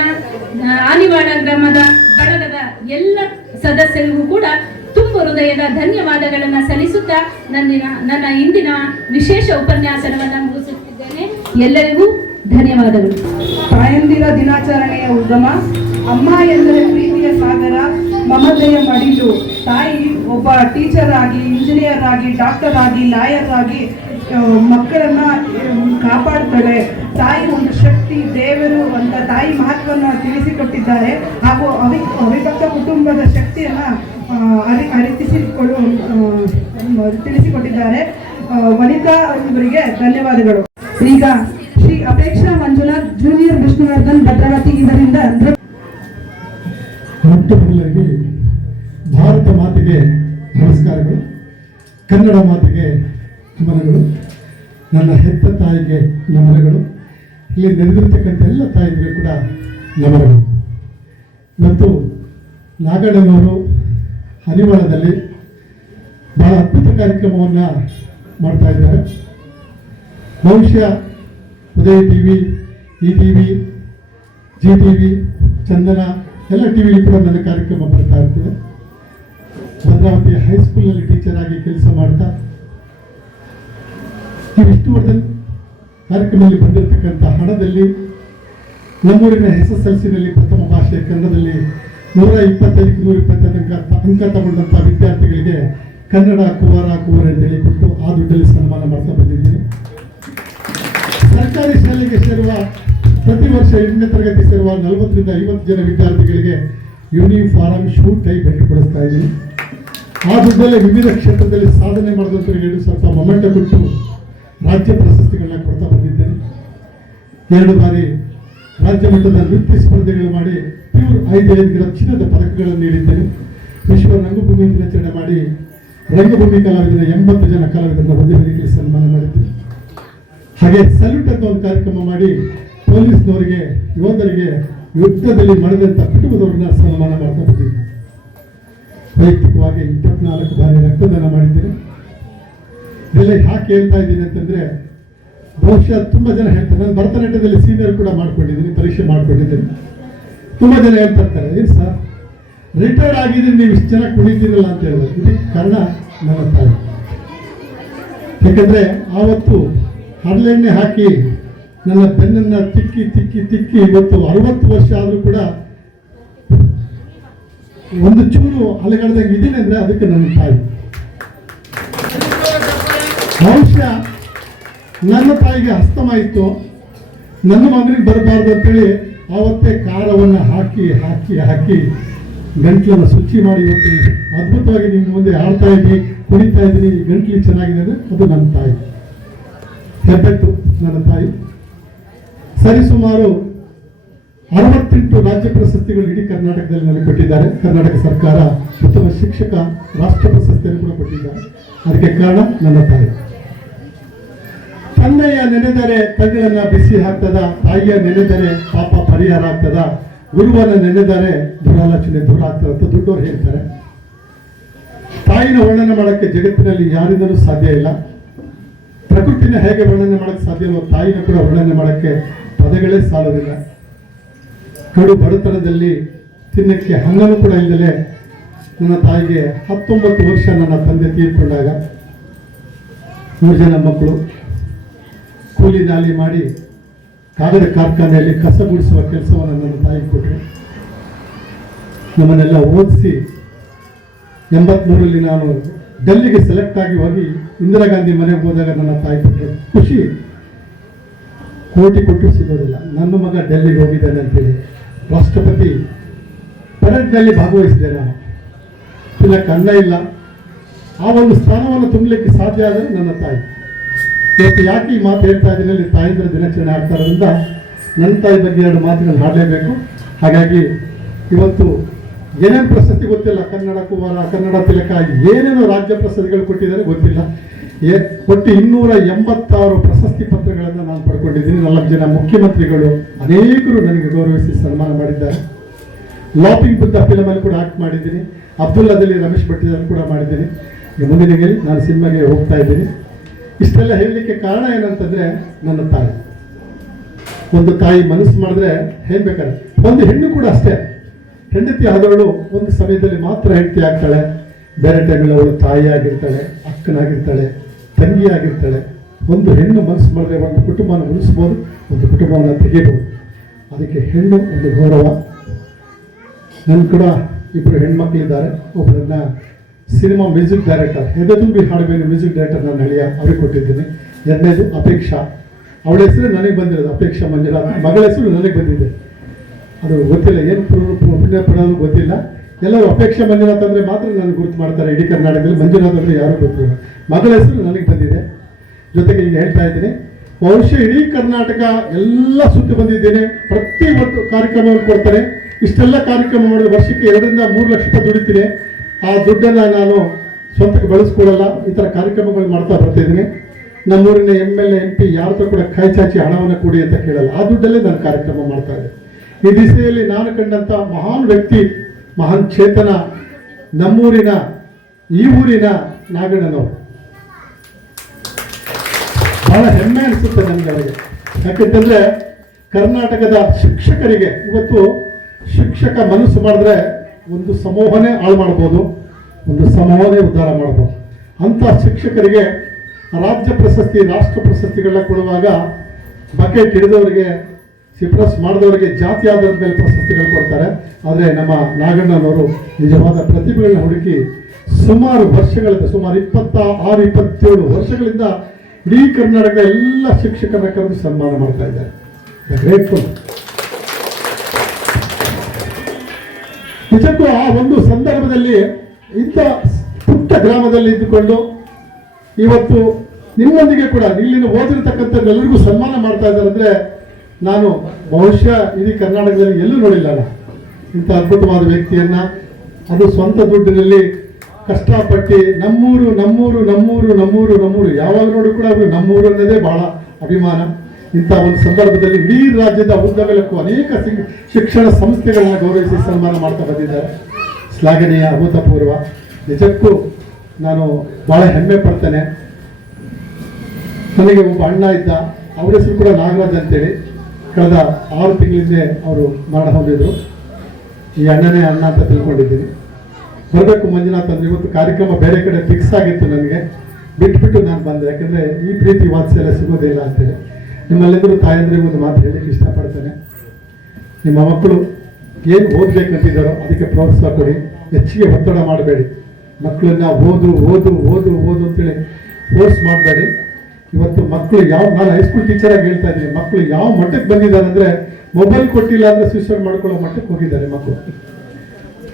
ಆನಿವಾಡ ಗ್ರಾಮದ ಬಳಗದ ಎಲ್ಲ ಸದಸ್ಯರಿಗೂ ಕೂಡ ತುಂಬ ಹೃದಯದ ಧನ್ಯವಾದಗಳನ್ನ ಸಲ್ಲಿಸುತ್ತಾ ನನ್ನ ಇಂದಿನ ವಿಶೇಷ ಉಪನ್ಯಾಸನವನ್ನು ಮುಗಿಸುತ್ತಿದ್ದೇನೆ. ಎಲ್ಲರಿಗೂ ಧನ್ಯವಾದಗಳು. ತಾಯಂದಿರ ದಿನಾಚರಣೆಯ ಉಗಮ. ಅಮ್ಮ ಎಂದರೆ ಪ್ರೀತಿಯ ಸಾಗರ, ಮಮತೆಯ ಮಡಿಲು. ತಾಯಿ ಒಬ್ಬ ಟೀಚರ್ ಆಗಿ, ಇಂಜಿನಿಯರ್ ಆಗಿ, ಡಾಕ್ಟರ್ ಆಗಿ, ಲಾಯರ್ ಆಗಿ ಮಕ್ಕಳನ್ನ ಕಾಪಾಡ್ತಾಳೆ. ತಾಯಿ ಒಂದು ಶಕ್ತಿ, ದೇವರು ಅಂತ ತಾಯಿ ಮಹತ್ವವನ್ನು ತಿಳಿಸಿಕೊಟ್ಟಿದ್ದಾರೆ ಹಾಗೂ ಅವಿಭಕ್ತ ಕುಟುಂಬದ ಶಕ್ತಿಯನ್ನ ತಿಳಿಸಿಕೊಟ್ಟಿದ್ದಾರೆ. ವನಿತಾ ಅವರಿಗೆ ಧನ್ಯವಾದಗಳು. ಈಗ ಶ್ರೀ ಅಪೇಕ್ಷಾ ಮಂಜುನಾಥ್ ಜೂನಿಯರ್ ವಿಷ್ಣುವರ್ಧನ್ ಭದ್ರಾವತಿ ಇವರಿಂದ ಮೊಟ್ಟಮೊದಲಾಗಿ ಭಾರತ ಮಾತೆಗೆ ನಮಸ್ಕಾರಗಳು, ಕನ್ನಡ ಮಾತೆಗೆ ನಮನಗಳು, ನನ್ನ ಹೆತ್ತ ತಾಯಿಗೆ ನಮನಗಳು, ಇಲ್ಲಿ ನೆರೆದಿರ್ತಕ್ಕಂಥ ಎಲ್ಲ ತಾಯಿಗಳು ಕೂಡ ನಮನಗಳು. ಮತ್ತು ನಾಗಣ್ಣನವರು ಹನಿವಾಳದಲ್ಲಿ ಬಹಳ ಅದ್ಭುತ ಕಾರ್ಯಕ್ರಮವನ್ನು ಮಾಡ್ತಾ ಇದ್ದಾರೆ. ಬಹುಶಃ ಉದಯ ಟಿವಿ, ಈ ಟಿವಿ, ಜಿ ಟಿವಿ, ಚಂದನ ಎಲ್ಲ ಟಿವಿಲಿ ಕೂಡ ನನ್ನ ಕಾರ್ಯಕ್ರಮ ಬರ್ತಾ ಇರ್ತದೆ. ಭದ್ರಾವತಿ ಹೈಸ್ಕೂಲಲ್ಲಿ ಟೀಚರ್ ಆಗಿ ಕೆಲಸ ಮಾಡ್ತಾ ಈ ವಿಷ್ಣುವರ್ಧನ್ ಕಾರ್ಯಕ್ರಮದಲ್ಲಿ ಬಂದಿರತಕ್ಕಂಥ ಹಣದಲ್ಲಿ ನಮ್ಮೂರಿನ SSLCನಲ್ಲಿ ಪ್ರಥಮ ಭಾಷೆ ಕನ್ನಡದಲ್ಲಿ 125 ಅಂಕ ತಗೊಂಡಂಥ ವಿದ್ಯಾರ್ಥಿಗಳಿಗೆ ಕನ್ನಡ ಕುವರ ಅಂತೇಳಿ ಕೊಟ್ಟು ಆ ದುಡ್ಡಲ್ಲಿ ಸನ್ಮಾನ ಮಾಡ್ತಾ ಬಂದಿದ್ದೀನಿ. ಸರ್ಕಾರಿ ಶಾಲೆಗೆ ಸೇರುವ ಪ್ರತಿ ವರ್ಷ 8ನೇ ತರಗತಿ ಸೇರುವ 40 ರಿಂದ 50 ಜನ ವಿದ್ಯಾರ್ಥಿಗಳಿಗೆ ಯೂನಿಫಾರ್ಮ್, ಶೂ, ಟೈ ಭೇಟಿ ಕೊಡಿಸ್ತಾ ಇದ್ದೀನಿ. ಆ ದುಡ್ಡಲ್ಲೇ ವಿವಿಧ ಕ್ಷೇತ್ರದಲ್ಲಿ ಸಾಧನೆ ಮಾಡಿದಂಥವರಿಗೆ ಸ್ವಲ್ಪ ಮೊಮೆಂಟ ಕೊಟ್ಟು ರಾಜ್ಯ ಪ್ರಶಸ್ತಿಗಳನ್ನ ಕೊಡ್ತಾ ಬಂದಿದ್ದೇನೆ. 2 ಬಾರಿ ರಾಜ್ಯ ಮಟ್ಟದ ನೃತ್ಯ ಸ್ಪರ್ಧೆಗಳು ಮಾಡಿ ಪ್ಯೂರ್ 5 ಚಿನ್ನದ ಪದಕಗಳನ್ನು ನೀಡಿದ್ದೇನೆ. ವಿಶ್ವ ರಂಗಭೂಮಿ ದಿನಾಚರಣೆ ಮಾಡಿ ರಂಗಭೂಮಿ ಕಲಾವಿದರ 80 ಜನ ಕಲಾವಿದರನ್ನ ಒಂದೇ ವೇದಿಕೆಯಲ್ಲಿ ಸನ್ಮಾನ ಮಾಡಿದ್ದೇನೆ. ಹಾಗೆ ಸಲ್ಯೂಟ್ ಅಂತ ಒಂದು ಕಾರ್ಯಕ್ರಮ ಮಾಡಿ ಪೊಲೀಸ್ನವರಿಗೆ, ಯೋಧರಿಗೆ ಯುದ್ಧದಲ್ಲಿ ಮಡಿದಂಥ ಕುಟುಂಬದವ್ರನ್ನ ಸನ್ಮಾನ ಮಾಡ್ತಾ ಬಂದಿದ್ದೀನಿ. ವೈಯಕ್ತಿಕವಾಗಿ 24 ಬಾರಿ ರಕ್ತದಾನ ಮಾಡಿದ್ದೇನೆ. ಇದೆಲ್ಲ ಯಾಕೆ ಹೇಳ್ತಾ ಇದ್ದೀನಿ ಅಂತಂದ್ರೆ, ಬಹುಶಃ ತುಂಬಾ ಜನ ಹೇಳ್ತಾರೆ, ನಾನು ಭರತನಾಟ್ಯದಲ್ಲಿ ಸೀನಿಯರ್ ಕೂಡ ಮಾಡ್ಕೊಂಡಿದ್ದೀನಿ, ಪರೀಕ್ಷೆ ಮಾಡ್ಕೊಂಡಿದ್ದೀನಿ. ತುಂಬಾ ಜನ ಹೇಳ್ತಾ ಇರ್ತಾರೆ, ಏನು ಸರ್ ರಿಟೈರ್ಡ್ ಆಗಿದ್ದೀನಿ, ನೀವು ಇಷ್ಟು ಚೆನ್ನಾಗಿ ಕುಣಿತೀರಲ್ಲ ಅಂತ ಹೇಳಿದ್ರೆ. ಇದಕ್ಕೆ ಕಾರಣ ನನ್ನ ತಾಯಿ. ಯಾಕಂದ್ರೆ ಆವತ್ತು ಹರಳೆಣ್ಣೆ ಹಾಕಿ ನನ್ನ ಬೆನ್ನನ್ನ ತಿಕ್ಕಿ ತಿಕ್ಕಿ ತಿಕ್ಕಿ ಇವತ್ತು 60 ವರ್ಷ ಆದರೂ ಕೂಡ ಒಂದು ಚೂರು ಅಲೆಗಾಡ್ದಂಗೆ ಇದೀನಿ ಅಂದ್ರೆ ಅದಕ್ಕೆ ನನ್ನ ತಾಯಿ. ಬಹುಶಃ ನನ್ನ ತಾಯಿಗೆ ಅಸ್ತಮ ಇತ್ತು, ನನ್ನ ಮಗನಿಗೆ ಬರಬಾರ್ದು ಅಂತೇಳಿ ಆವತ್ತೇ ಖಾರವನ್ನು ಹಾಕಿ ಹಾಕಿ ಹಾಕಿ ಗಂಟ್ಲನ್ನು ಶುಚಿ ಮಾಡಿ ಇವತ್ತು ಅದ್ಭುತವಾಗಿ ನಿಮ್ಮ ಮುಂದೆ ಆಡ್ತಾ ಇದ್ದೀನಿ, ಕುಣಿತಾ ಇದ್ದೀನಿ, ಗಂಟ್ಲಿ ಚೆನ್ನಾಗಿದೆ ಅಂದರೆ ಅದು ನನ್ನ ತಾಯಿ. ಹೆಬ್ಬೆಟ್ಟು ನನ್ನ ತಾಯಿ. ಸರಿಸುಮಾರು 68 ರಾಜ್ಯ ಪ್ರಶಸ್ತಿಗಳು ಇಡೀ ಕರ್ನಾಟಕದಲ್ಲಿ ನನಗೆ ಕೊಟ್ಟಿದ್ದಾರೆ. ಕರ್ನಾಟಕ ಸರ್ಕಾರ ಉತ್ತಮ ಶಿಕ್ಷಕ ರಾಷ್ಟ್ರ ಪ್ರಶಸ್ತಿಯನ್ನು ಕೂಡ ಕೊಟ್ಟಿದ್ದಾರೆ. ಅದಕ್ಕೆ ಕಾರಣ ನನ್ನ ತಾಯಿ. ತಂದೆಯ ನೆನೆದರೆ ತಗಳನ್ನ ಬಿಸಿ ಹಾಕ್ತದ, ತಾಯಿಯ ನೆನೆದರೆ ಪಾಪ ಪರಿಹಾರ ಆಗ್ತದ, ಗುರುವನ್ನ ನೆನೆದರೆ ದುರಾಲೋಚನೆ ದೂರ ಆಗ್ತದೆ ಅಂತ ದೊಡ್ಡವರು ಹೇಳ್ತಾರೆ. ತಾಯಿನ ವರ್ಣನೆ ಮಾಡಕ್ಕೆ ಜಗತ್ತಿನಲ್ಲಿ ಯಾರಿಂದಲೂ ಸಾಧ್ಯ ಇಲ್ಲ. ಪ್ರಕೃತಿನ ಹೇಗೆ ವರ್ಣನೆ ಮಾಡಕ್ಕೆ ಸಾಧ್ಯವೋ ತಾಯಿನ ಕೂಡ ವರ್ಣನೆ ಮಾಡಕ್ಕೆ ಪದಗಳೇ ಸಾಲೋದಿಲ್ಲ. ಕಡು ಬಡತನದಲ್ಲಿ ತಿನ್ನಕ್ಕೆ ಹಂಗನೂ ಕೂಡ ಇಲ್ಲದೆ ನನ್ನ ತಾಯಿಗೆ 19 ವರ್ಷ ನನ್ನ ತಂದೆ ತೀರ್ಕೊಂಡಾಗ 3 ಜನ ಮಕ್ಕಳು ಕೂಲಿ ನಾಲಿ ಮಾಡಿ ಕಾಗದ ಕಾರ್ಖಾನೆಯಲ್ಲಿ ಕಸ ಗುಡಿಸುವ ಕೆಲಸವನ್ನು ನನ್ನ ತಾಯಿ ಕೊಟ್ಟರು. ನಮ್ಮನ್ನೆಲ್ಲ ಓದಿಸಿ 83ರಲ್ಲಿ ನಾನು ಡೆಲ್ಲಿಗೆ ಸೆಲೆಕ್ಟ್ ಆಗಿ ಹೋಗಿ ಇಂದಿರಾ ಗಾಂಧಿ ಮನೆಗೆ ಹೋದಾಗ ನನ್ನ ತಾಯಿ ಕೊಟ್ಟರು ಖುಷಿ ಕೋಟಿ ಕೊಟ್ಟು ಸಿಗೋದಿಲ್ಲ. ನನ್ನ ಮಗ ಡೆಲ್ಲಿಗೆ ಹೋಗಿದ್ದಾನೆ ಅಂತೇಳಿ ರಾಷ್ಟ್ರಪತಿ ಪರೇಡ್ನಲ್ಲಿ ಭಾಗವಹಿಸಿದೆ. ನಾನು ತಿನ್ನಕ್ಕೆ ಅನ್ನ ಇಲ್ಲ. ಆ ಒಂದು ಸ್ಥಾನವನ್ನು ತುಂಬಲಿಕ್ಕೆ ಸಾಧ್ಯ ಆದರೆ ನನ್ನ ತಾಯಿ. ಇವತ್ತು ಯಾಕೆ ಈ ಮಾತು ಹೇಳ್ತಾ ಇದ್ದೀನಿ, ಅಲ್ಲಿ ತಾಯಂದ್ರ ದಿನಾಚರಣೆ ಆಗ್ತಾ ಇರೋದ್ರಿಂದ ನನ್ನ ತಾಯಿ ಬಗ್ಗೆ 2 ಮಾತುಗಳು ಹಾಡಲೇಬೇಕು. ಹಾಗಾಗಿ ಇವತ್ತು ಏನೇನು ಪ್ರಶಸ್ತಿ ಗೊತ್ತಿಲ್ಲ, ಕನ್ನಡ ಕುಮಾರ, ಕನ್ನಡ ತಿಲಕ, ಏನೇನು ರಾಜ್ಯ ಪ್ರಶಸ್ತಿಗಳು ಕೊಟ್ಟಿದ್ದಾರೆ ಗೊತ್ತಿಲ್ಲ. ಒಟ್ಟು 286 ಪ್ರಶಸ್ತಿ ಪತ್ರಗಳನ್ನು ನಾನು ಪಡ್ಕೊಂಡಿದ್ದೀನಿ. 4 ಜನ ಮುಖ್ಯಮಂತ್ರಿಗಳು ಅನೇಕರು ನನಗೆ ಗೌರವಿಸಿ ಸನ್ಮಾನ ಮಾಡಿದ್ದಾರೆ. ಲಾಪಿಂಗ್ ಬುದ್ಧ ಫಿಲಮಲ್ಲಿ ಕೂಡ ಆಕ್ಟ್ ಮಾಡಿದ್ದೀನಿ. ಅಬ್ದುಲ್ಲಾದಲ್ಲಿ ರಮೇಶ್ ಭಟ್ಟಿದಲ್ಲಿ ಕೂಡ ಮಾಡಿದ್ದೀನಿ. ಮುಂದಿನ ನಾನು ಸಿನಿಮಾಗೆ ಹೋಗ್ತಾ ಇದ್ದೀನಿ. ಇಷ್ಟೆಲ್ಲ ಹೇಳಲಿಕ್ಕೆ ಕಾರಣ ಏನಂತಂದರೆ, ನನ್ನ ತಾಯಿ. ಒಂದು ತಾಯಿ ಮನಸ್ಸು ಮಾಡಿದ್ರೆ ಏನು ಬೇಕಾದ್ರೆ, ಒಂದು ಹೆಣ್ಣು ಕೂಡ ಅಷ್ಟೇ, ಹೆಂಡತಿ ಆದವಳು ಒಂದು ಸಮಯದಲ್ಲಿ ಮಾತ್ರ ಹೆಂಡತಿ ಆಗ್ತಾಳೆ. ಬೇರೆ ಟೈಮಲ್ಲಿ ಅವಳು ತಾಯಿ ಆಗಿರ್ತಾಳೆ, ಅಕ್ಕನಾಗಿರ್ತಾಳೆ, ತಂಗಿ ಆಗಿರ್ತಾಳೆ. ಒಂದು ಹೆಣ್ಣು ಮನಸ್ಸು ಮಾಡಿದ್ರೆ ಒಂದು ಕುಟುಂಬನ ಉಳಿಸ್ಬೋದು, ಒಂದು ಕುಟುಂಬವನ್ನು ತೆಗಿಬೋದು. ಅದಕ್ಕೆ ಹೆಣ್ಣು ಒಂದು ಗೌರವ. ನನ್ನ ಕೂಡ 2 ಹೆಣ್ಮಕ್ಳಿದ್ದಾರೆ. ಒಬ್ಬರನ್ನ ಸಿನಿಮಾ ಮ್ಯೂಸಿಕ್ ಡೈರೆಕ್ಟರ್, ಎದೆ ತುಂಬಿ ಹಾಡಬೇಕು ಮ್ಯೂಸಿಕ್ ಡೈರೆಕ್ಟರ್ ನನ್ನ ಅಳಿಯ, ಅವ್ರಿಗೆ ಕೊಟ್ಟಿದ್ದೀನಿ. 2ನೇದು ಅಪೇಕ್ಷಾ, ಅವಳ ಹೆಸರು ನನಗೆ ಬಂದಿರೋದು, ಅಪೇಕ್ಷಾ ಮಂಜುನಾಥ್. ಮಗಳ ಹೆಸರು ನನಗೆ ಬಂದಿದೆ. ಅದು ಗೊತ್ತಿಲ್ಲ, ಏನು ಪುಣ್ಯ ಪಡೋದು ಗೊತ್ತಿಲ್ಲ. ಎಲ್ಲರೂ ಅಪೇಕ್ಷಾ ಮಂಜುನಾಥ್ ಅಂದರೆ ಮಾತ್ರ ನನಗೆ ಗುರುತು ಮಾಡ್ತಾರೆ ಇಡೀ ಕರ್ನಾಟಕದಲ್ಲಿ. ಮಂಜುನಾಥ್ ಅಂದರೆ ಯಾರೂ ಗೊತ್ತಿಲ್ಲ. ಮಗಳ ಹೆಸರು ನನಗೆ ಬಂದಿದೆ. ಜೊತೆಗೆ ಈಗ ಹೇಳ್ತಾ ಇದ್ದೀನಿ, ಬಹುಶಃ ಇಡೀ ಕರ್ನಾಟಕ ಎಲ್ಲ ಸುತ್ತಿ ಬಂದಿದ್ದೇನೆ. ಪ್ರತಿ ಒಂದು ಕಾರ್ಯಕ್ರಮವನ್ನು ಕೊಡ್ತಾರೆ. ಇಷ್ಟೆಲ್ಲ ಕಾರ್ಯಕ್ರಮ ಮಾಡಿದ ವರ್ಷಕ್ಕೆ 2 ರಿಂದ 3 ಲಕ್ಷ ರೂಪಾಯಿ ದುಡಿತೀನಿ. ಆ ದುಡ್ಡನ್ನು ನಾನು ಸ್ವಂತಕ್ಕೆ ಬಳಸ್ಕೊಳ್ಳಲ್ಲ, ಈ ಥರ ಕಾರ್ಯಕ್ರಮಗಳು ಮಾಡ್ತಾ ಬರ್ತಿದ್ದೀನಿ. ನಮ್ಮೂರಿನ MLA MP ಯಾರ ಕೂಡ ಕೈ ಚಾಚಿ ಹಣವನ್ನು ಕೊಡಿ ಅಂತ ಕೇಳಲ್ಲ. ಆ ದುಡ್ಡಲ್ಲೇ ನಾನು ಕಾರ್ಯಕ್ರಮ ಮಾಡ್ತಾ ಇದ್ದೆ. ಈ ದಿಸೆಯಲ್ಲಿ ನಾನು ಕಂಡಂಥ ಮಹಾನ್ ವ್ಯಕ್ತಿ, ಮಹಾನ್ ಚೇತನ, ನಮ್ಮೂರಿನ ಈ ಊರಿನ ನಾಗಣ್ಣನವರು. ಬಹಳ ಹೆಮ್ಮೆ ಅನಿಸುತ್ತೆ ನಮಗೆ. ಯಾಕೆಂತಂದರೆ ಕರ್ನಾಟಕದ ಶಿಕ್ಷಕರಿಗೆ ಇವತ್ತು ಶಿಕ್ಷಕ ಮನಸ್ಸು ಮಾಡಿದ್ರೆ ಒಂದು ಸಮೂಹನೇ ಹಾಳು ಮಾಡ್ಬೋದು, ಒಂದು ಸಮೂಹನೇ ಉದ್ಧಾರ ಮಾಡ್ಬೋದು. ಅಂಥ ಶಿಕ್ಷಕರಿಗೆ ರಾಜ್ಯ ಪ್ರಶಸ್ತಿ, ರಾಷ್ಟ್ರ ಪ್ರಶಸ್ತಿಗಳನ್ನ ಕೊಡುವಾಗ ಬಕೆಟ್ ಹಿಡಿದವರಿಗೆ, ಸಿಪ್ರಸ್ ಮಾಡಿದವರಿಗೆ ಜಾತಿ ಆಧಾರದ ಮೇಲೆ ಪ್ರಶಸ್ತಿಗಳು ಕೊಡ್ತಾರೆ. ಆದರೆ ನಮ್ಮ ನಾಗಣ್ಣನವರು ನಿಜವಾದ ಪ್ರತಿಭೆಗಳನ್ನ ಹುಡುಕಿ ಸುಮಾರು ವರ್ಷಗಳಿಂದ, ಸುಮಾರು 26-27 ವರ್ಷಗಳಿಂದ ಇಡೀ ಕರ್ನಾಟಕದ ಎಲ್ಲ ಶಿಕ್ಷಕರನ್ನ ಕರೆದು ಸನ್ಮಾನ ಮಾಡ್ತಾ ಇದ್ದಾರೆ. ಗ್ರೇಟ್ಫುಲ್. ನಿಜಕ್ಕೂ ಆ ಒಂದು ಸಂದರ್ಭದಲ್ಲಿ ಇಂಥ ಪುಟ್ಟ ಗ್ರಾಮದಲ್ಲಿ ಇದ್ದುಕೊಂಡು ಇವತ್ತು ನಿಮ್ಮೊಂದಿಗೆ ಕೂಡ ಇಲ್ಲಿನ ಓದಿರ್ತಕ್ಕಂಥ ಎಲ್ಲರಿಗೂ ಸನ್ಮಾನ ಮಾಡ್ತಾ ಇದ್ದಾರೆ ಅಂದರೆ, ನಾನು ಬಹುಶಃ ಇಡೀ ಕರ್ನಾಟಕದಲ್ಲಿ ಎಲ್ಲೂ ನೋಡಿಲ್ಲ ಇಂಥ ಅದ್ಭುತವಾದ ವ್ಯಕ್ತಿಯನ್ನ. ಅದು ಸ್ವಂತ ದುಡ್ಡಿನಲ್ಲಿ ಕಷ್ಟಪಟ್ಟು ನಮ್ಮೂರು ನಮ್ಮೂರು ನಮ್ಮೂರು ನಮ್ಮೂರು ನಮ್ಮೂರು ಯಾವಾಗ ನೋಡು ಕೂಡ ಅವರು ನಮ್ಮೂರು ಅನ್ನೋದೇ ಬಹಳ ಅಭಿಮಾನ. ಇಂಥ ಒಂದು ಸಂದರ್ಭದಲ್ಲಿ ಇಡೀ ರಾಜ್ಯದ ಉದ್ದಗಲಕ್ಕೂ ಅನೇಕ ಶಿಕ್ಷಣ ಸಂಸ್ಥೆಗಳನ್ನ ಗೌರವಿಸಿ ಸನ್ಮಾನ ಮಾಡ್ತಾ ಬಂದಿದ್ದಾರೆ. ಶ್ಲಾಘನೀಯ, ಅಭೂತಪೂರ್ವ. ನಿಜಕ್ಕೂ ನಾನು ಬಹಳ ಹೆಮ್ಮೆ ಪಡ್ತೇನೆ. ನನಗೆ ಒಬ್ಬ ಅಣ್ಣ ಇದ್ದ, ಅವರ ಹೆಸರು ಕೂಡ ನಾಗರಾಜ್ ಅಂತೇಳಿ. ಕಳೆದ 6 ತಿಂಗಳಿಂದ ಅವರು ಮರಣ ಹೊಂದಿದ್ರು. ಈ ಅಣ್ಣನೇ ಅಣ್ಣ ಅಂತ ತಿಳ್ಕೊಂಡಿದ್ದೀನಿ. ಬರಬೇಕು ಮಂಜುನಾಥ್ ಅಂದ್ರೆ ಇವತ್ತು ಕಾರ್ಯಕ್ರಮ ಬೇರೆ ಕಡೆ ಫಿಕ್ಸ್ ಆಗಿತ್ತು, ನನಗೆ ಬಿಟ್ಬಿಟ್ಟು ನಾನು ಬಂದೆ. ಯಾಕಂದರೆ ಈ ಪ್ರೀತಿ ವಾತ್ಸಲ್ಯ ಸಿಗೋದಿಲ್ಲ ಅಂತೇಳಿ. ನಿಮ್ಮೆಲ್ಲರೂ ತಾಯಂದ್ರಿಗೆ ಒಂದು ಮಾತು ಹೇಳಲಿಕ್ಕೆ ಇಷ್ಟಪಡ್ತೇನೆ. ನಿಮ್ಮ ಮಕ್ಕಳು ಏನು ಓದಬೇಕಂತಿದ್ದಾರೋ ಅದಕ್ಕೆ ಪ್ರೋತ್ಸಾಹ ಕೊಡಿ, ಹೆಚ್ಚಿಗೆ ಒತ್ತಡ ಮಾಡಬೇಡಿ. ಮಕ್ಕಳನ್ನ ಓದು ಓದು ಓದು ಓದು ಅಂತೇಳಿ ಫೋರ್ಸ್ ಮಾಡಬೇಡಿ. ಇವತ್ತು ಮಕ್ಕಳು ನಾನು ಹೈಸ್ಕೂಲ್ ಟೀಚರಾಗಿ ಹೇಳ್ತಾ ಇದ್ದೀನಿ, ಮಕ್ಕಳು ಯಾವ ಮಟ್ಟಕ್ಕೆ ಬಂದಿದ್ದಾರೆ ಅಂದರೆ, ಮೊಬೈಲ್ ಕೊಟ್ಟಿಲ್ಲ ಅಂದರೆ ಸೂಸೈಡ್ ಮಾಡ್ಕೊಳ್ಳೋ ಮಟ್ಟಕ್ಕೆ ಹೋಗಿದ್ದಾರೆ ಮಕ್ಕಳು.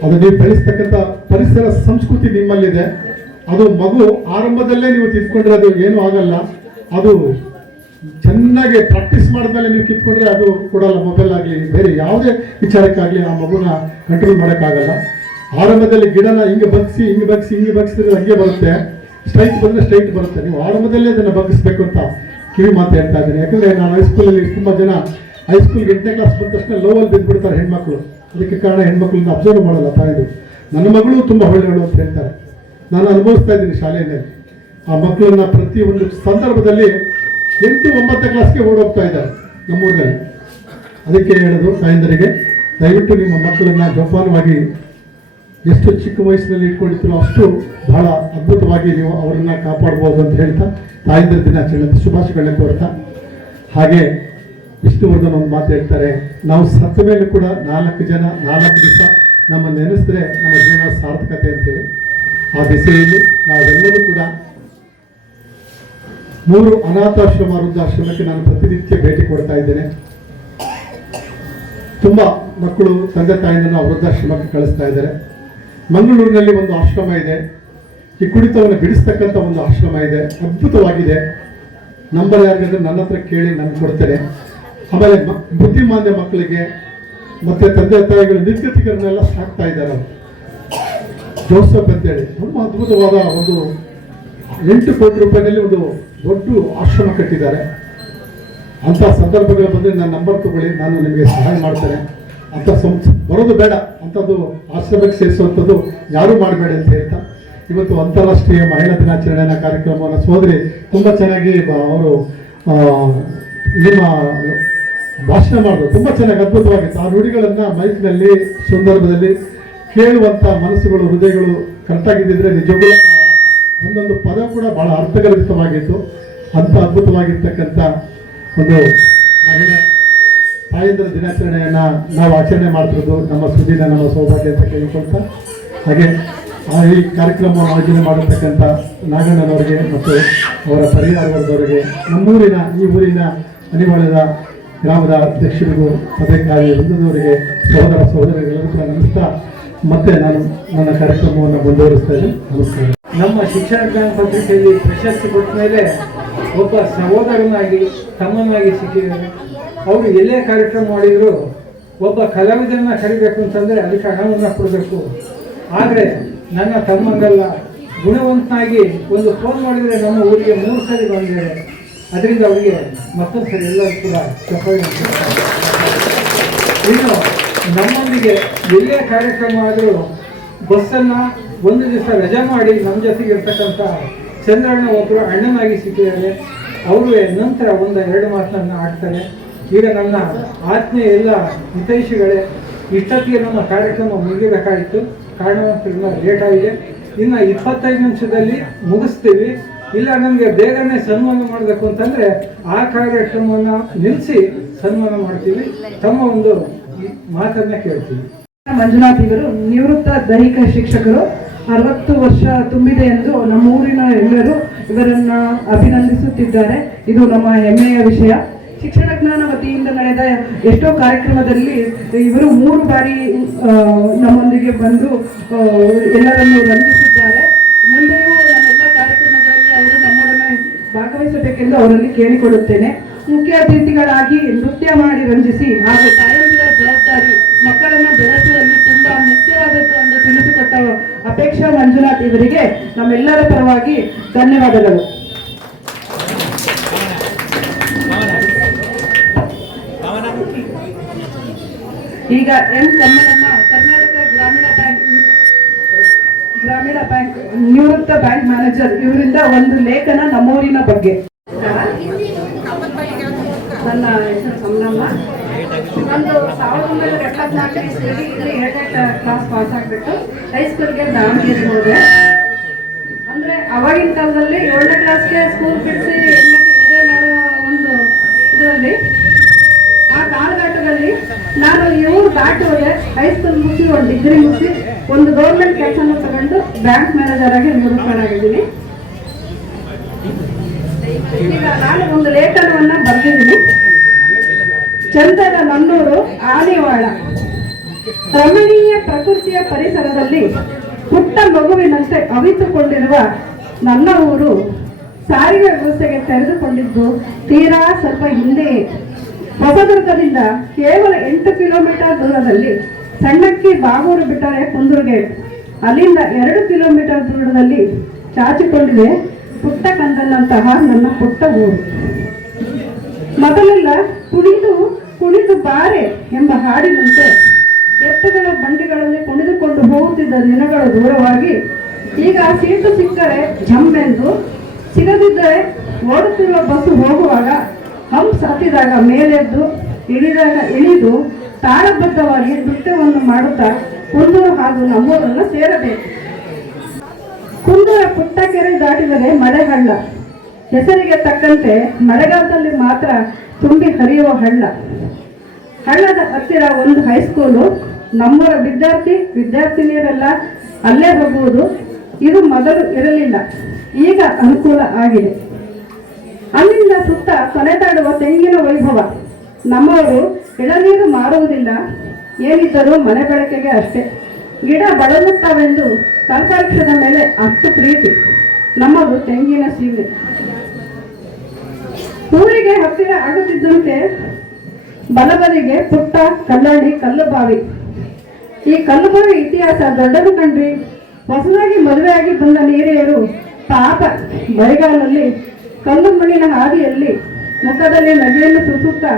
ಅದು ನೀವು ಬೆಳೆಸ್ತಕ್ಕಂಥ ಪರಿಸರ ಸಂಸ್ಕೃತಿ ನಿಮ್ಮಲ್ಲಿದೆ. ಅದು ಮಗು ಆರಂಭದಲ್ಲೇ ನೀವು ತಿದ್ಕೊಂಡ್ರೆ ಅದು ಏನೂ ಆಗಲ್ಲ. ಅದು ಚೆನ್ನಾಗಿ ಪ್ರಾಕ್ಟೀಸ್ ಮಾಡಿದ್ಮೇಲೆ ನೀವು ಕಿತ್ಕೊಂಡ್ರೆ ಅದು ಕೊಡಲ್ಲ. ಮೊಬೈಲ್ ಆಗಲಿ ಬೇರೆ ಯಾವುದೇ ವಿಚಾರಕ್ಕಾಗಲಿ ಆ ಮಗುನ ಕಂಟ್ರೋಲ್ ಮಾಡೋಕ್ಕಾಗಲ್ಲ. ಆರಂಭದಲ್ಲಿ ಗಿಡನ ಹಿಂಗೆ ಬಗ್ಸಿದ್ರೆ ಹಂಗೆ ಬರುತ್ತೆ, ಸ್ಟ್ರೈಟ್ ಬಂದರೆ ಸ್ಟ್ರೈಟ್ ಬರುತ್ತೆ. ನೀವು ಆರಂಭದಲ್ಲೇ ಅದನ್ನು ಬಗ್ಗಿಸ್ಬೇಕು ಅಂತ ಕಿವಿ ಮಾತು ಹೇಳ್ತಾ ಇದ್ದೀನಿ. ಯಾಕಂದರೆ ನಾನು ಹೈಸ್ಕೂಲಲ್ಲಿ ತುಂಬ ಜನ ಹೈಸ್ಕೂಲ್ಗೆ 8ನೇ ಕ್ಲಾಸ್ ಬಂದ ತಕ್ಷಣ ಲೋವಲ್ಲಿ ಬಿದ್ದುಬಿಡ್ತಾರೆ ಹೆಣ್ಮಕ್ಳು. ಅದಕ್ಕೆ ಕಾರಣ ಹೆಣ್ಮಕ್ಳನ್ನ ಅಬ್ಸರ್ವ್ ಮಾಡಲ್ಲ ತಾಯಿದು. ನನ್ನ ಮಗಳು ತುಂಬ ಒಳ್ಳೆಯವಳು ಅಂತ ಹೇಳ್ತಾರೆ. ನಾನು ಅನುಭವಿಸ್ತಾ ಇದ್ದೀನಿ ಶಾಲೆಯಲ್ಲಿ. ಆ ಮಕ್ಕಳನ್ನ ಪ್ರತಿ ಒಂದು ಸಂದರ್ಭದಲ್ಲಿ 8-9ನೇ ಕ್ಲಾಸ್ಗೆ ಓಡೋಗ್ತಾ ಇದ್ದಾರೆ ನಮ್ಮೂರಿನಲ್ಲಿ. ಅದಕ್ಕೆ ಹೇಳೋದು ತಾಯಂದರಿಗೆ, ದಯವಿಟ್ಟು ನಿಮ್ಮ ಮಕ್ಕಳನ್ನ ಜೋಪಾನವಾಗಿ ಎಷ್ಟು ಚಿಕ್ಕ ವಯಸ್ಸಿನಲ್ಲಿ ಇಟ್ಕೊಂಡಿರ್ತೀರೋ ಅಷ್ಟು ಬಹಳ ಅದ್ಭುತವಾಗಿ ನೀವು ಅವರನ್ನ ಕಾಪಾಡ್ಬೋದು ಅಂತ ಹೇಳ್ತಾ ತಾಯಂದಿರ ದಿನಾಚರಣೆ ಶುಭಾಶಯಗಳನ್ನ ಕೋರ್ತಾ, ಹಾಗೆ ವಿಷ್ಣುವರ್ಧನ್ ಒಂದು ಮಾತು ಹೇಳ್ತಾರೆ, ನಾವು ಸತ್ತ ಮೇಲೆ ಕೂಡ 4 ಜನ 4 ದಿವಸ ನಮ್ಮ ನೆನೆಸಿದ್ರೆ ನಮ್ಮ ಜೀವನ ಸಾರ್ಥಕತೆ ಅಂತೇಳಿ. ಆ ದಿಸೆಯಲ್ಲಿ ನಾವೆಲ್ಲರೂ ಕೂಡ 3 ಅನಾಥಾಶ್ರಮ ವೃದ್ಧಾಶ್ರಮಕ್ಕೆ ನಾನು ಪ್ರತಿನಿತ್ಯ ಭೇಟಿ ಕೊಡ್ತಾ ಇದ್ದೇನೆ. ತುಂಬ ಮಕ್ಕಳು ತಂದೆ ತಾಯಿಯನ್ನು ವೃದ್ಧಾಶ್ರಮಕ್ಕೆ ಕಳಿಸ್ತಾ ಇದ್ದಾರೆ. ಮಂಗಳೂರಿನಲ್ಲಿ ಒಂದು ಆಶ್ರಮ ಇದೆ, ಈ ಕುಡಿತವನ್ನು ಬಿಡಿಸ್ತಕ್ಕಂಥ ಒಂದು ಆಶ್ರಮ ಇದೆ, ಅದ್ಭುತವಾಗಿದೆ. ನಂಬರ್ ಯಾರಿಗಾದ್ರೆ ನನ್ನ ಹತ್ರ ಕೇಳಿ ನಾನು ಕೊಡ್ತೇನೆ. ಆಮೇಲೆ ಬುದ್ಧಿಮಾಂದ್ಯ ಮಕ್ಕಳಿಗೆ ಮತ್ತು ತಂದೆ ತಾಯಿಗಳು ನಿರ್ಗತಿಕರನ್ನೆಲ್ಲ ಸಾಕ್ತಾ ಇದ್ದಾರೆ. ಅವರು ಜೋಸಫ್ ಅಂತೇಳಿ ತುಂಬ ಅದ್ಭುತವಾದ ಒಂದು 8 ಕೋಟಿ ರೂಪಾಯಿನಲ್ಲಿ ಒಂದು ದೊಡ್ಡ ಆಶ್ರಮ ಕಟ್ಟಿದ್ದಾರೆ. ಅಂಥ ಸಂದರ್ಭಗಳು ಬಂದರೆ ನನ್ನ ನಂಬರ್ ತಗೊಳ್ಳಿ, ನಾನು ನಿಮಗೆ ಸಹಾಯ ಮಾಡ್ತೇನೆ. ಅಂಥ ಬರೋದು ಬೇಡ, ಅಂಥದ್ದು ಆಶ್ರಮಕ್ಕೆ ಸೇರಿಸುವಂಥದ್ದು ಯಾರೂ ಮಾಡಬೇಡ ಅಂತ ಹೇಳ್ತಾ ಇವತ್ತು ಅಂತಾರಾಷ್ಟ್ರೀಯ ಮಹಿಳಾ ದಿನಾಚರಣೆಯ ಕಾರ್ಯಕ್ರಮವನ್ನು ಸೋದರಿ ತುಂಬ ಚೆನ್ನಾಗಿ ಅವರು ನಿಮ್ಮ ಭಾಷಣ ಮಾಡಿದ್ರು. ತುಂಬ ಚೆನ್ನಾಗಿ ಅದ್ಭುತವಾಗಿತ್ತು. ಆ ನುಡಿಗಳನ್ನು ಮೈಕ್ನಲ್ಲಿ ಸಂದರ್ಭದಲ್ಲಿ ಕೇಳುವಂಥ ಮನಸ್ಸುಗಳು ಹೃದಯಗಳು ಕರೆಕ್ಟಾಗಿದ್ದಿದ್ರೆ ನಿಜಕ್ಕೂ ಒಂದೊಂದು ಪದ ಕೂಡ ಬಹಳ ಅರ್ಥಗರ್ಭಿತವಾಗಿತ್ತು. ಅಂಥ ಅದ್ಭುತವಾಗಿರ್ತಕ್ಕಂಥ ಒಂದು ಮಹಿಳೆ ತಾಯಂದಿರ ದಿನಾಚರಣೆಯನ್ನು ನಾವು ಆಚರಣೆ ಮಾಡ್ತಿರೋದು ನಮ್ಮ ಸುದಿನ ನಮ್ಮ ಸೌಭಾಗ್ಯ ಅಂತ ಕೇಳಿಕೊಳ್ತಾ, ಹಾಗೆ ಈ ಕಾರ್ಯಕ್ರಮವನ್ನು ಆಯೋಜನೆ ಮಾಡಿರ್ತಕ್ಕಂಥ ನಾಗಣ್ಣನವರಿಗೆ ಮತ್ತು ಅವರ ಪರಿವಾರ ವರ್ಗದವರಿಗೆ, ನಮ್ಮೂರಿನ ಈ ಊರಿನ ಅನಿವಾಳ್ಯದ ಗ್ರಾಮದ ಅಧ್ಯಕ್ಷರಿಗೂ ಪದಾಧಿಕಾರಿ ವೃಂದದವರಿಗೆ, ಸಹೋದರ ಸಹೋದರಿಗೆಲ್ಲರೂ ಕೂಡ ನಮಸ್ಕಾರ. ಮತ್ತೆ ನಾನು ನನ್ನ ಕಾರ್ಯಕ್ರಮವನ್ನು ಮುಂದುವರಿಸ್ತಾ ಇದ್ದೀನಿ. ನಮಸ್ಕಾರ. ನಮ್ಮ ಶಿಕ್ಷಣ ಜ್ಞಾನ ಪತ್ರಿಕೆಯಲ್ಲಿ ಪ್ರಶಸ್ತಿ ಕೊಟ್ಟ ಮೇಲೆ ಒಬ್ಬ ಸಹೋದರನಾಗಿ ತಮ್ಮನಾಗಿ ಸಿಕ್ಕಿದ್ದಾರೆ. ಅವರು ಎಲ್ಲೇ ಕಾರ್ಯಕ್ರಮ ಮಾಡಿದ್ರು ಒಬ್ಬ ಕಲಾವಿದರನ್ನ ಕರಿಬೇಕು ಅಂತಂದರೆ ಅದಕ್ಕೆ ಹಣವನ್ನು ಕೊಡಬೇಕು. ಆದರೆ ನನ್ನ ತಮ್ಮಂಗಲ್ಲ, ಗುಣವಂತನಾಗಿ ಒಂದು ಫೋನ್ ಮಾಡಿದರೆ ನಮ್ಮ ಊರಿಗೆ 3 ಸರಿ ಬಂದಿದೆ. ಅದರಿಂದ ಅವರಿಗೆ ಮತ್ತೊಂದು ಸರಿ ಎಲ್ಲರೂ ಕೂಡ ಚಪ್ಪಾಳೆ. ಇನ್ನು ನಮ್ಮೊಂದಿಗೆ ಎಲ್ಲೇ ಕಾರ್ಯಕ್ರಮ ಆದರೂ ಬಸ್ಸನ್ನು ಒಂದು ದಿವಸ ರಜಾ ಮಾಡಿ ನಮ್ಮ ಜೊತೆಗೆ ಇರ್ತಕ್ಕಂಥ ಚಂದ್ರಣ್ಣ ಒಬ್ಬರು ಅಣ್ಣನಾಗಿ ಸಿಕ್ಕಿದ್ದಾರೆ. ಅವರು ನಂತರ 1-2 ಮಾತನ್ನು ಆಡ್ತಾರೆ. ಈಗ ನನ್ನ ಆತ್ಮೀಯ ಎಲ್ಲ ಹಿತೈಷಿಗಳೇ, ಇಷ್ಟೊತ್ತಿಗೆ ನಮ್ಮ ಕಾರ್ಯಕ್ರಮ ಮುಗಿಬೇಕಾಯಿತು. ಕಾರಣವಂತರಿಂದ ಲೇಟ್ ಆಗಿದೆ. ಇನ್ನು 25 ನಿಮಿಷದಲ್ಲಿ ಮುಗಿಸ್ತೀವಿ. ಇಲ್ಲ ನಮಗೆ ಬೇಗನೆ ಸನ್ಮಾನ ಮಾಡಬೇಕು ಅಂತಂದರೆ ಆ ಕಾರ್ಯಕ್ರಮವನ್ನು ನಿಲ್ಲಿಸಿ ಸನ್ಮಾನ ಮಾಡ್ತೀವಿ. ತಮ್ಮ ಒಂದು ಮಾತನ್ನ ಕೇಳ್ತೀವಿ. ಮಂಜುನಾಥ್ ಇವರು ನಿವೃತ್ತ ದೈಹಿಕ ಶಿಕ್ಷಕರು. 60 ವರ್ಷ ತುಂಬಿದೆ ಎಂದು ನಮ್ಮ ಊರಿನ ಎಲ್ಲರೂ ಇವರನ್ನ ಅಭಿನಂದಿಸುತ್ತಿದ್ದಾರೆ. ಇದು ನಮ್ಮ ಹೆಮ್ಮೆಯ ವಿಷಯ. ಶಿಕ್ಷಣ ಜ್ಞಾನ ವತಿಯಿಂದ ನಡೆದ ಎಷ್ಟೋ ಕಾರ್ಯಕ್ರಮದಲ್ಲಿ ಇವರು 3 ಬಾರಿ ನಮ್ಮೊಂದಿಗೆ ಬಂದು ಎಲ್ಲರನ್ನು ರಂಜಿಸಿದ್ದಾರೆ. ಮುಂದೆಯೂ ನಮ್ಮೆಲ್ಲ ಕಾರ್ಯಕ್ರಮಗಳಲ್ಲಿ ಅವರು ನಮ್ಮೊಡನೆ ಭಾಗವಹಿಸಬೇಕೆಂದು ಅವರಲ್ಲಿ ಕೇಳಿಕೊಳ್ಳುತ್ತೇನೆ. ಮುಖ್ಯ ಅತಿಥಿಗಳಾಗಿ ನೃತ್ಯ ಮಾಡಿ ರಂಜಿಸಿ ಹಾಗೂ ತಾಯಂದಿರ ಜವಾಬ್ದಾರಿ ಮಕ್ಕಳನ್ನು ಬೆಳೆಸುವಲ್ಲಿ ತುಂಬಾ ಮುಖ್ಯವಾದದ್ದು ಎಂದು ತಿಳಿಸಿಕೊಟ್ಟ ಅಪೇಕ್ಷಾ ಮಂಜುನಾಥ್ ಇವರಿಗೆ ನಮ್ಮೆಲ್ಲರ ಪರವಾಗಿ ಧನ್ಯವಾದಗಳು. ಈಗ ಎಂ ಕಮ್ಮನಮ್ಮ, ಕರ್ನಾಟಕ ಗ್ರಾಮೀಣ ಬ್ಯಾಂಕ್ ನಿವೃತ್ತ ಬ್ಯಾಂಕ್ ಮ್ಯಾನೇಜರ್, ಇವರಿಂದ ಒಂದು ಲೇಖನ ನಮ್ಮೂರಿನ ಬಗ್ಗೆ. ನನ್ನ ಹೆಸರು ಕಮ್ಮನಮ್ಮ. ನಂದು 1974 ಇಸ್ವಿಯಲ್ಲಿ 7ನೇ ಕ್ಲಾಸ್ ಪಾಸ್ ಆಗಿಬಿಟ್ಟು ಹೈಸ್ಕೂಲ್ಗೆ ದಾವಣಗೆರೆ ಹೋದೆ. ಅಂದರೆ ಅವಾಗಿನ ಕಾಲದಲ್ಲಿ 7ನೇ ಕ್ಲಾಸ್ಗೆ ಸ್ಕೂಲ್ ಬಿಡಿಸಿ ಹೆಣ್ಮಕ್ಳು ಮದುವೆ ಮಾಡುವ ಒಂದು ಇದರಲ್ಲಿ ಆ ಕಾಲಘಟ್ಟದಲ್ಲಿ ನಾನು ಇವ್ರು ದಾಟಿ ಹೋದೆ. ಹೈಸ್ಕೂಲ್ ಮುಗಿಸಿ ಒಂದು ಡಿಗ್ರಿ ಮುಗಿಸಿ ಒಂದು ಗೌರ್ಮೆಂಟ್ ಕೆಲಸನ ತಗೊಂಡು ಬ್ಯಾಂಕ್ ಮ್ಯಾನೇಜರ್ ಆಗಿ ನಿವೃತ್ತನಾಗಿದ್ದೀನಿ. ಈಗ ನಾನು ಒಂದು ಲೇಖನವನ್ನು ಬರೆದಿದ್ದೀನಿ. ಚಂದನ ನನ್ನೂರು ಆನಿವಾಳ. ರಮಣೀಯ ಪ್ರಕೃತಿಯ ಪರಿಸರದಲ್ಲಿ ಪುಟ್ಟ ಮಗುವಿನಂತೆ ಅವಿತುಕೊಂಡಿರುವ ನನ್ನ ಊರು ಸಾರಿಗೆ ವ್ಯವಸ್ಥೆಗೆ ತೆರೆದುಕೊಂಡಿದ್ದು ತೀರಾ ಸ್ವಲ್ಪ ಹಿಂದೆಯೇ. ಹೊಸದುರ್ಗದಿಂದ ಕೇವಲ 8 ಕಿಲೋಮೀಟರ್ ದೂರದಲ್ಲಿ ಸಣ್ಣಕ್ಕಿ ಬಾಗೂರು ಬಿಟ್ಟರೆ ಕುಂದೂರುಗೇಟ್, ಅಲ್ಲಿಂದ 2 ಕಿಲೋಮೀಟರ್ ದೂರದಲ್ಲಿ ಚಾಚಿಕೊಂಡಿದೆ ಪುಟ್ಟ ಕಂದನಂತಹ ನನ್ನ ಪುಟ್ಟ ಊರು. ಮೊದಲೆಲ್ಲ ಕುಣಿದು ಬಾರೆ ಎಂಬ ಹಾಡಿನಂತೆ ಎತ್ತುಗಳ ಬಂಡಿಗಳಲ್ಲಿ ಕುಣಿದುಕೊಂಡು ಹೋಗುತ್ತಿದ್ದ ದಿನಗಳು ದೂರವಾಗಿ ಈಗ ಸೀಟು ಸಿಕ್ಕರೆ ಜಂಬೆಂದು, ಸಿಗದಿದ್ದರೆ ಓಡುತ್ತಿರುವ ಬಸ್ಸು ಹೋಗುವಾಗ ಹಂಪ್ ಹತ್ತಿದಾಗ ಮೇಲೆದ್ದು ಇಳಿದಾಗ ಇಳಿದು ತಾಳಬದ್ಧವಾಗಿ ನೃತ್ಯವನ್ನು ಮಾಡುತ್ತಾ ಕುಂದೂರು ಹಾಗೂ ನಮ್ಮೂರನ್ನು ಸೇರಬೇಕು. ಕುಂದೂರ ಪುಟ್ಟ ಕೆರೆ ದಾಟಿದರೆ ಮಳೆಹಳ್ಳ. ಹೆಸರಿಗೆ ತಕ್ಕಂತೆ ಮಳೆಗಾಲದಲ್ಲಿ ಮಾತ್ರ ತುಂಬಿ ಹರಿಯುವ ಹಳ್ಳ. ಹಳ್ಳದ ಹತ್ತಿರ ಒಂದು ಹೈಸ್ಕೂಲು. ನಮ್ಮೂರ ವಿದ್ಯಾರ್ಥಿನಿಯರೆಲ್ಲ ಅಲ್ಲೇ ಹೋಗುವುದು. ಇದು ಮೊದಲು ಇರಲಿಲ್ಲ, ಈಗ ಅನುಕೂಲ ಆಗಿದೆ. ಅಲ್ಲಿಂದ ಸುತ್ತ ಕೊನೆತಾಡುವ ತೆಂಗಿನ ವೈಭವ. ನಮ್ಮವರು ಎಳನೀರು ಮಾರುವುದಿಲ್ಲ, ಏನಿದ್ದರೂ ಮನೆ ಬಳಕೆಗೆ ಅಷ್ಟೇ. ಗಿಡ ಬಳಲುತ್ತವೆಂದು ಕಲ್ಪವೃಕ್ಷದ ಮೇಲೆ ಅಷ್ಟು ಪ್ರೀತಿ. ನಮ್ಮದು ತೆಂಗಿನ ಸೀಮೆ. ಊರಿಗೆ ಹತ್ತಿರ ಆಗುತ್ತಿದ್ದಂತೆ ಬಲಬದಿಗೆ ಪುಟ್ಟ ಕಲ್ಲಳ್ಳಿ ಕಲ್ಲು ಬಾವಿ. ಈ ಕಲ್ಲು ಬಾವಿ ಇತಿಹಾಸ ದೊಡ್ಡದು ಕಣ್ರಿ. ಹೊಸದಾಗಿ ಮದುವೆಯಾಗಿ ಬಂದ ನೀರಿಯರು ಪಾಪ ಬರಿಗಾಲಲ್ಲಿ ಕಲ್ಲು ಮಣ್ಣಿನ ಹಾದಿಯಲ್ಲಿ ಮುಖದಲ್ಲಿ ನಗೆಯನ್ನು ಸುಸುತ್ತಾ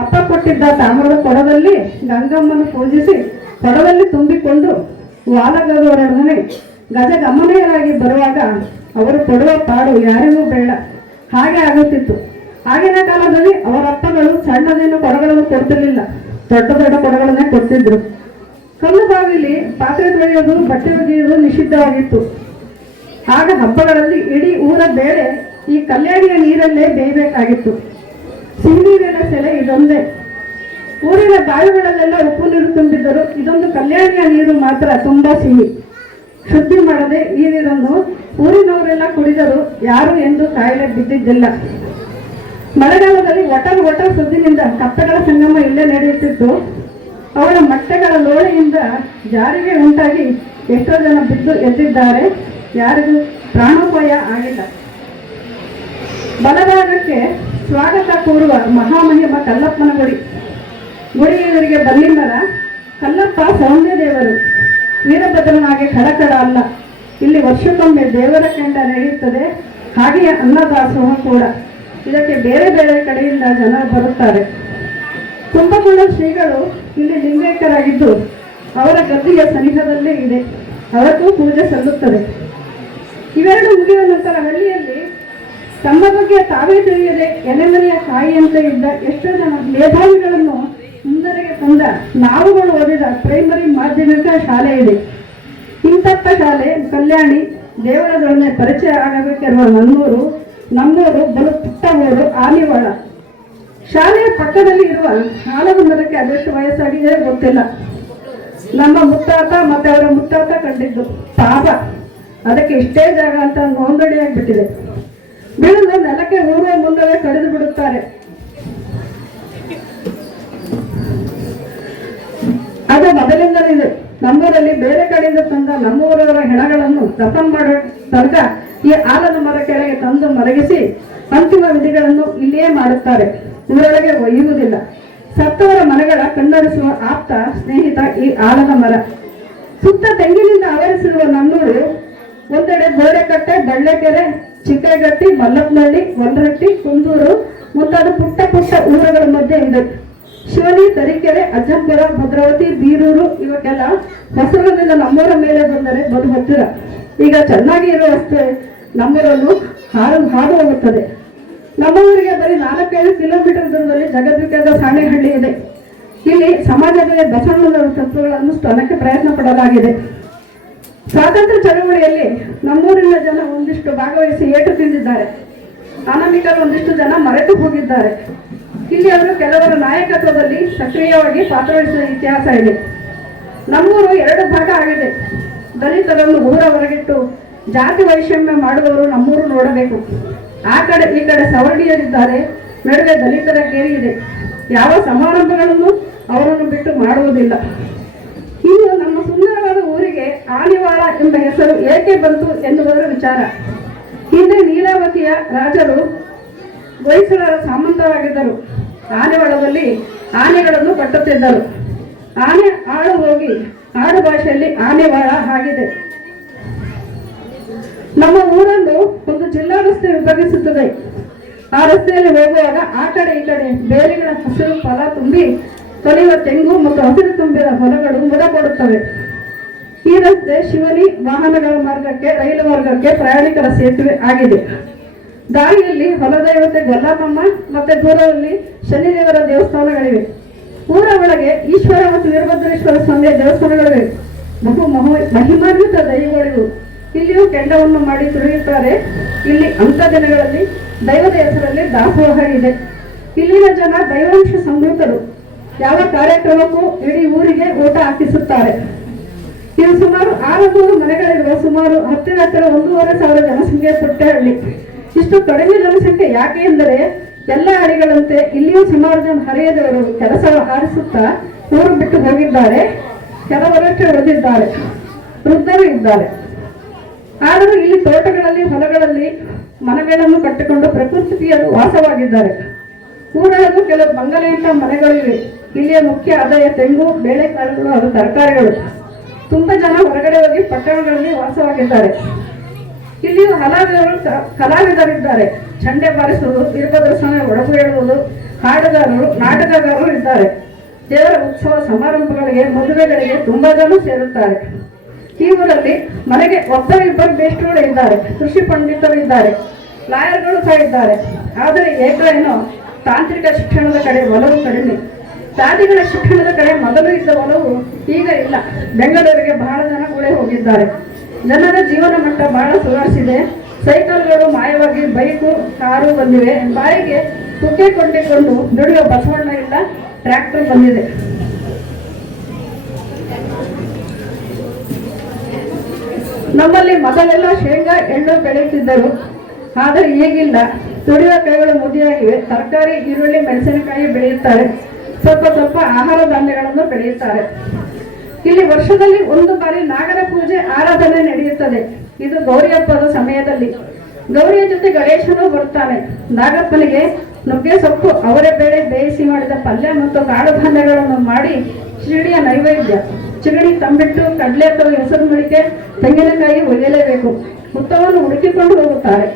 ಅಪ್ಪ ಕೊಟ್ಟಿದ್ದ ತಾಮ್ರದ ಕೊಡದಲ್ಲಿ ಗಂಗಮ್ಮನ್ನು ಪೂಜಿಸಿ ಕೊಡದಲ್ಲಿ ತುಂಬಿಕೊಂಡು ವಾಲಗದವರೊಡನೆ ಗಜಗಮನೆಯರಾಗಿ ಬರುವಾಗ ಅವರು ಕೊಡುವ ಪಾಡು ಯಾರಿಗೂ ಬೇಡ. ಹಾಗೆ ಆಗುತ್ತಿತ್ತು. ಆಗಿನ ಕಾಲದಲ್ಲಿ ಅವರ ಅಪ್ಪಗಳು ಸಣ್ಣದೇನು ಕೊಡಗಳನ್ನು ಕೊಡ್ತಿರ್ಲಿಲ್ಲ, ದೊಡ್ಡ ದೊಡ್ಡ ಕೊಡಗಳನ್ನೇ ಕೊಡ್ತಿದ್ರು. ಕಲ್ಲು ಬಾವಿಲಿ ಪಾತ್ರೆ ತೊಳೆಯೋದು, ಬಟ್ಟೆ ಒಗೆಯುವುದು ನಿಷಿದ್ಧವಾಗಿತ್ತು. ಆಗ ಹಬ್ಬಗಳಲ್ಲಿ ಇಡೀ ಊರ ಬೇಳೆ ಈ ಕಲ್ಯಾಣಿಯ ನೀರಲ್ಲೇ ಬೇಯಬೇಕಾಗಿತ್ತು. ಸಿಹಿ ನೀರಿನ ಸೆಲೆ ಇದೊಂದೇ. ಊರಿನ ಬಾವಿಗಳಲ್ಲೆಲ್ಲ ಉಪ್ಪು ನೀರು ತುಂಬಿದ್ದರು. ಇದೊಂದು ಕಲ್ಯಾಣಿಯ ನೀರು ಮಾತ್ರ ತುಂಬಾ ಸಿಹಿ. ಶುದ್ಧಿ ಮಾಡದೆ ಈ ನೀರನ್ನು ಊರಿನವರೆಲ್ಲ ಕುಡಿದರು. ಯಾರು ಎಂದು ಕಾಯಿಲೆ ಬಿದ್ದಿದ್ದಿಲ್ಲ. ಮಳೆಗಾಲದಲ್ಲಿ ಒಟರ್ ಸುದ್ದಿನಿಂದ ಕಪ್ಪೆಗಳ ಸಂಗಮ ಇಲ್ಲೇ ನಡೆಯುತ್ತಿದ್ದು, ಅವರ ಮೊಟ್ಟೆಗಳ ಲೋಳೆಯಿಂದ ಜಾರಿಗೆ ಉಂಟಾಗಿ ಎಷ್ಟೋ ಜನ ಬಿದ್ದು ಎದ್ದಿದ್ದಾರೆ. ಯಾರಿಗೂ ಪ್ರಾಣೋಪಾಯ ಆಗಿಲ್ಲ. ಬಲಭಾಗಕ್ಕೆ ಸ್ವಾಗತ ಕೋರುವ ಮಹಾಮಹಿಮ ಕಲ್ಲಪ್ಪನ ಗುಡಿ. ಗುಡಿ ಎದುರಿಗೆ ಬಲ್ಲಿಮರ. ಕಲ್ಲಪ್ಪ ಸೌಮ್ಯ ದೇವರು, ವೀರಭದ್ರನಾಗೆ ಕಡಕಡ ಅಲ್ಲ. ಇಲ್ಲಿ ವರ್ಷಕ್ಕೊಮ್ಮೆ ದೇವರ ಕೆಂಡ ನಡೆಯುತ್ತದೆ. ಹಾಗೆಯೇ ಅನ್ನದಾಸೋಹ ಕೂಡ. ಇದಕ್ಕೆ ಬೇರೆ ಬೇರೆ ಕಡೆಯಿಂದ ಜನ ಬರುತ್ತಾರೆ. ಕುಂಭಕೋಣ ಶ್ರೀಗಳು ಇಲ್ಲಿ ಲಿಂಗೈಕ್ಯರಾಗಿದ್ದು ಅವರ ಗದ್ದಿಯ ಸನಿಹದಲ್ಲೇ ಇದೆ. ಅವರಿಗೂ ಪೂಜೆ ಸಲ್ಲುತ್ತದೆ. ಇವೆರಡು ಮುಗಿಯುವ ನಂತರ ಹಳ್ಳಿಯಲ್ಲಿ ತಮ್ಮ ಬಗ್ಗೆ ತಾವೇ ತಿಳಿಯದೆ ಎಲೆಮನೆಯ ಕಾಯಿಯಂತೆ ಇದ್ದ ಎಷ್ಟೋ ಜನ ಮೇಧಾವಿಗಳನ್ನು ಮುಂದರೆಗೆ ತಂದ ನಾವುಗಳು ಓದಿದ ಪ್ರೈಮರಿ ಮಾಧ್ಯಮಿಕ ಶಾಲೆ ಇದೆ. ಇಂಥಪ್ಪ ಶಾಲೆ ಕಲ್ಯಾಣಿ ದೇವರದೊಡನೆ ಪರಿಚಯ ಆಗಬೇಕಿರುವ ನಮ್ಮೂರು ಬಲು ಪುಟ್ಟ ಊರು ಆನಿವಾಳ. ಶಾಲೆಯ ಪಕ್ಕದಲ್ಲಿ ಇರುವ ಆಲದ ಮರಕ್ಕೆ ಅದೆಷ್ಟು ವಯಸ್ಸಾಗಿದೆ ಗೊತ್ತಿಲ್ಲ. ನಮ್ಮ ಮುತ್ತಾತ ಮತ್ತೆ ಅವರ ಮುತ್ತಾತ ಕಂಡಿದ್ದು. ಪಾಪ ಅದಕ್ಕೆ ಇಷ್ಟೇ ಜಾಗ ಅಂತ ನೋಂದಣಿಯಾಗ್ಬಿಟ್ಟಿದೆ. ಬೀಳಲು ನೆಲಕ್ಕೆ ಊರುವ ಮುಂದವೇ ಕಡಿದು ಬಿಡುತ್ತಾರೆ. ಅದು ಮೊದಲಿಂದಲೇ ಇದೆ. ನಮ್ಮೂರಲ್ಲಿ ಬೇರೆ ಕಡೆಯಿಂದ ತಂದ ನಮ್ಮೂರವರ ಹೆಣಗಳನ್ನು ದಫನ್ ಮಾಡೋ ತನಕ ಈ ಆಲದ ಮರ ಕೆಳಗೆ ತಂದು ಮಲಗಿಸಿ ಅಂತಿಮ ವಿಧಿಗಳನ್ನು ಇಲ್ಲಿಯೇ ಮಾಡುತ್ತಾರೆ. ಊರೊಳಗೆ ಒಯ್ಯುವುದಿಲ್ಲ. ಸತ್ತವರ ಮನೆಗಳ ಕಣ್ಣರಿಸುವ ಆಪ್ತ ಸ್ನೇಹಿತ ಈ ಆಲದ ಮರ. ಸುತ್ತ ತೆಂಗಿನಿಂದ ಆವರಿಸಿರುವ ನಮ್ಮೂರು ಒಂದೆಡೆ ಗೋಡೆಕಟ್ಟೆ, ಬಳ್ಳೆಕೆರೆ, ಚಿಕ್ಕೈಗಟ್ಟಿ, ಮಲ್ಲಪ್ಪನಹಳ್ಳಿ, ಒಂದರಟ್ಟಿ, ಕುಂದೂರು ಮುಂತಾದ ಪುಟ್ಟ ಪುಟ್ಟ ಊರುಗಳ ಮಧ್ಯೆ ಇದೆ. ಶಿವನಿ, ತರೀಕೆರೆ, ಅಜ್ಜಂಪುರ, ಭದ್ರಾವತಿ, ಬೀರೂರು ಇವಕ್ಕೆಲ್ಲ ಹೊಸೂರಿನಿಂದ ನಮ್ಮೂರ ಮೇಲೆ ಬಂದರೆ ಬದು ಹತ್ತಿರ. ಈಗ ಚೆನ್ನಾಗಿ ಇರುವ ರಸ್ತೆ ನಮ್ಮೂರನ್ನು ಹಾದು ಹೋಗುತ್ತದೆ. ನಮ್ಮ ಊರಿಗೆ ಬರೀ 4-5 ಕಿಲೋಮೀಟರ್ ದೂರದಲ್ಲಿ ಜಗದ್ವಿಖ್ಯಾತ ಸಾಣೆಹಳ್ಳಿ ಇದೆ. ಇಲ್ಲಿ ಸಮಾಜದಲ್ಲಿ ಬಸವಣ್ಣನವರ ತತ್ವಗಳ ಅನುಷ್ಠಾನಕ್ಕೆ ಪ್ರಯತ್ನ ಪಡಲಾಗಿದೆ. ಸ್ವಾತಂತ್ರ್ಯ ಚಳವಳಿಯಲ್ಲಿ ನಮ್ಮೂರಿನ ಜನ ಒಂದಿಷ್ಟು ಭಾಗವಹಿಸಿ ಏಟು ತಿಂದಿದ್ದಾರೆ. ಅನಾಮಿಕರು ಒಂದಿಷ್ಟು ಜನ ಮರೆತು ಹೋಗಿದ್ದಾರೆ. ಇಲ್ಲಿ ಅವರು ಕೆಲವರ ನಾಯಕತ್ವದಲ್ಲಿ ಸಕ್ರಿಯವಾಗಿ ಪಾತ್ರವಹಿಸಿದ ಇತಿಹಾಸ ಇದೆ. ನಮ್ಮೂರು 2 ಭಾಗ ಆಗಿದೆ. ದಲಿತರನ್ನು ಊರ ಹೊರಗಿಟ್ಟು ಜಾತಿ ವೈಷಮ್ಯ ಮಾಡುವವರು ನಮ್ಮೂರು ನೋಡಬೇಕು. ಆ ಕಡೆ ಈ ಕಡೆ ಸವರ್ಣೀಯರಿದ್ದಾರೆ. ನಡುವೆ ದಲಿತರ ಕೇರಿ ಇದೆ. ಯಾವ ಸಮಾರಂಭಗಳನ್ನು ಅವರನ್ನು ಬಿಟ್ಟು ಮಾಡುವುದಿಲ್ಲ. ಇನ್ನು ನಮ್ಮ ಸುಂದರವಾದ ಊರಿಗೆ ಆನಿವಾಳ ಎಂಬ ಹೆಸರು ಏಕೆ ಬಂತು ಎನ್ನುವುದರ ವಿಚಾರ. ಹಿಂದೆ ನೀಲಾವತಿಯ ರಾಜರು ಹೊಯ್ಸಳರ ಸಾಮಂತರಾಗಿದ್ದರು. ಆನೆವಾಳದಲ್ಲಿ ಆನೆಗಳನ್ನು ಕಟ್ಟುತ್ತಿದ್ದರು. ಆನೆ ಆಳು ಹೋಗಿ ಆಡು ಭಾಷೆಯಲ್ಲಿ ಆನೆವಾಳ ಆಗಿದೆ. ನಮ್ಮ ಊರನ್ನು ಒಂದು ಜಿಲ್ಲಾ ರಸ್ತೆ ವಿಭಾಗಿಸುತ್ತದೆ. ಆ ರಸ್ತೆಯಲ್ಲಿ ಹೋಗುವಾಗ ಆ ಕಡೆ ಈ ಕಡೆ ಬೇರೆಗಳ ಹಸಿರು ಫಲ ತುಂಬಿ ತೊಳೆಯುವ ತೆಂಗು ಮತ್ತು ಹಸಿರು ತುಂಬಿದ ಹೊಲಗಳು ಮುದ ಕೊಡುತ್ತವೆ. ಈ ರಸ್ತೆ ಶಿವನಿ ವಾಹನಗಳ ಮಾರ್ಗಕ್ಕೆ, ರೈಲು ಮಾರ್ಗಕ್ಕೆ, ಪ್ರಯಾಣಿಕರ ಸೇತುವೆ ಆಗಿದೆ. ದಾರಿಯಲ್ಲಿ ಹೊಲದೇವತೆ ಗೊಲ್ಲಮ್ಮ ಮತ್ತೆ ದೂರದಲ್ಲಿ ಶನಿದೇವರ ದೇವಸ್ಥಾನಗಳಿವೆ. ಊರ ಒಳಗೆ ಈಶ್ವರ ಮತ್ತು ವೀರಭದ್ರೇಶ್ವರ ಸ್ವಾಮಿಯ ದೇವಸ್ಥಾನಗಳಿವೆ. ಬಹು ಮಹಿಮಾನ್ವಿತ ದೈವಗಳಿವು. ಇಲ್ಲಿಯೂ ಕೆಂಡವನ್ನು ಮಾಡಿ ತುಳಿಯುತ್ತಾರೆ. ಇಲ್ಲಿ ಅಂಥ ದಿನಗಳಲ್ಲಿ ದೈವದ ಹೆಸರಲ್ಲಿ ದಾಸೋಹ ಇದೆ. ಇಲ್ಲಿನ ಜನ ದೈವಾಂಶ ಸಂಭೂತರು. ಯಾವ ಕಾರ್ಯಕ್ರಮಕ್ಕೂ ಇಡೀ ಊರಿಗೆ ಊಟ ಹಾಕಿಸುತ್ತಾರೆ. ಇದು ಸುಮಾರು 600 ಮನೆಗಳಿರುವ ಸುಮಾರು ಹತ್ತಿರ 1,500 ಜನಸಂಖ್ಯೆ ಪುಟ್ಟ ಹಳ್ಳಿ. ಇಷ್ಟು ಕಡಿಮೆ ಜನಸಂಖ್ಯೆ ಯಾಕೆ ಎಂದರೆ ಎಲ್ಲ ಹಳ್ಳಿಗಳಂತೆ ಇಲ್ಲಿಯೂ ಸುಮಾರು ಜನ ಹರಿಯದವರು ಕೆಲಸ ಹಾರಿಸುತ್ತಾ ಊರು ಬಿಟ್ಟು ಹೋಗಿದ್ದಾರೆ. ಕೆಲವರಷ್ಟೇ ಉಳಿದಿದ್ದಾರೆ. ವೃದ್ಧರು ಇದ್ದಾರೆ. ಆದರೂ ಇಲ್ಲಿ ತೋಟಗಳಲ್ಲಿ, ಹೊಲಗಳಲ್ಲಿ ಮನೆಗಳನ್ನು ಕಟ್ಟಿಕೊಂಡು ಪ್ರಕೃತಿಯ ವಾಸವಾಗಿದ್ದಾರೆ. ಊರೊಳಗೂ ಕೆಲವು ಬಂಗಲೆಯಂತ ಮನೆಗಳಿವೆ. ಇಲ್ಲಿಯ ಮುಖ್ಯ ಆದಾಯ ತೆಂಗು, ಬೇಳೆಕಾಳುಗಳು ಹಾಗೂ ತರಕಾರಿಗಳು. ತುಂಬ ಜನ ಹೊರಗಡೆ ಹೋಗಿ ಪಟ್ಟಣಗಳಲ್ಲಿ ವಾಸವಾಗಿದ್ದಾರೆ. ಇಲ್ಲಿಯೂ ಹಲವಾರು ಕಲಾವಿದರಿದ್ದಾರೆ. ಚಂಡೆ ಬಾರಿಸುವುದು, ವೀರಭದ್ರಸ್ವಾಮಿ ಒಡಗು ಹೇಳುವುದು, ಹಾಡುಗಾರರು, ನಾಟಕಗಾರರು ಇದ್ದಾರೆ. ದೇವರ ಉತ್ಸವ ಸಮಾರಂಭಗಳಿಗೆ, ಮದುವೆಗಳಿಗೆ ತುಂಬ ಜನ ಸೇರುತ್ತಾರೆ. ಈ ಊರಲ್ಲಿ ಮನೆಗೆ ಒಬ್ಬರಿಬ್ಬರು ಬೇಸ್ಟ್ರುಗಳು ಇದ್ದಾರೆ, ಕೃಷಿ ಪಂಡಿತರು ಇದ್ದಾರೆ, ಲಾಯರ್ಗಳು ಸಹ ಇದ್ದಾರೆ. ಆದರೆ ಏನೋ ತಾಂತ್ರಿಕ ಶಿಕ್ಷಣದ ಕಡೆ ಒಲವು ಕಡಿಮೆ. ದಾದಿಗಳ ಶಿಕ್ಷಣದ ಕಡೆ ಮೊದಲು ಇದ್ದ ಒಲವು ಈಗ ಇಲ್ಲ. ಬೆಂಗಳೂರಿಗೆ ಬಹಳ ಜನ ಗುಳೆ ಹೋಗಿದ್ದಾರೆ. ಜನರ ಜೀವನ ಮಟ್ಟ ಬಹಳ ಸುಧಾರಿಸಿದೆ. ಸೈಕಲ್ಗಳು ಮಾಯವಾಗಿ ಬೈಕು, ಕಾರು ಬಂದಿವೆ. ಬಾಯಿಗೆ ತುಕ್ಕೆ ಕೊಂಡಿಕೊಂಡು ದುಡಿಯುವ ಬಸವಣ್ಣ ಇಲ್ಲ, ಟ್ರ್ಯಾಕ್ಟರ್ ಬಂದಿದೆ. ನಮ್ಮಲ್ಲಿ ಮೊದಲೆಲ್ಲ ಶೇಂಗಾ, ಎಳ್ಳು ಬೆಳೆಯುತ್ತಿದ್ದರು. ಆದರೆ ಈಗಿಲ್ಲ. ದುಡಿಯುವ ಕೈಗಳು ಮುದಿಯಾಗಿವೆ. ತರಕಾರಿ, ಈರುಳ್ಳಿ, ಮೆಣಸಿನಕಾಯಿ ಬೆಳೆಯುತ್ತಾರೆ. ಸ್ವಲ್ಪ ಸ್ವಲ್ಪ ಆಹಾರ ಧಾನ್ಯಗಳನ್ನು ಬೆಳೆಯುತ್ತಾರೆ. ಇಲ್ಲಿ ವರ್ಷದಲ್ಲಿ ಒಂದು ಬಾರಿ ನಾಗರ ಪೂಜೆ ಆರಾಧನೆ ನಡೆಯುತ್ತದೆ. ಇದು ಗೌರಿ ಹಬ್ಬದ ಸಮಯದಲ್ಲಿ. ಗೌರಿಯ ಜೊತೆ ಗಣೇಶನು ಬರುತ್ತಾನೆ. ನಾಗಪ್ಪನಿಗೆ ನುಗ್ಗೆ ಸೊಪ್ಪು, ಅವರೆ ಬೇಳೆ ಬೇಯಿಸಿ ಮಾಡಿದ ಪಲ್ಯ ಮತ್ತು ಕಾಳು ಧಾನ್ಯಗಳನ್ನು ಮಾಡಿ ಶಿರಡಿಯ ನೈವೇದ್ಯ. ಚಿಗಡಿ, ತಂಬಿಟ್ಟು, ಕಡಲೆ ಅಥವಾ ಹೆಸರು ಮಡಿಕೆ, ತೆಂಗಿನಕಾಯಿ ಒಯ್ಯಲೇಬೇಕು. ಹುತ್ತವನ್ನು ಹುಡುಕಿಕೊಂಡು ಹೋಗುತ್ತಾರೆ.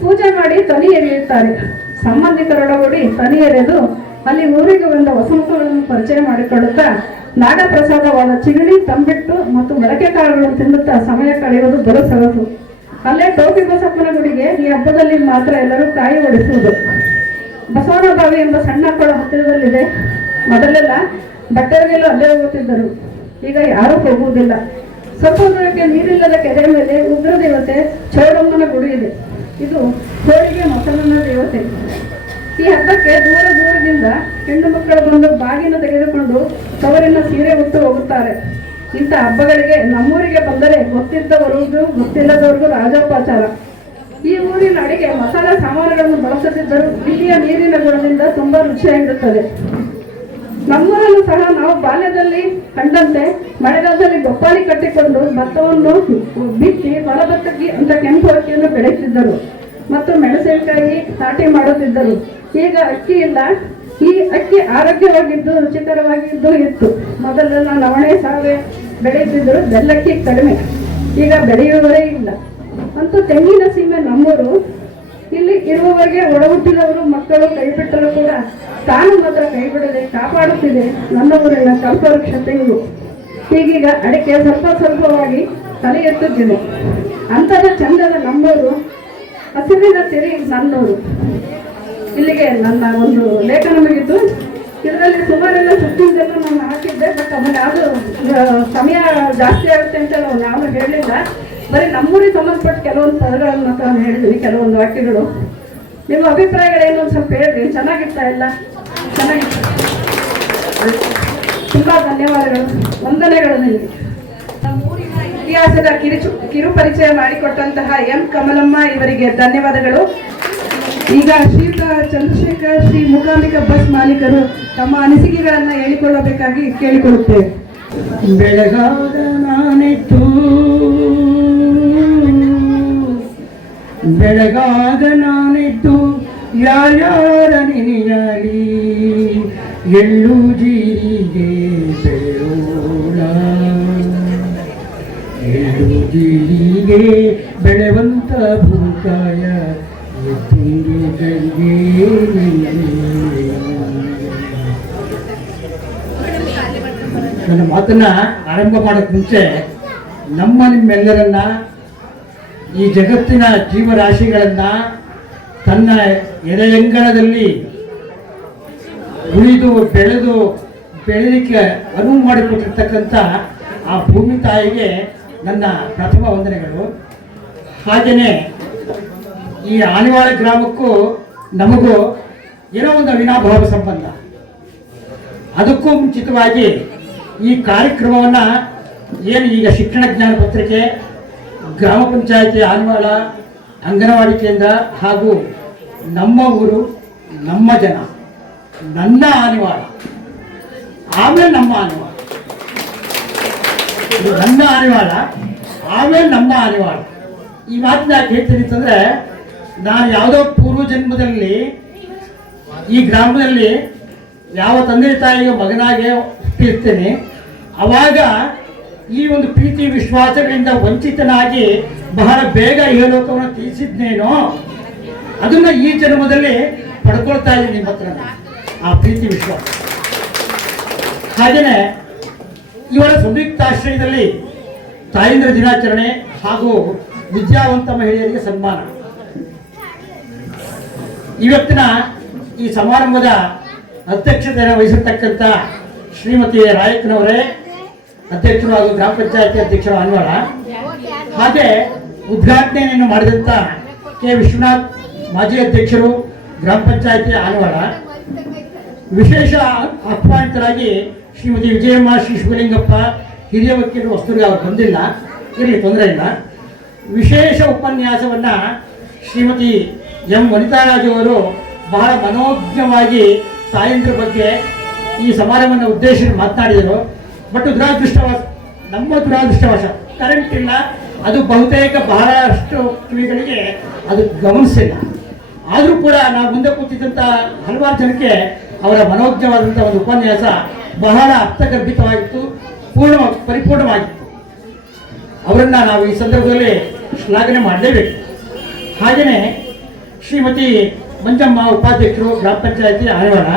ಪೂಜೆ ಮಾಡಿ ತನಿ ಎರೆಯುತ್ತಾರೆ. ಸಂಬಂಧಿಕರೊಡಗೂಡಿ ತನಿ ಎರೆದು ಅಲ್ಲಿ ಊರಿಗೆ ಬಂದ ಹೊಸಮುಖಗಳನ್ನು ಪರಿಚಯ ಮಾಡಿಕೊಳ್ಳುತ್ತಾ ನಾಗಪ್ರಸಾದವಾದ ಚಿಗಡಿ, ತಂಬಿಟ್ಟು ಮತ್ತು ಮೊಳಕೆ ಕಾಳುಗಳನ್ನು ತಿನ್ನುತ್ತಾ ಸಮಯ ಕಳೆಯುವುದು ಬಲು ಸೊಗಸು. ಅಲ್ಲೇ ಟೋಪಿ ಬಸಪ್ಪನ ಗುಡಿಗೆ ಈ ಹಬ್ಬದಲ್ಲಿ ಮಾತ್ರ ಎಲ್ಲರೂ ಕಾಯಿ ಹೊಡಿಸುವುದು. ಬಸವನ ಬಾವಿ ಎಂಬ ಸಣ್ಣ ಕೊಳ ಹತ್ತಿರದಲ್ಲಿದೆ. ಮೊದಲೆಲ್ಲ ಬಟ್ಟೆಗೆಲ್ಲ ಅಲ್ಲೇ ಹೋಗುತ್ತಿದ್ದರು. ಈಗ ಯಾರೂ ಹೋಗುವುದಿಲ್ಲ. ಸ್ವಲ್ಪ ದೂರಕ್ಕೆ ನೀರಿಲ್ಲದ ಕೆರೆ ಮೇಲೆ ಉಗ್ರ ದೇವತೆ ಚೌಡಮ್ಮನ ಗುಡಿ ಇದೆ. ಇದು ಹೋಳಿಗೆ ಮೊಸರನ್ನ ದೇವತೆ. ಈ ಹಬ್ಬಕ್ಕೆ ದೂರದಿಂದ ಹೆಣ್ಣು ಮಕ್ಕಳು ಬಂದು ಬಾಗಿನ ತೆಗೆದುಕೊಂಡು ತವರಿನ ಸೀರೆ ಉಟ್ಟು ಹೋಗುತ್ತಾರೆ. ಇಂಥ ಹಬ್ಬಗಳಿಗೆ ನಮ್ಮೂರಿಗೆ ಬಂದರೆ ಗೊತ್ತಿದ್ದವರಿಗೂ ಗೊತ್ತಿಲ್ಲದವರಿಗೂ ರಾಜೋಪಚಾರ. ಈ ಊರಿನ ಅಡಿಗೆ ಮಸಾಲೆ ಸಾಮಾನುಗಳನ್ನು ಬಳಸುತ್ತಿದ್ದರೂ ಇಲ್ಲಿಯ ನೀರಿನ ಗುಣದಿಂದ ತುಂಬಾ ರುಚಿಯಾಗಿರುತ್ತದೆ. ನಮ್ಮೂರಲ್ಲೂ ಸಹ ನಾವು ಬಾಲ್ಯದಲ್ಲಿ ಕಂಡಂತೆ ಮಳೆಗಾಲದಲ್ಲಿ ಗೊಪ್ಪಾರಿ ಕಟ್ಟಿಕೊಂಡು ಭತ್ತವನ್ನು ಬಿತ್ತಿ ಹೊಲಭತ್ತಕ್ಕಿ ಅಂತ ಕೆಂಪು ಅಕ್ಕಿಯನ್ನು ಬೆಳೆಯುತ್ತಿದ್ದರು ಮತ್ತು ಮೆಣಸಿನಕಾಯಿ ನಾಟಿ ಮಾಡುತ್ತಿದ್ದರು. ಈಗ ಅಕ್ಕಿ ಇಲ್ಲ. ಈ ಅಕ್ಕಿ ಆರೋಗ್ಯವಾಗಿದ್ದು ರುಚಿಕರವಾಗಿದ್ದು ಇತ್ತು. ಮೊದಲೆಲ್ಲ ನವಣೆ, ಸಾವೆ ಬೆಳೆಯುತ್ತಿದ್ದರು. ಬೆಲ್ಲಕ್ಕಿ ಕಡಿಮೆ, ಈಗ ಬೆಳೆಯುವವರೇ ಇಲ್ಲ. ಅಂತೂ ತೆಂಗಿನ ಸೀಮೆ ನಮ್ಮೂರು. ಇಲ್ಲಿ ಇರುವವರೆಗೆ ಒಡಹುಟ್ಟಿದವರು ಮಕ್ಕಳು ಕೈಬಿಟ್ಟರು ಕೂಡ ತಾನು ಮಾತ್ರ ಕೈಬಿಡದೆ ಕಾಪಾಡುತ್ತಿದೆ ನನ್ನ ಊರಿನ ಕಲ್ಪವೃಕ್ಷ ತೆಂಗು. ಈಗೀಗ ಅಡಿಕೆ ಸ್ವಲ್ಪ ಸ್ವಲ್ಪವಾಗಿ ತಲೆ ಎತ್ತುತ್ತಿದೆ. ಅಂಥದ ಚಂದದ ನಮ್ಮೂರು, ಹಸಿರಿನ ಸಿರಿ ನನ್ನೂರು. ಇಲ್ಲಿಗೆ ನನ್ನ ಒಂದು ಲೇಖನ ಮುಗಿತು. ಇದರಲ್ಲಿ ಸುಮಾರೆಲ್ಲ ಸುತ್ತಿದ್ದೆಲ್ಲ ನಾನು ಹಾಕಿದ್ದೆ. ಬಟ್ ಆಮೇಲೆ ಅದು ಸಮಯ ಜಾಸ್ತಿ ಆಗುತ್ತೆ ಅಂತ ನಾನು ಹೇಳಲಿಲ್ಲ. ಬರೀ ನಮ್ಮೂರಿಗೆ ಸಂಬಂಧಪಟ್ಟ ಕೆಲವೊಂದು ಪದಗಳನ್ನು ಮಾತ್ರ ನಾನು ಹೇಳಿದ್ದೀನಿ, ಕೆಲವೊಂದು ವಾಕ್ಯಗಳು. ನಿಮ್ಮ ಅಭಿಪ್ರಾಯಗಳೇನು ಒಂದು ಸ್ವಲ್ಪ ಹೇಳಿದ್ರಿ. ಚೆನ್ನಾಗಿತ್ತಾ? ಎಲ್ಲ ಚೆನ್ನಾಗಿತ್ತು. ತುಂಬ ಧನ್ಯವಾದಗಳು, ವಂದನೆಗಳು ನಿಮಗೆ. ಇತಿಹಾಸದ ಕಿರು ಪರಿಚಯ ಮಾಡಿಕೊಟ್ಟಂತಹ ಎಂ ಕಮಲಮ್ಮ ಇವರಿಗೆ ಧನ್ಯವಾದಗಳು. ಈಗ ಶ್ರೀಯುತ ಚಂದ್ರಶೇಖರ್, ಶ್ರೀ ಮೂಕಾಂಬಿಕಾ ಬಸ್ ಮಾಲೀಕರು ತಮ್ಮ ಅನಿಸಿಕೆಗಳನ್ನ ಹೇಳಿಕೊಳ್ಳಬೇಕಾಗಿ ಕೇಳಿಕೊಳ್ಳುತ್ತೇವೆ. ಬೆಳಗಾದ ನಾನಿತ್ತು, ಬೆಳಗಾದ ನಾನಿತ್ತು, ಯಾರ್ಯಾರ ನೆನೆಯಲಿ ಎಳ್ಳು ಜೀರಿಗೆ ಬೆಳೆಯೋಣ, ಎಳ್ಳು ಜೀರಿಗೆ ಬೆಳೆವಂತ ಭೂಕಾಯ ನನ್ನ ಮಾತನ್ನ ಆರಂಭ ಮಾಡೋಕ್ಕೆ ಮುಂಚೆ ನಿಮ್ಮೆಲ್ಲರನ್ನ, ಈ ಜಗತ್ತಿನ ಜೀವರಾಶಿಗಳನ್ನ ತನ್ನ ಎದೆಯಂಗಣದಲ್ಲಿ ಉಳಿದು ಬೆಳೆಯಲಿಕ್ಕೆ ಅನುವು ಮಾಡಿಕೊಟ್ಟಿರ್ತಕ್ಕಂಥ ಆ ಭೂಮಿ ತಾಯಿಗೆ ನನ್ನ ಪ್ರಥಮ ವಂದನೆಗಳು. ಹಾಗೆಯೇ ಈ ಆನಿವಾಳ ಗ್ರಾಮಕ್ಕೂ ನಮಗೂ ಏನೋ ಒಂದು ಅವಿನಾಭಾವ ಸಂಬಂಧ. ಅದಕ್ಕೂ ಮುಂಚಿತವಾಗಿ ಈ ಕಾರ್ಯಕ್ರಮವನ್ನು ಏನು ಈಗ ಶಿಕ್ಷಣ ಜ್ಞಾನ ಪತ್ರಿಕೆ, ಗ್ರಾಮ ಪಂಚಾಯತಿ ಆನಿವಾಳ, ಅಂಗನವಾಡಿ ಕೇಂದ್ರ ಹಾಗೂ ನಮ್ಮ ಊರು ನಮ್ಮ ಜನ, ನನ್ನ ಆನಿವಾಳ, ಆಮೇಲೆ ನಮ್ಮ ಆನಿವಾಳ, ನನ್ನ ಆನಿವಾಳ ಆಮೇಲೆ ನಮ್ಮ ಆನಿವಾಳ, ಈ ಮಾತನ್ನ ಯಾಕೆ ಹೇಳ್ತೀನಿ ಅಂತಂದರೆ, ನಾನು ಯಾವುದೋ ಪೂರ್ವ ಜನ್ಮದಲ್ಲಿ ಈ ಗ್ರಾಮದಲ್ಲಿ ಯಾವ ತಂದೆ ತಾಯಿಗೆ ಮಗನಾಗೆ ಹುಟ್ಟಿರ್ತೇನೆ, ಅವಾಗ ಈ ಒಂದು ಪ್ರೀತಿ ವಿಶ್ವಾಸಗಳಿಂದ ವಂಚಿತನಾಗಿ ಬಹಳ ಬೇಗ ಇಹಲೋಕವನ್ನು ತೀರಿಸಿದ್ನೇನೋ ಅದನ್ನ ಈ ಜನ್ಮದಲ್ಲಿ ಪಡ್ಕೊಳ್ತಾ ಇದ್ದೀನಿ ನಿಮ್ಮ ಹತ್ರ ಆ ಪ್ರೀತಿ ವಿಶ್ವಾಸ. ಹಾಗೆಯೇ ಇವರ ಸಂಯುಕ್ತಾಶ್ರಯದಲ್ಲಿ ತಾಯಂದ್ರ ದಿನಾಚರಣೆ ಹಾಗೂ ವಿದ್ಯಾವಂತ ಮಹಿಳೆಯರಿಗೆ ಸನ್ಮಾನ. ಇವತ್ತಿನ ಈ ಸಮಾರಂಭದ ಅಧ್ಯಕ್ಷತೆಯನ್ನು ವಹಿಸಿರ್ತಕ್ಕಂಥ ಶ್ರೀಮತಿ ರಾಯಕ್ಕನವರೇ ಅಧ್ಯಕ್ಷರು ಹಾಗೂ ಗ್ರಾಮ ಪಂಚಾಯತಿ ಅಧ್ಯಕ್ಷರು ಅನ್ವಾಳ, ಹಾಗೆ ಉದ್ಘಾಟನೆಯನ್ನು ಮಾಡಿದಂಥ ಕೆ ವಿಶ್ವನಾಥ್ ಮಾಜಿ ಅಧ್ಯಕ್ಷರು ಗ್ರಾಮ ಪಂಚಾಯತಿ ಆನವಾಡ, ವಿಶೇಷ ಆಹ್ವಾನಿತರಾಗಿ ಶ್ರೀಮತಿ ವಿಜಯಮ್ಮ ಶ್ರೀ ಶಿವಲಿಂಗಪ್ಪ ಹಿರಿಯ ವಕೀಲರು ವಸ್ತುರಿಗೆ ಅವರು ಬಂದಿಲ್ಲ, ಇರಲಿ ತೊಂದರೆ ಇಲ್ಲ. ವಿಶೇಷ ಉಪನ್ಯಾಸವನ್ನ ಶ್ರೀಮತಿ ಎಂ ವನಿತಾರಾಜು ಅವರು ಬಹಳ ಮನೋಜ್ಞವಾಗಿ ತಾಯಂದ್ರ ಬಗ್ಗೆ ಈ ಸಮಾರಂಭವನ್ನು ಉದ್ದೇಶಿಸಿ ಮಾತನಾಡಿದರು. ಬಟ್ ನಮ್ಮ ದುರಾದೃಷ್ಟವಶ ಕರೆಂಟ್ ಇಲ್ಲ, ಅದು ಬಹುತೇಕ ಬಹಳಷ್ಟು ಕಿವಿಗಳಿಗೆ ಅದು ಗಮನಿಸಿಲ್ಲ. ಆದರೂ ಕೂಡ ನಾವು ಮುಂದೆ ಕೂತಿದ್ದಂಥ ಹಲವಾರು ಜನಕ್ಕೆ ಅವರ ಮನೋಜ್ಞವಾದಂಥ ಒಂದು ಉಪನ್ಯಾಸ ಬಹಳ ಅರ್ಥಗರ್ಭಿತವಾಗಿತ್ತು, ಪರಿಪೂರ್ಣವಾಗಿತ್ತು. ಅವರನ್ನು ನಾವು ಈ ಸಂದರ್ಭದಲ್ಲಿ ಶ್ಲಾಘನೆ ಮಾಡಲೇಬೇಕು. ಹಾಗೆಯೇ ಶ್ರೀಮತಿ ಮಂಜಮ್ಮ ಉಪಾಧ್ಯಕ್ಷರು ಗ್ರಾಮ ಪಂಚಾಯತಿ ಆನೆವಾಡ,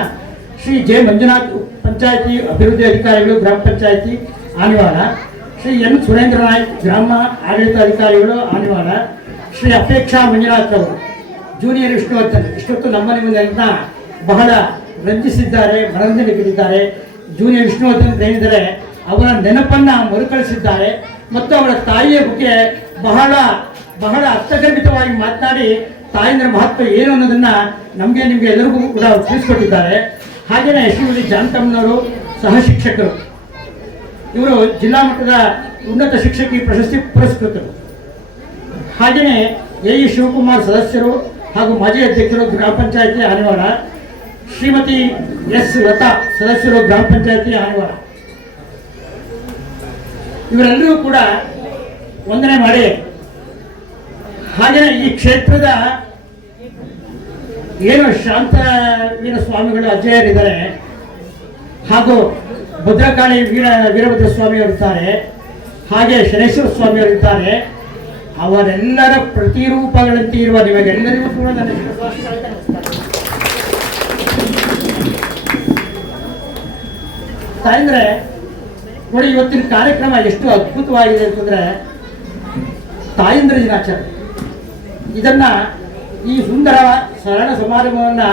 ಶ್ರೀ ಜೆ ಮಂಜುನಾಥ್ ಪಂಚಾಯತಿ ಅಭಿವೃದ್ಧಿ ಅಧಿಕಾರಿಗಳು ಗ್ರಾಮ ಪಂಚಾಯತಿ ಆನೆವಾಡ, ಶ್ರೀ ಎನ್ ಸುರೇಂದ್ರ ನಾಯ್ಕ್ ಗ್ರಾಮ ಆಡಳಿತ ಅಧಿಕಾರಿಗಳು ಆನೆವಾಡ, ಶ್ರೀ ಅಪೇಕ್ಷಾ ಮಂಜುನಾಥ್ ಅವರು ಜೂನಿಯರ್ ವಿಷ್ಣುವರ್ಧನ್ ಇಷ್ಟೊತ್ತು ನಮ್ಮನೆ ಮುಂದೆ ಬಹಳ ರಂಜಿಸಿದ್ದಾರೆ, ಮನರಂಜನೆ ನೀಡಿದ್ದಾರೆ. ಜೂನಿಯರ್ ವಿಷ್ಣುವರ್ಧನ್ ಏನಿದ್ದಾರೆ ಅವರ ನೆನಪನ್ನ ಮರುಕಳಿಸಿದ್ದಾರೆ ಮತ್ತು ಅವರ ತಾಯಿಯ ಬಗ್ಗೆ ಬಹಳ ಬಹಳ ಅರ್ಥಗರ್ಭಿತವಾಗಿ ಮಾತನಾಡಿ ತಾಯಿಯರ ಮಹತ್ವ ಏನು ಅನ್ನೋದನ್ನ ನಿಮಗೆ ಎಲ್ಲರಿಗೂ ಕೂಡ ತಿಳಿಸ್ಕೊಟ್ಟಿದ್ದಾರೆ. ಹಾಗೆಯೇ ಶ್ರೀಮತಿ ಜಾನಕಮ್ಮನವರು ಸಹ ಶಿಕ್ಷಕರು, ಇವರು ಜಿಲ್ಲಾ ಮಟ್ಟದ ಉನ್ನತ ಶಿಕ್ಷಕಿ ಪ್ರಶಸ್ತಿ ಪುರಸ್ಕೃತರು. ಹಾಗೆಯೇ ಎ ಇ ಶಿವಕುಮಾರ್ ಸದಸ್ಯರು ಹಾಗೂ ಮಾಜಿ ಅಧ್ಯಕ್ಷರು ಗ್ರಾಮ ಪಂಚಾಯತಿ ಆನೆವಾಡ, ಶ್ರೀಮತಿ ಎಸ್ ಲತಾ ಸದಸ್ಯರು ಗ್ರಾಮ ಪಂಚಾಯತಿ ಆನೆವಾಡ, ಇವರೆಲ್ಲರೂ ಕೂಡ ವಂದನೆ ಮಾಡಿ. ಹಾಗೆಯೇ ಈ ಕ್ಷೇತ್ರದ ಏನು ಶಾಂತವೀರ ಸ್ವಾಮಿಗಳು ಅಜಯರಿದ್ದಾರೆ ಹಾಗೂ ಭದ್ರಕಾಳಿ ವೀರಭದ್ರ ಸ್ವಾಮಿಯವರು ಇರ್ತಾರೆ, ಹಾಗೆ ಶನೇಶ್ವರ ಸ್ವಾಮಿಯವರು ಇರ್ತಾರೆ. ಅವರೆಲ್ಲರ ಪ್ರತಿರೂಪಗಳಂತೆ ಇರುವ ನಿಮಗೆಲ್ಲರಿಗೂ ಕೂಡ ನನ್ನ ತಾಯಂದ್ರೆ ನೋಡಿ, ಇವತ್ತಿನ ಕಾರ್ಯಕ್ರಮ ಎಷ್ಟು ಅದ್ಭುತವಾಗಿದೆ ಅಂತಂದ್ರೆ ತಾಯಂದ್ರ ದಿನಾಚರಣೆ. ಇದನ್ನ ಈ ಸುಂದರ ಸರಳ ಸಮಾರಂಭವನ್ನ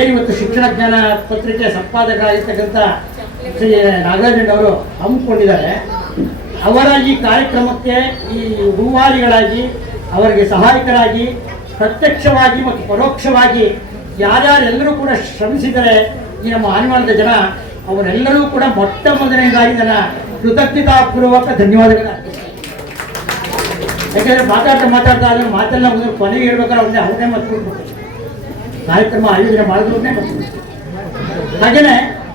ಏನಿವತ್ತು ಶಿಕ್ಷಣ ಜ್ಞಾನ ಪತ್ರಿಕೆ ಸಂಪಾದಕರಾಗಿರ್ತಕ್ಕಂಥ ಶ್ರೀ ನಾಗರಾಜಣ್ಣವರು ಹಮ್ಮಿಕೊಂಡಿದ್ದಾರೆ. ಅವರ ಈ ಕಾರ್ಯಕ್ರಮಕ್ಕೆ ಈ ರೂವಾರಿಗಳಾಗಿ ಅವರಿಗೆ ಸಹಾಯಕರಾಗಿ ಪ್ರತ್ಯಕ್ಷವಾಗಿ ಮತ್ತು ಪರೋಕ್ಷವಾಗಿ ಯಾರ್ಯಾರೆಲ್ಲರೂ ಕೂಡ ಶ್ರಮಿಸಿದರೆ ಈ ನಮ್ಮ ಆನೆವಾಡದ ಜನ ಅವರೆಲ್ಲರೂ ಕೂಡ ಮೊಟ್ಟ ಮೊದಲನೇದಾಗಿ ನನ್ನ ಕೃತಜ್ಞತಾಪೂರ್ವಕ ಧನ್ಯವಾದಗಳು. ಯಾಕಂದ್ರೆ ಮಾತಾಡ್ತಾ ಆದ್ರೆ ಮಾತೆಲ್ಲ ಮೊದಲು ಕೊನೆಗೆ ಹೇಳ್ಬೇಕಾದ್ರೆ ಅವ್ರನ್ನೇ ಮತ್ ಕೊಡ್ಬೇಕು, ಕಾರ್ಯಕ್ರಮ ಆಯೋಜನೆ ಮಾಡಿದ್ರೇ ಮತ್ತು. ಹಾಗೇನೆ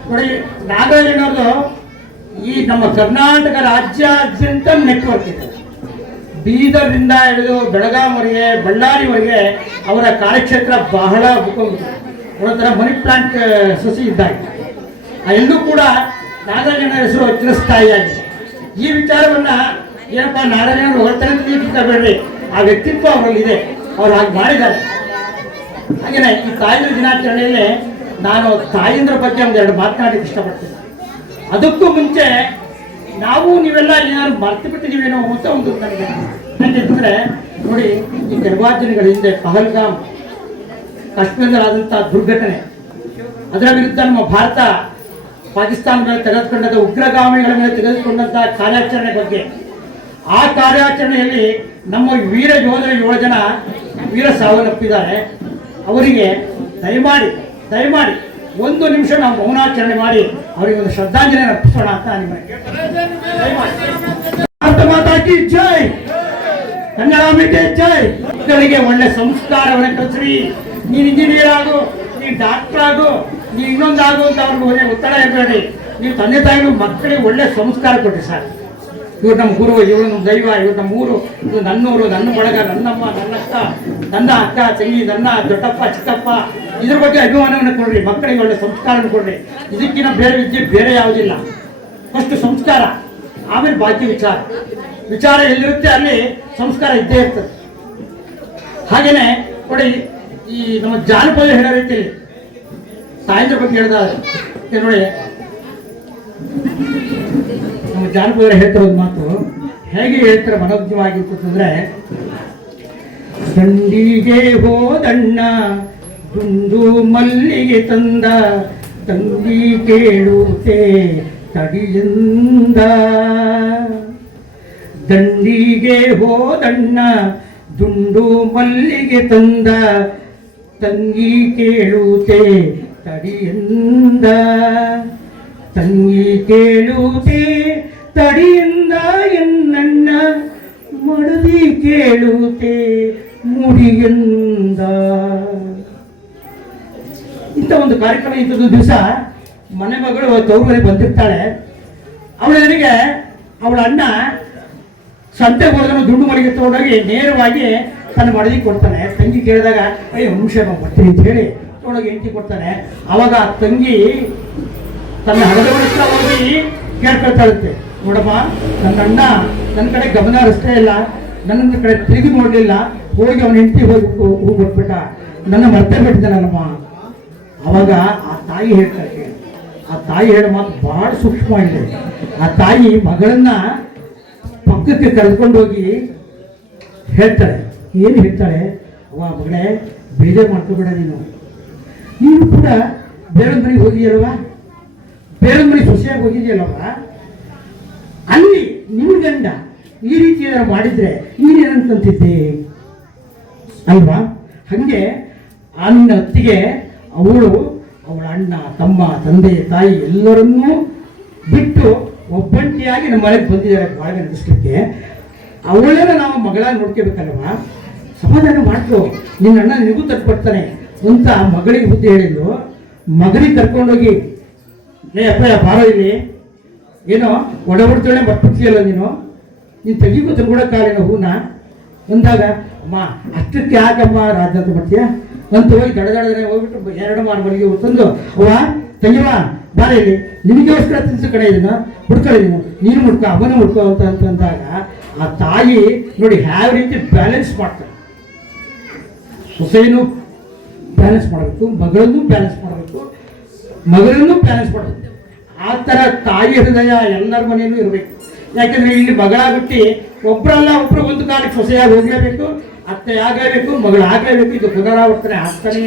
ನೋಡಿ, ನಾಗರಾಜನವ್ರದ್ದು ಈ ನಮ್ಮ ಕರ್ನಾಟಕ ರಾಜ್ಯಾದ್ಯಂತ ನೆಟ್ವರ್ಕ್ ಇದೆ. ಬೀದರ್ನಿಂದ ಹಿಡಿದು ಬೆಳಗಾವಿವರೆಗೆ, ಬಳ್ಳಾರಿವರೆಗೆ ಅವರ ಕಾರ್ಯಕ್ಷೇತ್ರ ಬಹಳ ಒಂಥರ ಮನಿ ಪ್ಲಾಂಟ್ ಸಸಿ ಇದ್ದಾಗ ಎಲ್ಲೂ ಕೂಡ ನಾಗರಾಜನ ಹೆಸರು ಚಿರಸ್ಥಾಯಿಯಾಗಿದೆ. ಈ ವಿಚಾರವನ್ನ ಏನಪ್ಪ ನಾಗರಾಜನವರು ಹೊರತನ ಬೇಡ್ರಿ, ಆ ವ್ಯಕ್ತಿತ್ವ ಅವರಲ್ಲಿದೆ, ಅವ್ರು ಹಾಗೆ ಮಾಡಿದ್ದಾರೆ. ಹಾಗೇನೆ ಈ ತಾಯಂದ್ರ ದಿನಾಚರಣೆಯಲ್ಲಿ ನಾನು ತಾಯಂದ್ರ ಬಗ್ಗೆ ಒಂದೆರಡು ಮಾತನಾಡಲಿಕ್ಕೆ ಇಷ್ಟಪಡ್ತೀನಿ. ಅದಕ್ಕೂ ಮುಂಚೆ ನಾವು ನೀವೆಲ್ಲ ಏನಾದ್ರು ಮರ್ತು ಬಿಟ್ಟಿದ್ದೀವೇನೋ ಅಂತ ಒಂದು ನನಗೆ ಯಾಕೆಂತಂದ್ರೆ ನೋಡಿ, ಈ ಕೆಲವಾರು ದಿನಗಳ ಹಿಂದೆ ಪಹಲ್ಗಾಮ್ ಕಾಶ್ಮೀರದಲ್ಲಾದಂಥ ದುರ್ಘಟನೆ, ಅದರ ವಿರುದ್ಧ ನಮ್ಮ ಭಾರತ ಪಾಕಿಸ್ತಾನ ಮೇಲೆ ತೆಗೆದುಕೊಂಡಂಥ ಉಗ್ರಗಾಮಿಗಳ ಮೇಲೆ ತೆಗೆದುಕೊಂಡಂಥ ಕಾರ್ಯಾಚರಣೆ ಬಗ್ಗೆ, ಆ ಕಾರ್ಯಾಚರಣೆಯಲ್ಲಿ ನಮ್ಮ ವೀರ ಯೋಧರ 7 ಜನ ವೀರ ಸಾವನ್ನಪ್ಪಿದ್ದಾರೆ. ಅವರಿಗೆ ದಯಮಾಡಿ 1 ನಿಮಿಷ ನಾವು ಮೌನಾಚರಣೆ ಮಾಡಿ ಅವರಿಗೆ ಒಂದು ಶ್ರದ್ಧಾಂಜಲಿ ಅರ್ಪಿಸೋಣ ಅಂತ ನಿಮಗೆ ಭಾರತ ಮಾತಾ ಕಿ ಜೈ, ಕನ್ನಡಾಂಬೆಗೆ ಜೈ. ಮಕ್ಕಳಿಗೆ ಒಳ್ಳೆ ಸಂಸ್ಕಾರವನ್ನು ಕಲಿಸ್ರಿ. ನೀನು ಇಂಜಿನಿಯರ್ ಆಗು, ನೀನು ಡಾಕ್ಟರ್ ಆಗು, ನೀವು ಇನ್ನೊಂದಾಗು ಅಂತ ಅವ್ರಿಗೆ ಒಳ್ಳೆ ಒತ್ತಡ ಇರಬೇಡಿ. ನೀವು ತಂದೆ ತಾಯಿಗಳು ಮಕ್ಕಳಿಗೆ ಒಳ್ಳೆ ಸಂಸ್ಕಾರ ಕೊಡ್ರಿ ಸರ್. ಇವ್ರು ನಮ್ಮ ಗುರು, ಇವರು ನಮ್ಮ ದೈವ, ಇವ್ರು ನಮ್ಮ ಊರು, ಇದು ನನ್ನೂರು, ನನ್ನ ಬಳಗ, ನನ್ನಮ್ಮ, ನನ್ನ ಅಕ್ಕ, ನನ್ನ ಅಕ್ಕ ತಂಗಿ, ನನ್ನ ದೊಡ್ಡಪ್ಪ ಚಿಕ್ಕಪ್ಪ, ಇದ್ರ ಬಗ್ಗೆ ಅಭಿಮಾನವನ್ನು ಕೊಡ್ರಿ. ಮಕ್ಕಳಿಗೆ ಒಳ್ಳೆ ಸಂಸ್ಕಾರವನ್ನು ಕೊಡ್ರಿ. ಇದಕ್ಕಿಂತ ಬೇರೆ ವಿದ್ಯೆ ಬೇರೆ ಯಾವುದಿಲ್ಲ. ಫಸ್ಟ್ ಸಂಸ್ಕಾರ, ಆಮೇಲೆ ಬಾಕಿ ವಿಚಾರ ಎಲ್ಲಿರುತ್ತೆ ಅಲ್ಲಿ ಸಂಸ್ಕಾರ ಇದ್ದೇ ಇರ್ತದೆ. ಹಾಗೇನೆ ನೋಡಿ, ಈ ನಮ್ಮ ಜಾನಪದ ಹೇಳೋ ರೀತಿಯಲ್ಲಿ ತಾಯಂದ್ರ ಬಗ್ಗೆ ಹೇಳಿದ್ರೆ ನೋಡಿ, ನಮ್ಮ ಜಾನಪದ ಹೇಳ್ತಿರೋದು ಮಾತು ಹೇಗೆ ಹೇಳ್ತಾರೆ ಮನೋಜ್ಞವಾಗಿರ್ತದಂದ್ರೆ, ದಂಡಿಗೆ ಹೋದಣ್ಣ ದುಂಡು ಮಲ್ಲಿಗೆ ತಂದ, ತಂಗಿ ಕೇಳುತ್ತೆ ತಡಿಯಿಂದ. ದಂಡಿಗೆ ಹೋದಣ್ಣ ದುಂಡು ಮಲ್ಲಿಗೆ ತಂದ, ತಂಗಿ ಕೇಳುತ್ತೆ ತಡಿಯಿಂದ. ತಂಗಿ ಕೇಳುತ್ತೆ ತಡಿಯಿಂದ ಎನ್ನಣ್ಣ, ಮಡದಿ ಕೇಳುತ್ತೆ ಮುಡಿಯಿಂದ. ಇಂಥ ಒಂದು ಕಾರ್ಯಕ್ರಮ ಇದ್ದದ್ದು ದಿವಸ ಮನೆ ಮಗಳು ತವರು ಮನೆ ಬಂದಿರ್ತಾಳೆ. ಅವಳಿಗೆ ಅವಳ ಅಣ್ಣ ಸಂತೆ ಹೋದನು ದುಂಡು ಮಲ್ಲಿಗೆ ತಗೊಂಡೋಗಿ ನೇರವಾಗಿ ತನ್ನ ಮಡದಿ ಕೊಡ್ತಾನೆ. ತಂಗಿ ಕೇಳಿದಾಗ ಅಯ್ಯೋ ನಿಮಿಷ ಬರ್ತೀನಿ ಅಂತ ಹೇಳಿ ತಗೊಂಡೋಗಿ ಹೆಂಡತಿ ಕೊಡ್ತಾನೆ. ಅವಾಗ ತಂಗಿ ತನ್ನ ಹಣದವರ ಹತ್ರ ಹೋಗಿ ಕೇಳ್ಕೊಳ್ತಾ ಇರುತ್ತೆ, ನೋಡಮ್ಮ ನನ್ನ ಅಣ್ಣ ನನ್ನ ಕಡೆ ಗಮನ ಹರಿಸ್ತಾ ಇಲ್ಲ, ನನ್ನ ಕಡೆ ತಿರುಗಿ ನೋಡಲಿಲ್ಲ, ಹೋಗಿ ಅವನ ಹೆಂಡತಿ ಹೋಗಿ ಕೊಟ್ಬಿಟ್ಟ, ನನ್ನ ಮರ್ತೇ ಬಿಟ್ಟಿದ್ದಾನಲ್ಲಮ್ಮ. ಅವಾಗ ಆ ತಾಯಿ ಹೇಳ್ತಾರೆ, ಆ ತಾಯಿ ಹೇಳೋ ಮಾತು ಬಹಳ ಸೂಕ್ಷ್ಮವಾಗಿದೆ. ಆ ತಾಯಿ ಮಗಳನ್ನ ಪಕ್ಕಕ್ಕೆ ಕರೆದುಕೊಂಡು ಹೋಗಿ ಹೇಳ್ತಾಳೆ. ಏನು ಹೇಳ್ತಾಳೆ? ಅವ ಮಗಳೇ, ಬೇಜಾರು ಮಾಡ್ಕೋಬೇಡ, ನೀನು ಕೂಡ ಬೇರೊಂದು ಮನೆಗೆ ಹೋಗಿದೆಯಲ್ವ, ಬೇರೊಂದು ಮನೆಗೆ ಸೊಸೆಯಾಗಿ ಹೋಗಿದೆಯಲ್ಲವ, ಅಲ್ಲಿ ನಿಮ್ಮ ಗಂಡ ಈ ರೀತಿ ಏನಾರು ಮಾಡಿದ್ರೆ ನೀನೇನಂತಿದ್ದೆ ಅಲ್ವಾ? ಹಾಗೆ ಆ ನಿನ್ನ ಅತ್ತಿಗೆ ಅವಳು ಅವಳ ಅಣ್ಣ ತಮ್ಮ ತಂದೆ ತಾಯಿ ಎಲ್ಲರನ್ನೂ ಬಿಟ್ಟು ಒಬ್ಬಂಟಿಯಾಗಿ ನಮ್ಮ ಮನೆಗೆ ಬಂದಿದ್ದಾರೆ ಬಾಳ್ವೆ ನಡೆಸಲಿಕ್ಕೆ. ಅವಳನ್ನ ನಾವು ಮಗಳಾಗಿ ನೋಡ್ಕೋಬೇಕಲ್ವ? ಸಮಾಧಾನ ಮಾಡ್ಕೋ, ನಿನ್ನ ಅಣ್ಣ ನಿನಗೂ ತಟ್ಕೊಡ್ತಾನೆ ಅಂತ ಮಗಳಿಗೆ ಬುದ್ಧಿ ಹೇಳಿದ್ರು. ಮಗನಿಗೆ ಕರ್ಕೊಂಡೋಗಿ, ಅಪ್ಪಯ್ಯ ಬಾರೋ ಇಲ್ಲಿ, ಏನೋ ಒಡಬಡ್ತೇಳೆ ಬಟ್ಬಿಡ್ತೀಯಲ್ಲ ನೀನು ತೆಗಿಗೂ ತಂದ್ಕೊಡಕ್ಕಾಗಲ್ಲ ಹೂನ ಅಂದಾಗ, ಅಮ್ಮ ಅಷ್ಟಕ್ಕೆ ಯಾಕಮ್ಮ ರಾಜ್ಯ ಅಂತ ಬರ್ತೀಯ ಅಂತ ಹೋಗಿ ದಡದಡನೆ ಹೋಗ್ಬಿಟ್ಟು 2 ಮಾರು ಮನೆಗೆ ತಂದು, ಅವ್ವ ತಂಗಿವ ಬಾರ ಇಲ್ಲಿ, ನಿನಗೋಸ್ಕರ ತಿನ್ಸು ಕಡೆ ಇದನ್ನ ಹುಡ್ಕೊಳ್ಳಿ, ನೀನು ಹುಡ್ಕೋ ಅವನ ಹುಡ್ಕೋ ಅಂತಂದಾಗ ಆ ತಾಯಿ ನೋಡಿ ಯಾವ ರೀತಿ ಬ್ಯಾಲೆನ್ಸ್ ಮಾಡ್ತಾರೆ. ಸೊಸೆಯನ್ನು ಬ್ಯಾಲೆನ್ಸ್ ಮಾಡಬೇಕು, ಮಗಳನ್ನೂ ಬ್ಯಾಲೆನ್ಸ್ ಮಾಡಬೇಕು, ಮಗಳನ್ನೂ ಬ್ಯಾಲೆನ್ಸ್ ಮಾಡಬೇಕು. ಆ ಥರ ತಾಯಿ ಹೃದಯ ಎಲ್ಲರ ಮನೆಯಲ್ಲೂ ಇರಬೇಕು. ಯಾಕಂದ್ರೆ ಇಲ್ಲಿ ಮಗಳಾಗ್ಬಿಟ್ಟು ಒಬ್ಬರಲ್ಲ ಒಬ್ಬರು ಒಂದು ಕಾಲಕ್ಕೆ ಸೊಸೆಯಾಗಿ ಹೋಗಲೇಬೇಕು, ಅತ್ತೆ ಆಗಲೇಬೇಕು, ಮಗಳಾಗಲೇಬೇಕು. ಇದು ಪುನರಾವರ್ತನೆ ಆಗ್ತಾನೆ.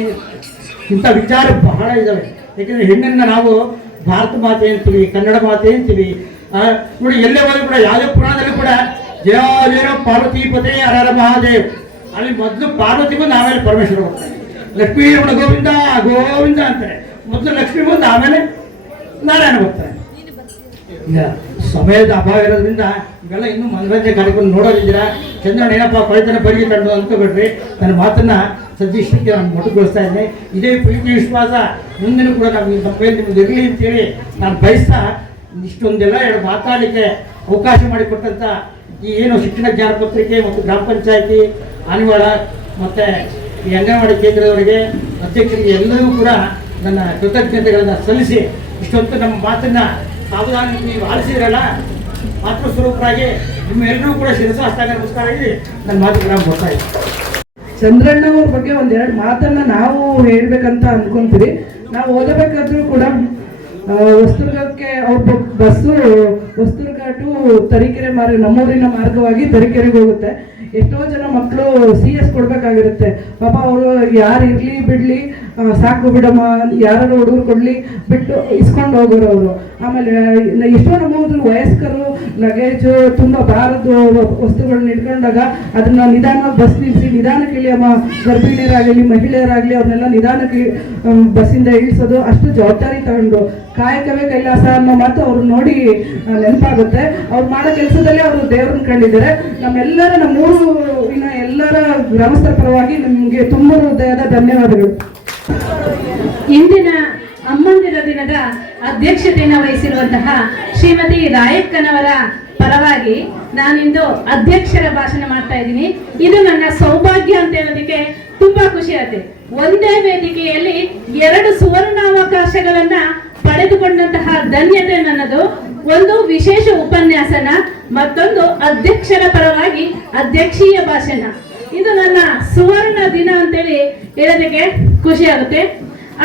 ಇಂಥ ವಿಚಾರ ಬಹಳ ಇದ್ದಾವೆ. ಯಾಕಂದ್ರೆ ಹೆಣ್ಣನ್ನು ನಾವು ಭಾರತ ಮಾತೆ ಅಂತೀವಿ, ಕನ್ನಡ ಮಾತೆ ಅಂತೀವಿ. ನೋಡಿ ಎಲ್ಲೇ ಹೋದ್ರು ಕೂಡ ಯಾವುದೇ ಪುರಾಣದಲ್ಲೂ ಕೂಡ ಜಯ ಪಾರ್ವತೀಪತೆ ಹರರ ಮಹಾದೇವ್, ಅಲ್ಲಿ ಮೊದಲು ಪಾರ್ವತಿ ಬಂದು ಆಮೇಲೆ ಪರಮೇಶ್ವರ ಹೋಗ್ತಾರೆ. ಲಕ್ಷ್ಮೀ ರಮಣ ಗೋವಿಂದ ಗೋವಿಂದ ಅಂತಾರೆ. ಮೊದಲು ಲಕ್ಷ್ಮೀ ಬಂದು ಆಮೇಲೆ ನಾರಾಯಣ ಬರ್ತಾರೆ. ಈಗ ಸಮಯದ ಅಭಾವ ಇರೋದ್ರಿಂದ ಇವೆಲ್ಲ ಇನ್ನೂ ಮನರಂಜನೆ ಕಾರ್ಯಕ್ರಮ ನೋಡೋದಿದ್ದೀರಾ. ಚಂದ್ರಣ್ಣ ಏನಪ್ಪ ಕೊಳೆತನ ಬರಿಗೆ ತಂಡು ಅಂದ್ಕೋಬೇಡ್ರಿ. ನನ್ನ ಮಾತನ್ನ ಸದ್ಯಷ್ಟಕ್ಕೆ ನಾನು ಮೊಟಕುಗೊಳಿಸ್ತಾ ಇದ್ದೆ. ಇದೇ ಪ್ರೀತಿ ವಿಶ್ವಾಸ ಮುಂದಿನ ಕೂಡ ನಮಗೆ ನಮ್ಮ ಮೇಲೆ ನಿಮ್ಗೆ ಇರಲಿ ಅಂತೇಳಿ ನಾನು ಬಯಸ್ತಾ ಇಷ್ಟೊಂದೆಲ್ಲ ಮಾತಾಡಲಿಕ್ಕೆ ಅವಕಾಶ ಮಾಡಿಕೊಟ್ಟಂಥ ಈ ಏನು ಶಿಕ್ಷಣ ಜ್ಞಾನ ಪತ್ರಿಕೆ ಮತ್ತು ಗ್ರಾಮ ಪಂಚಾಯತಿ ಆನಿವಾಳ ಮತ್ತು ಈ ಅಂಗನವಾಡಿ ಕೇಂದ್ರದವರಿಗೆ ಅಧ್ಯಕ್ಷರಿಗೆ ಎಲ್ಲರಿಗೂ ಕೂಡ ನನ್ನ ಕೃತಜ್ಞತೆಗಳನ್ನು ಸಲ್ಲಿಸಿ, ಇಷ್ಟೊತ್ತು ನಮ್ಮ ಮಾತನ್ನು ಸಾವಧಾನ ನೀವು ಆಲಿಸಿದ್ರಲ್ಲ, ಮಾತೃ ಸ್ವರೂಪರಾಗಿ ನಿಮ್ಮೆಲ್ಲರೂ ಕೂಡ ಶಿರಸಾಷ್ಟಾಂಗ ನಮಸ್ಕಾರ ಹೇಳಿ ನನ್ನ ಮಾತುಗಳನ್ನು ನಾನು ಬರ್ತಾ ಇದ್ದೀನಿ. ಚಂದ್ರಣ್ಣ ಅವ್ರ ಬಗ್ಗೆ 1-2 ಮಾತನ್ನ ನಾವು ಹೇಳ್ಬೇಕಂತ ಅನ್ಕೊಂತೀವಿ. ನಾವು ಓದಬೇಕಾದ್ರೂ ಕೂಡ ಹೊಸದುರ್ಗಕ್ಕೆ ಅವ್ರ ಬಸ್ಸು ಹೊಸದುರ್ಗ ಟು ತರೀಕೆರೆ ನಮ್ಮೂರಿನ ಮಾರ್ಗವಾಗಿ ತರೀಕೆರೆಗೆ ಹೋಗುತ್ತೆ. ಎಷ್ಟೋ ಜನ ಮಕ್ಕಳು CS ಕೊಡ್ಬೇಕಾಗಿರುತ್ತೆ. ಪಾಪ ಅವರು ಯಾರು ಇರ್ಲಿ ಬಿಡ್ಲಿ ಸಾಕು ಬಿಡಮ್ಮ, ಯಾರು ಹುಡುಗರು ಕೊಡ್ಲಿ ಬಿಟ್ಟು ಇಸ್ಕೊಂಡು ಹೋಗೋರು ಅವರು. ಆಮೇಲೆ ಎಷ್ಟೋ ನಮ್ಮ ವಯಸ್ಕರು ಲಗೇಜು ತುಂಬ ಭಾರದ ವಸ್ತುಗಳನ್ನ ಇಟ್ಕೊಂಡಾಗ ಅದನ್ನ ನಿಧಾನವಾಗಿ ಬಸ್ ನಿಲ್ಲಿಸಿ ನಿಧಾನಕ್ಕೆ ಇಳಿಯಮ್ಮ, ಗರ್ಭಿಣಿಯರಾಗಲಿ ಮಹಿಳೆಯರಾಗಲಿ ಅವ್ರನ್ನೆಲ್ಲ ನಿಧಾನಕ್ಕೆ ಬಸ್ಸಿಂದ ಇಳಿಸೋದು ಅಷ್ಟು ಜವಾಬ್ದಾರಿ ತಗೊಂಡು ಕಾಯಕವೇ ಕೈಲಾಸ ಅನ್ನೋ ಮಾತು ಅವ್ರು ನೋಡಿ ನೆನಪಾಗುತ್ತೆ. ಅವ್ರು ಮಾಡೋ ಕೆಲಸದಲ್ಲೇ ಅವರು ದೇವ್ರನ್ನ ಕಂಡಿದ್ದಾರೆ. ನಮ್ಮೆಲ್ಲರ ನಮ್ಮೂರಿನ ಎಲ್ಲರ ಗ್ರಾಮಸ್ಥರ ಪರವಾಗಿ ನಿಮಗೆ ತುಂಬ ಹೃದಯದ ಧನ್ಯವಾದಗಳು. ಇಂದಿನ ಅಮ್ಮಂದಿರ ದಿನ ದಿನದ ಅಧ್ಯಕ್ಷತೆಯನ್ನು ವಹಿಸಿರುವಂತಹ ಶ್ರೀಮತಿ ರಾಯಕ್ಕನವರ ಪರವಾಗಿ ನಾನಿಂದು ಅಧ್ಯಕ್ಷರ ಭಾಷಣ ಮಾಡ್ತಾ ಇದ್ದೀನಿ. ಇದು ನನ್ನ ಸೌಭಾಗ್ಯ ಅಂತ ಹೇಳೋದಕ್ಕೆ ತುಂಬಾ ಖುಷಿ ಆಗುತ್ತೆ. ಒಂದೇ ವೇದಿಕೆಯಲ್ಲಿ 2 ಸುವರ್ಣಾವಕಾಶಗಳನ್ನ ಪಡೆದುಕೊಂಡಂತಹ ಧನ್ಯತೆ ನನ್ನದು. ಒಂದು ವಿಶೇಷ ಉಪನ್ಯಾಸನ, ಮತ್ತೊಂದು ಅಧ್ಯಕ್ಷರ ಪರವಾಗಿ ಅಧ್ಯಕ್ಷೀಯ ಭಾಷಣ. ಇದು ನನ್ನ ಸುವರ್ಣ ದಿನ ಅಂತೇಳಿ ಹೇಳೋದಕ್ಕೆ ಖುಷಿ ಆಗುತ್ತೆ.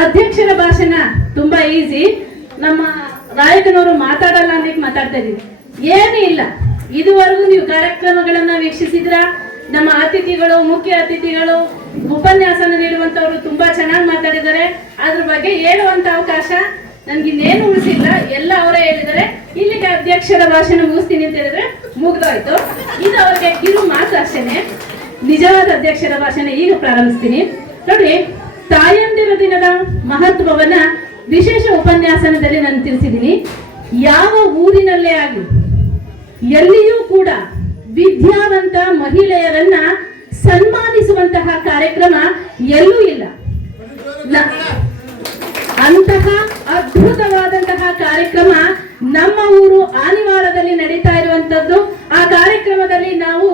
ಅಧ್ಯಕ್ಷರ ಭಾಷಣ ತುಂಬಾ ಈಸಿ. ನಮ್ಮ ರಾಯಕನವರು ಮಾತಾಡಲ್ಲ ಅಂತ ಮಾತಾಡ್ತಾ ಇದೀವಿ, ಏನೂ ಇಲ್ಲ. ಇದುವರೆಗೂ ನೀವು ಕಾರ್ಯಕ್ರಮಗಳನ್ನ ವೀಕ್ಷಿಸಿದ್ರ, ನಮ್ಮ ಅತಿಥಿಗಳು, ಮುಖ್ಯ ಅತಿಥಿಗಳು, ಉಪನ್ಯಾಸನ ನೀಡುವಂತವರು ತುಂಬಾ ಚೆನ್ನಾಗಿ ಮಾತಾಡಿದ್ದಾರೆ. ಅದ್ರ ಬಗ್ಗೆ ಹೇಳುವಂತ ಅವಕಾಶ ನನ್ಗಿನ್ನೇನು ಉಳಿಸಿಲ್ಲ, ಎಲ್ಲ ಅವರೇ ಹೇಳಿದ್ದಾರೆ. ಇಲ್ಲಿಗೆ ಅಧ್ಯಕ್ಷರ ಭಾಷಣ ಮುಗಿಸ್ತೀನಿ ಅಂತ ಹೇಳಿದ್ರೆ ಮುಗ್ದೋಯ್ತು. ಇದು ಅವ್ರಿಗೆ ಕಿರು ಮಾತು ಅಷ್ಟೇನೆ. ನಿಜವಾದ ಅಧ್ಯಕ್ಷರ ಭಾಷಣ ಈಗ ಪ್ರಾರಂಭಿಸ್ತೀನಿ. ನೋಡಿ, ತಾಯಂದಿರ ದಿನದ ಮಹತ್ವವನ್ನ ವಿಶೇಷ ಉಪನ್ಯಾಸನದಲ್ಲಿ ನಾನು ತಿಳಿಸಿದ್ದೀನಿ. ಯಾವ ಊರಿನಲ್ಲೇ ಆಗಲಿ, ಎಲ್ಲಿಯೂ ಕೂಡ ವಿದ್ಯಾವಂತ ಮಹಿಳೆಯರನ್ನ ಸನ್ಮಾನಿಸುವಂತಹ ಕಾರ್ಯಕ್ರಮ ಎಲ್ಲೂ ಇಲ್ಲ. ಅಂತಹ ಅದ್ಭುತವಾದಂತಹ ಕಾರ್ಯಕ್ರಮ ನಮ್ಮ ಊರು ಆನಿವಾಳದಲ್ಲಿ ನಡೀತಾ ಇರುವಂತದ್ದು. ಆ ಕಾರ್ಯಕ್ರಮದಲ್ಲಿ ನಾವು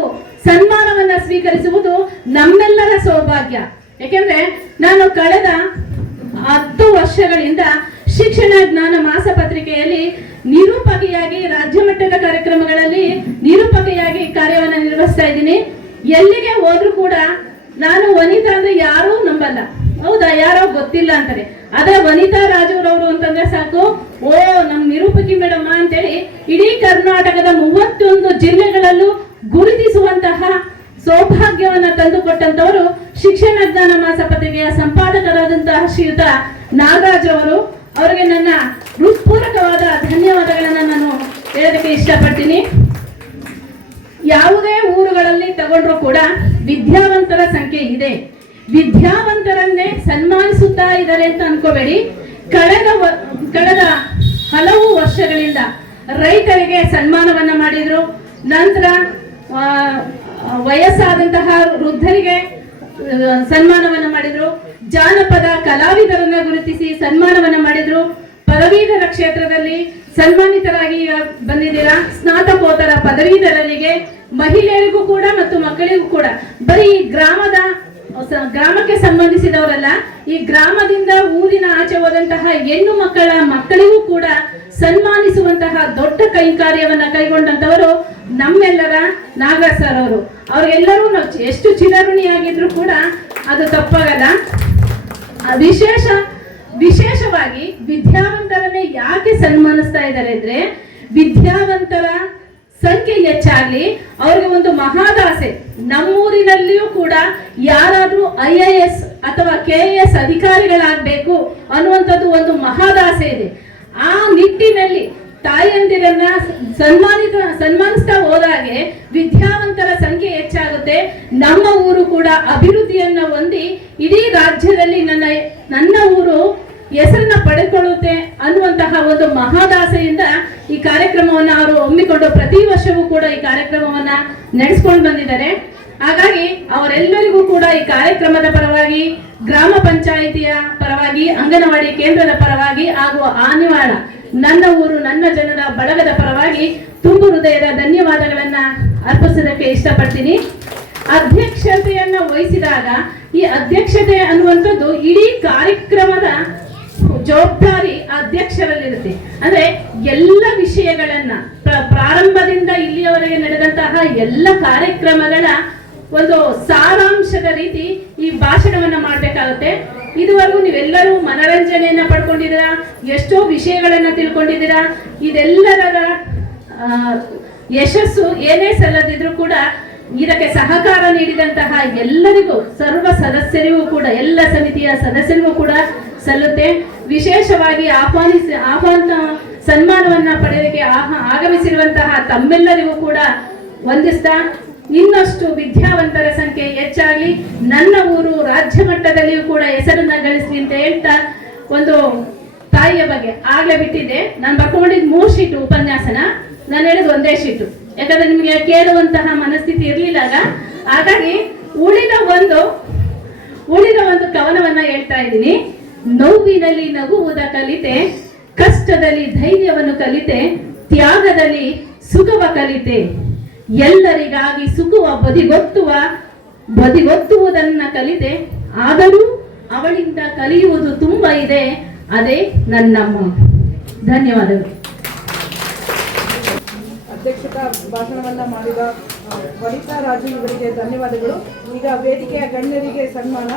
ಸನ್ಮಾನವನ್ನ ಸ್ವೀಕರಿಸುವುದು ನಮ್ಮೆಲ್ಲರ ಸೌಭಾಗ್ಯ. ಯಾಕೆಂದ್ರೆ ನಾನು ಕಳೆದ 10 ವರ್ಷಗಳಿಂದ ಶಿಕ್ಷಣ ಜ್ಞಾನ ಮಾಸಪತ್ರಿಕೆಯಲ್ಲಿ ನಿರೂಪಕಿಯಾಗಿ ರಾಜ್ಯ ಮಟ್ಟದ ಕಾರ್ಯಕ್ರಮಗಳಲ್ಲಿ ನಿರೂಪಕಿಯಾಗಿ ಕಾರ್ಯವನ್ನು ನಿರ್ವಹಿಸ್ತಾ ಇದ್ದೀನಿ. ಎಲ್ಲಿಗೆ ಹೋದ್ರೂ ಕೂಡ ನಾನು ವನಿತಾ ಅಂದ್ರೆ ಯಾರೂ ನಂಬಲ್ಲ, ಹೌದಾ, ಯಾರೋ ಗೊತ್ತಿಲ್ಲ ಅಂತಾರೆ. ಅದೇ ವನಿತಾ ರಾಜೂರವರು ಅಂತಂದ್ರೆ ಸಾಕು, ಓ ನಮ್ ನಿರೂಪಕಿ ಮೇಡಮ್ ಅಂತೇಳಿ ಇಡೀ ಕರ್ನಾಟಕದ 31 ಜಿಲ್ಲೆಗಳಲ್ಲೂ ಗುರುತಿಸುವಂತಹ ಸೌಭಾಗ್ಯವನ್ನ ತಂದುಕೊಟ್ಟಂತವರು ಶಿಕ್ಷಣ ಜ್ಞಾನ ಮಾಸಪತ್ರಿಕೆಯ ಸಂಪಾದಕರಾದಂತಹ ಶ್ರೀಯುತ ನಾಗರಾಜ್ ಅವರು. ಅವರಿಗೆ ನನ್ನ ಹೃತ್ಪೂರ್ವಕವಾದ ಧನ್ಯವಾದಗಳನ್ನ ನಾನು ಹೇಳೋದಕ್ಕೆ ಇಷ್ಟಪಡ್ತೀನಿ. ಯಾವುದೇ ಊರುಗಳಲ್ಲಿ ತಗೊಂಡ್ರು ಕೂಡ ವಿದ್ಯಾವಂತರ ಸಂಖ್ಯೆ ಇದೆ. ವಿದ್ಯಾವಂತರನ್ನೇ ಸನ್ಮಾನಿಸುತ್ತಾ ಇದ್ದಾರೆ ಅಂತ ಅನ್ಕೋಬೇಡಿ. ಕಳೆದ ಹಲವು ವರ್ಷಗಳಿಂದ ರೈತರಿಗೆ ಸನ್ಮಾನವನ್ನ ಮಾಡಿದ್ರು. ನಂತರ ವಯಸ್ಸಾದಂತಹ ವೃದ್ಧರಿಗೆ ಸನ್ಮಾನವನ್ನ ಮಾಡಿದ್ರು. ಜಾನಪದ ಕಲಾವಿದರನ್ನ ಗುರುತಿಸಿ ಸನ್ಮಾನವನ್ನ ಮಾಡಿದ್ರು. ಪದವೀಧರ ಕ್ಷೇತ್ರದಲ್ಲಿ ಸನ್ಮಾನಿತರಾಗಿ ಬಂದಿದ್ದೀರಾ. ಸ್ನಾತಕೋತ್ತರ ಪದವೀಧರರಿಗೆ, ಮಹಿಳೆಯರಿಗೂ ಕೂಡ ಮತ್ತು ಮಕ್ಕಳಿಗೂ ಕೂಡ, ಬರೀ ಗ್ರಾಮಕ್ಕೆ ಸಂಬಂಧಿಸಿದವರಲ್ಲ, ಈ ಗ್ರಾಮದಿಂದ ಊರಿನ ಆಚೆ ಹೋದಂತಹ ಹೆಣ್ಣು ಮಕ್ಕಳಿಗೂ ಕೂಡ ಸನ್ಮಾನಿಸುವಂತಹ ದೊಡ್ಡ ಕೈಂಕಾರ್ಯವನ್ನ ಕೈಗೊಂಡಂತವರು ನಮ್ಮೆಲ್ಲರ ನಾಗರಾಜ್ ಸರ್ ಅವರು. ಅವ್ರಿಗೆಲ್ಲರೂ ನಾವು ಎಷ್ಟು ಚಿರಋಣಿಯಾಗಿದ್ರು ಕೂಡ ಅದು ತಪ್ಪಾಗಲ್ಲ. ವಿಶೇಷವಾಗಿ ವಿದ್ಯಾವಂತರನ್ನೇ ಯಾಕೆ ಸನ್ಮಾನಿಸ್ತಾ ಇದ್ದಾರೆ ಅಂದ್ರೆ, ವಿದ್ಯಾವಂತರ ಸಂಖ್ಯೆ ಹೆಚ್ಚಾಗ್ಲಿ, ಅವ್ರಿಗೆ ಒಂದು ಮಹಾದಾಸೆ. ನಮ್ಮೂರಿನಲ್ಲಿಯೂ ಕೂಡ ಯಾರಾದ್ರೂ IAS ಅಥವಾ KAS ಅಧಿಕಾರಿಗಳಾಗಬೇಕು ಅನ್ನುವಂಥದ್ದು ಒಂದು ಮಹಾದಾಸೆ ಇದೆ. ಆ ನಿಟ್ಟಿನಲ್ಲಿ ತಾಯಂದಿರನ್ನ ಸನ್ಮಾನಿಸ್ತಾ ಹೋದಾಗೆ ವಿದ್ಯಾವಂತರ ಸಂಖ್ಯೆ ಹೆಚ್ಚಾಗುತ್ತೆ. ನಮ್ಮ ಊರು ಕೂಡ ಅಭಿವೃದ್ಧಿಯನ್ನ ಹೊಂದಿ ಇಡೀ ರಾಜ್ಯದಲ್ಲಿ ನನ್ನ ಊರು ಹೆಸರನ್ನ ಪಡೆದುಕೊಳ್ಳುತ್ತೆ ಅನ್ನುವಂತಹ ಒಂದು ಮಹಾದಾಸೆಯಿಂದ ಈ ಕಾರ್ಯಕ್ರಮವನ್ನ ಅವರು ಹಮ್ಮಿಕೊಂಡು ಪ್ರತಿ ವರ್ಷವೂ ಕೂಡ ಈ ಕಾರ್ಯಕ್ರಮವನ್ನ ನಡೆಸ್ಕೊಂಡು ಬಂದಿದ್ದಾರೆ. ಹಾಗಾಗಿ ಅವರೆಲ್ಲರಿಗೂ ಕೂಡ ಈ ಕಾರ್ಯಕ್ರಮದ ಪರವಾಗಿ, ಗ್ರಾಮ ಪಂಚಾಯಿತಿಯ ಪರವಾಗಿ, ಅಂಗನವಾಡಿ ಕೇಂದ್ರದ ಪರವಾಗಿ ಹಾಗೂ ಆನಿವಾಳ ನನ್ನ ಊರು ನನ್ನ ಜನರ ಬಳಗದ ಪರವಾಗಿ ತುಂಬು ಹೃದಯದ ಧನ್ಯವಾದಗಳನ್ನ ಅರ್ಪಿಸೋದಕ್ಕೆ ಇಷ್ಟಪಡ್ತೀನಿ. ಅಧ್ಯಕ್ಷತೆಯನ್ನ ವಹಿಸಿದಾಗ ಈ ಅಧ್ಯಕ್ಷತೆ ಅನ್ನುವಂಥದ್ದು ಇಡೀ ಕಾರ್ಯಕ್ರಮದ ಜವಾಬ್ದಾರಿ ಅಧ್ಯಕ್ಷರಲ್ಲಿರುತ್ತೆ. ಅಂದ್ರೆ ಎಲ್ಲ ವಿಷಯಗಳನ್ನ ಪ್ರಾರಂಭದಿಂದ ಇಲ್ಲಿಯವರೆಗೆ ನಡೆದಂತಹ ಎಲ್ಲ ಕಾರ್ಯಕ್ರಮಗಳ ಒಂದು ಸಾರಾಂಶದ ರೀತಿ ಈ ಭಾಷಣವನ್ನ ಮಾಡ್ಬೇಕಾಗುತ್ತೆ. ಇದುವರೆಗೂ ನೀವೆಲ್ಲರೂ ಮನರಂಜನೆಯನ್ನ ಪಡ್ಕೊಂಡಿದ್ದೀರಾ, ಎಷ್ಟೋ ವಿಷಯಗಳನ್ನ ತಿಳ್ಕೊಂಡಿದ್ದೀರಾ. ಇದೆಲ್ಲರ ಯಶಸ್ಸು ಏನೇ ಸಲ್ಲದಿದ್ರು ಕೂಡ ಇದಕ್ಕೆ ಸಹಕಾರ ನೀಡಿದಂತಹ ಎಲ್ಲರಿಗೂ, ಸರ್ವ ಸದಸ್ಯರಿಗೂ ಕೂಡ, ಎಲ್ಲ ಸಮಿತಿಯ ಸದಸ್ಯರಿಗೂ ಕೂಡ ಸಲ್ಲುತ್ತೆ. ವಿಶೇಷವಾಗಿ ಆಹ್ವಾನ ಸನ್ಮಾನವನ್ನ ಪಡೆಯೋದಕ್ಕೆ ಆಗಮಿಸಿರುವಂತಹ ತಮ್ಮೆಲ್ಲರಿಗೂ ಕೂಡ ವಂದಿಸ್ತಾ, ಇನ್ನಷ್ಟು ವಿದ್ಯಾವಂತರ ಸಂಖ್ಯೆ ಹೆಚ್ಚಾಗಲಿ, ನನ್ನ ಊರು ರಾಜ್ಯ ಮಟ್ಟದಲ್ಲಿಯೂ ಕೂಡ ಹೆಸರನ್ನ ಗಳಿಸಲಿ ಅಂತ ಹೇಳ್ತಾ, ಒಂದು ತಾಯಿಯ ಬಗ್ಗೆ ಆಗ್ಲೇ ಬಿಟ್ಟಿದ್ದೆ. ನಾನು ಬರ್ಕೊಂಡಿದ್ದು 3 ಶೀಟು ಉಪನ್ಯಾಸನ, ನಾನು ಹೇಳಿದ್ 1 ಶೀಟು, ಯಾಕಂದ್ರೆ ನಿಮಗೆ ಕೇಳುವಂತಹ ಮನಸ್ಥಿತಿ ಇರ್ಲಿಲ್ಲ. ಹಾಗಾಗಿ ಉಳಿದ ಒಂದು ಕವನವನ್ನ ಹೇಳ್ತಾ ಇದ್ದೀನಿ. ನೋವಿನಲ್ಲಿ ನಗುವುದ ಕಲಿತೆ, ಕಷ್ಟದಲ್ಲಿ ಧೈರ್ಯವನ್ನು ಕಲಿತೆ, ತ್ಯಾಗದಲ್ಲಿ ಸುಖವ ಕಲಿತೆ. ಎಲ್ಲರಿಗಾಗಿ ಸುಖವ ಬದಿಗೊತ್ತುವುದನ್ನ ಕಲಿತೆ. ಆದರೂ ಅವಳಿಂದ ಕಲಿಯುವುದು ತುಂಬ ಇದೆ. ಅದೇ ನನ್ನಮ್ಮ. ಧನ್ಯವಾದಗಳು. ಅಧ್ಯಕ್ಷತಾ ಭಾಷಣವನ್ನ ಮಾಡಿದ ವನಿತಾ ರಾಜು ಇವರಿಗೆ ಧನ್ಯವಾದಗಳು. ಈಗ ವೇದಿಕೆಯ ಗಣ್ಯರಿಗೆ ಸನ್ಮಾನ.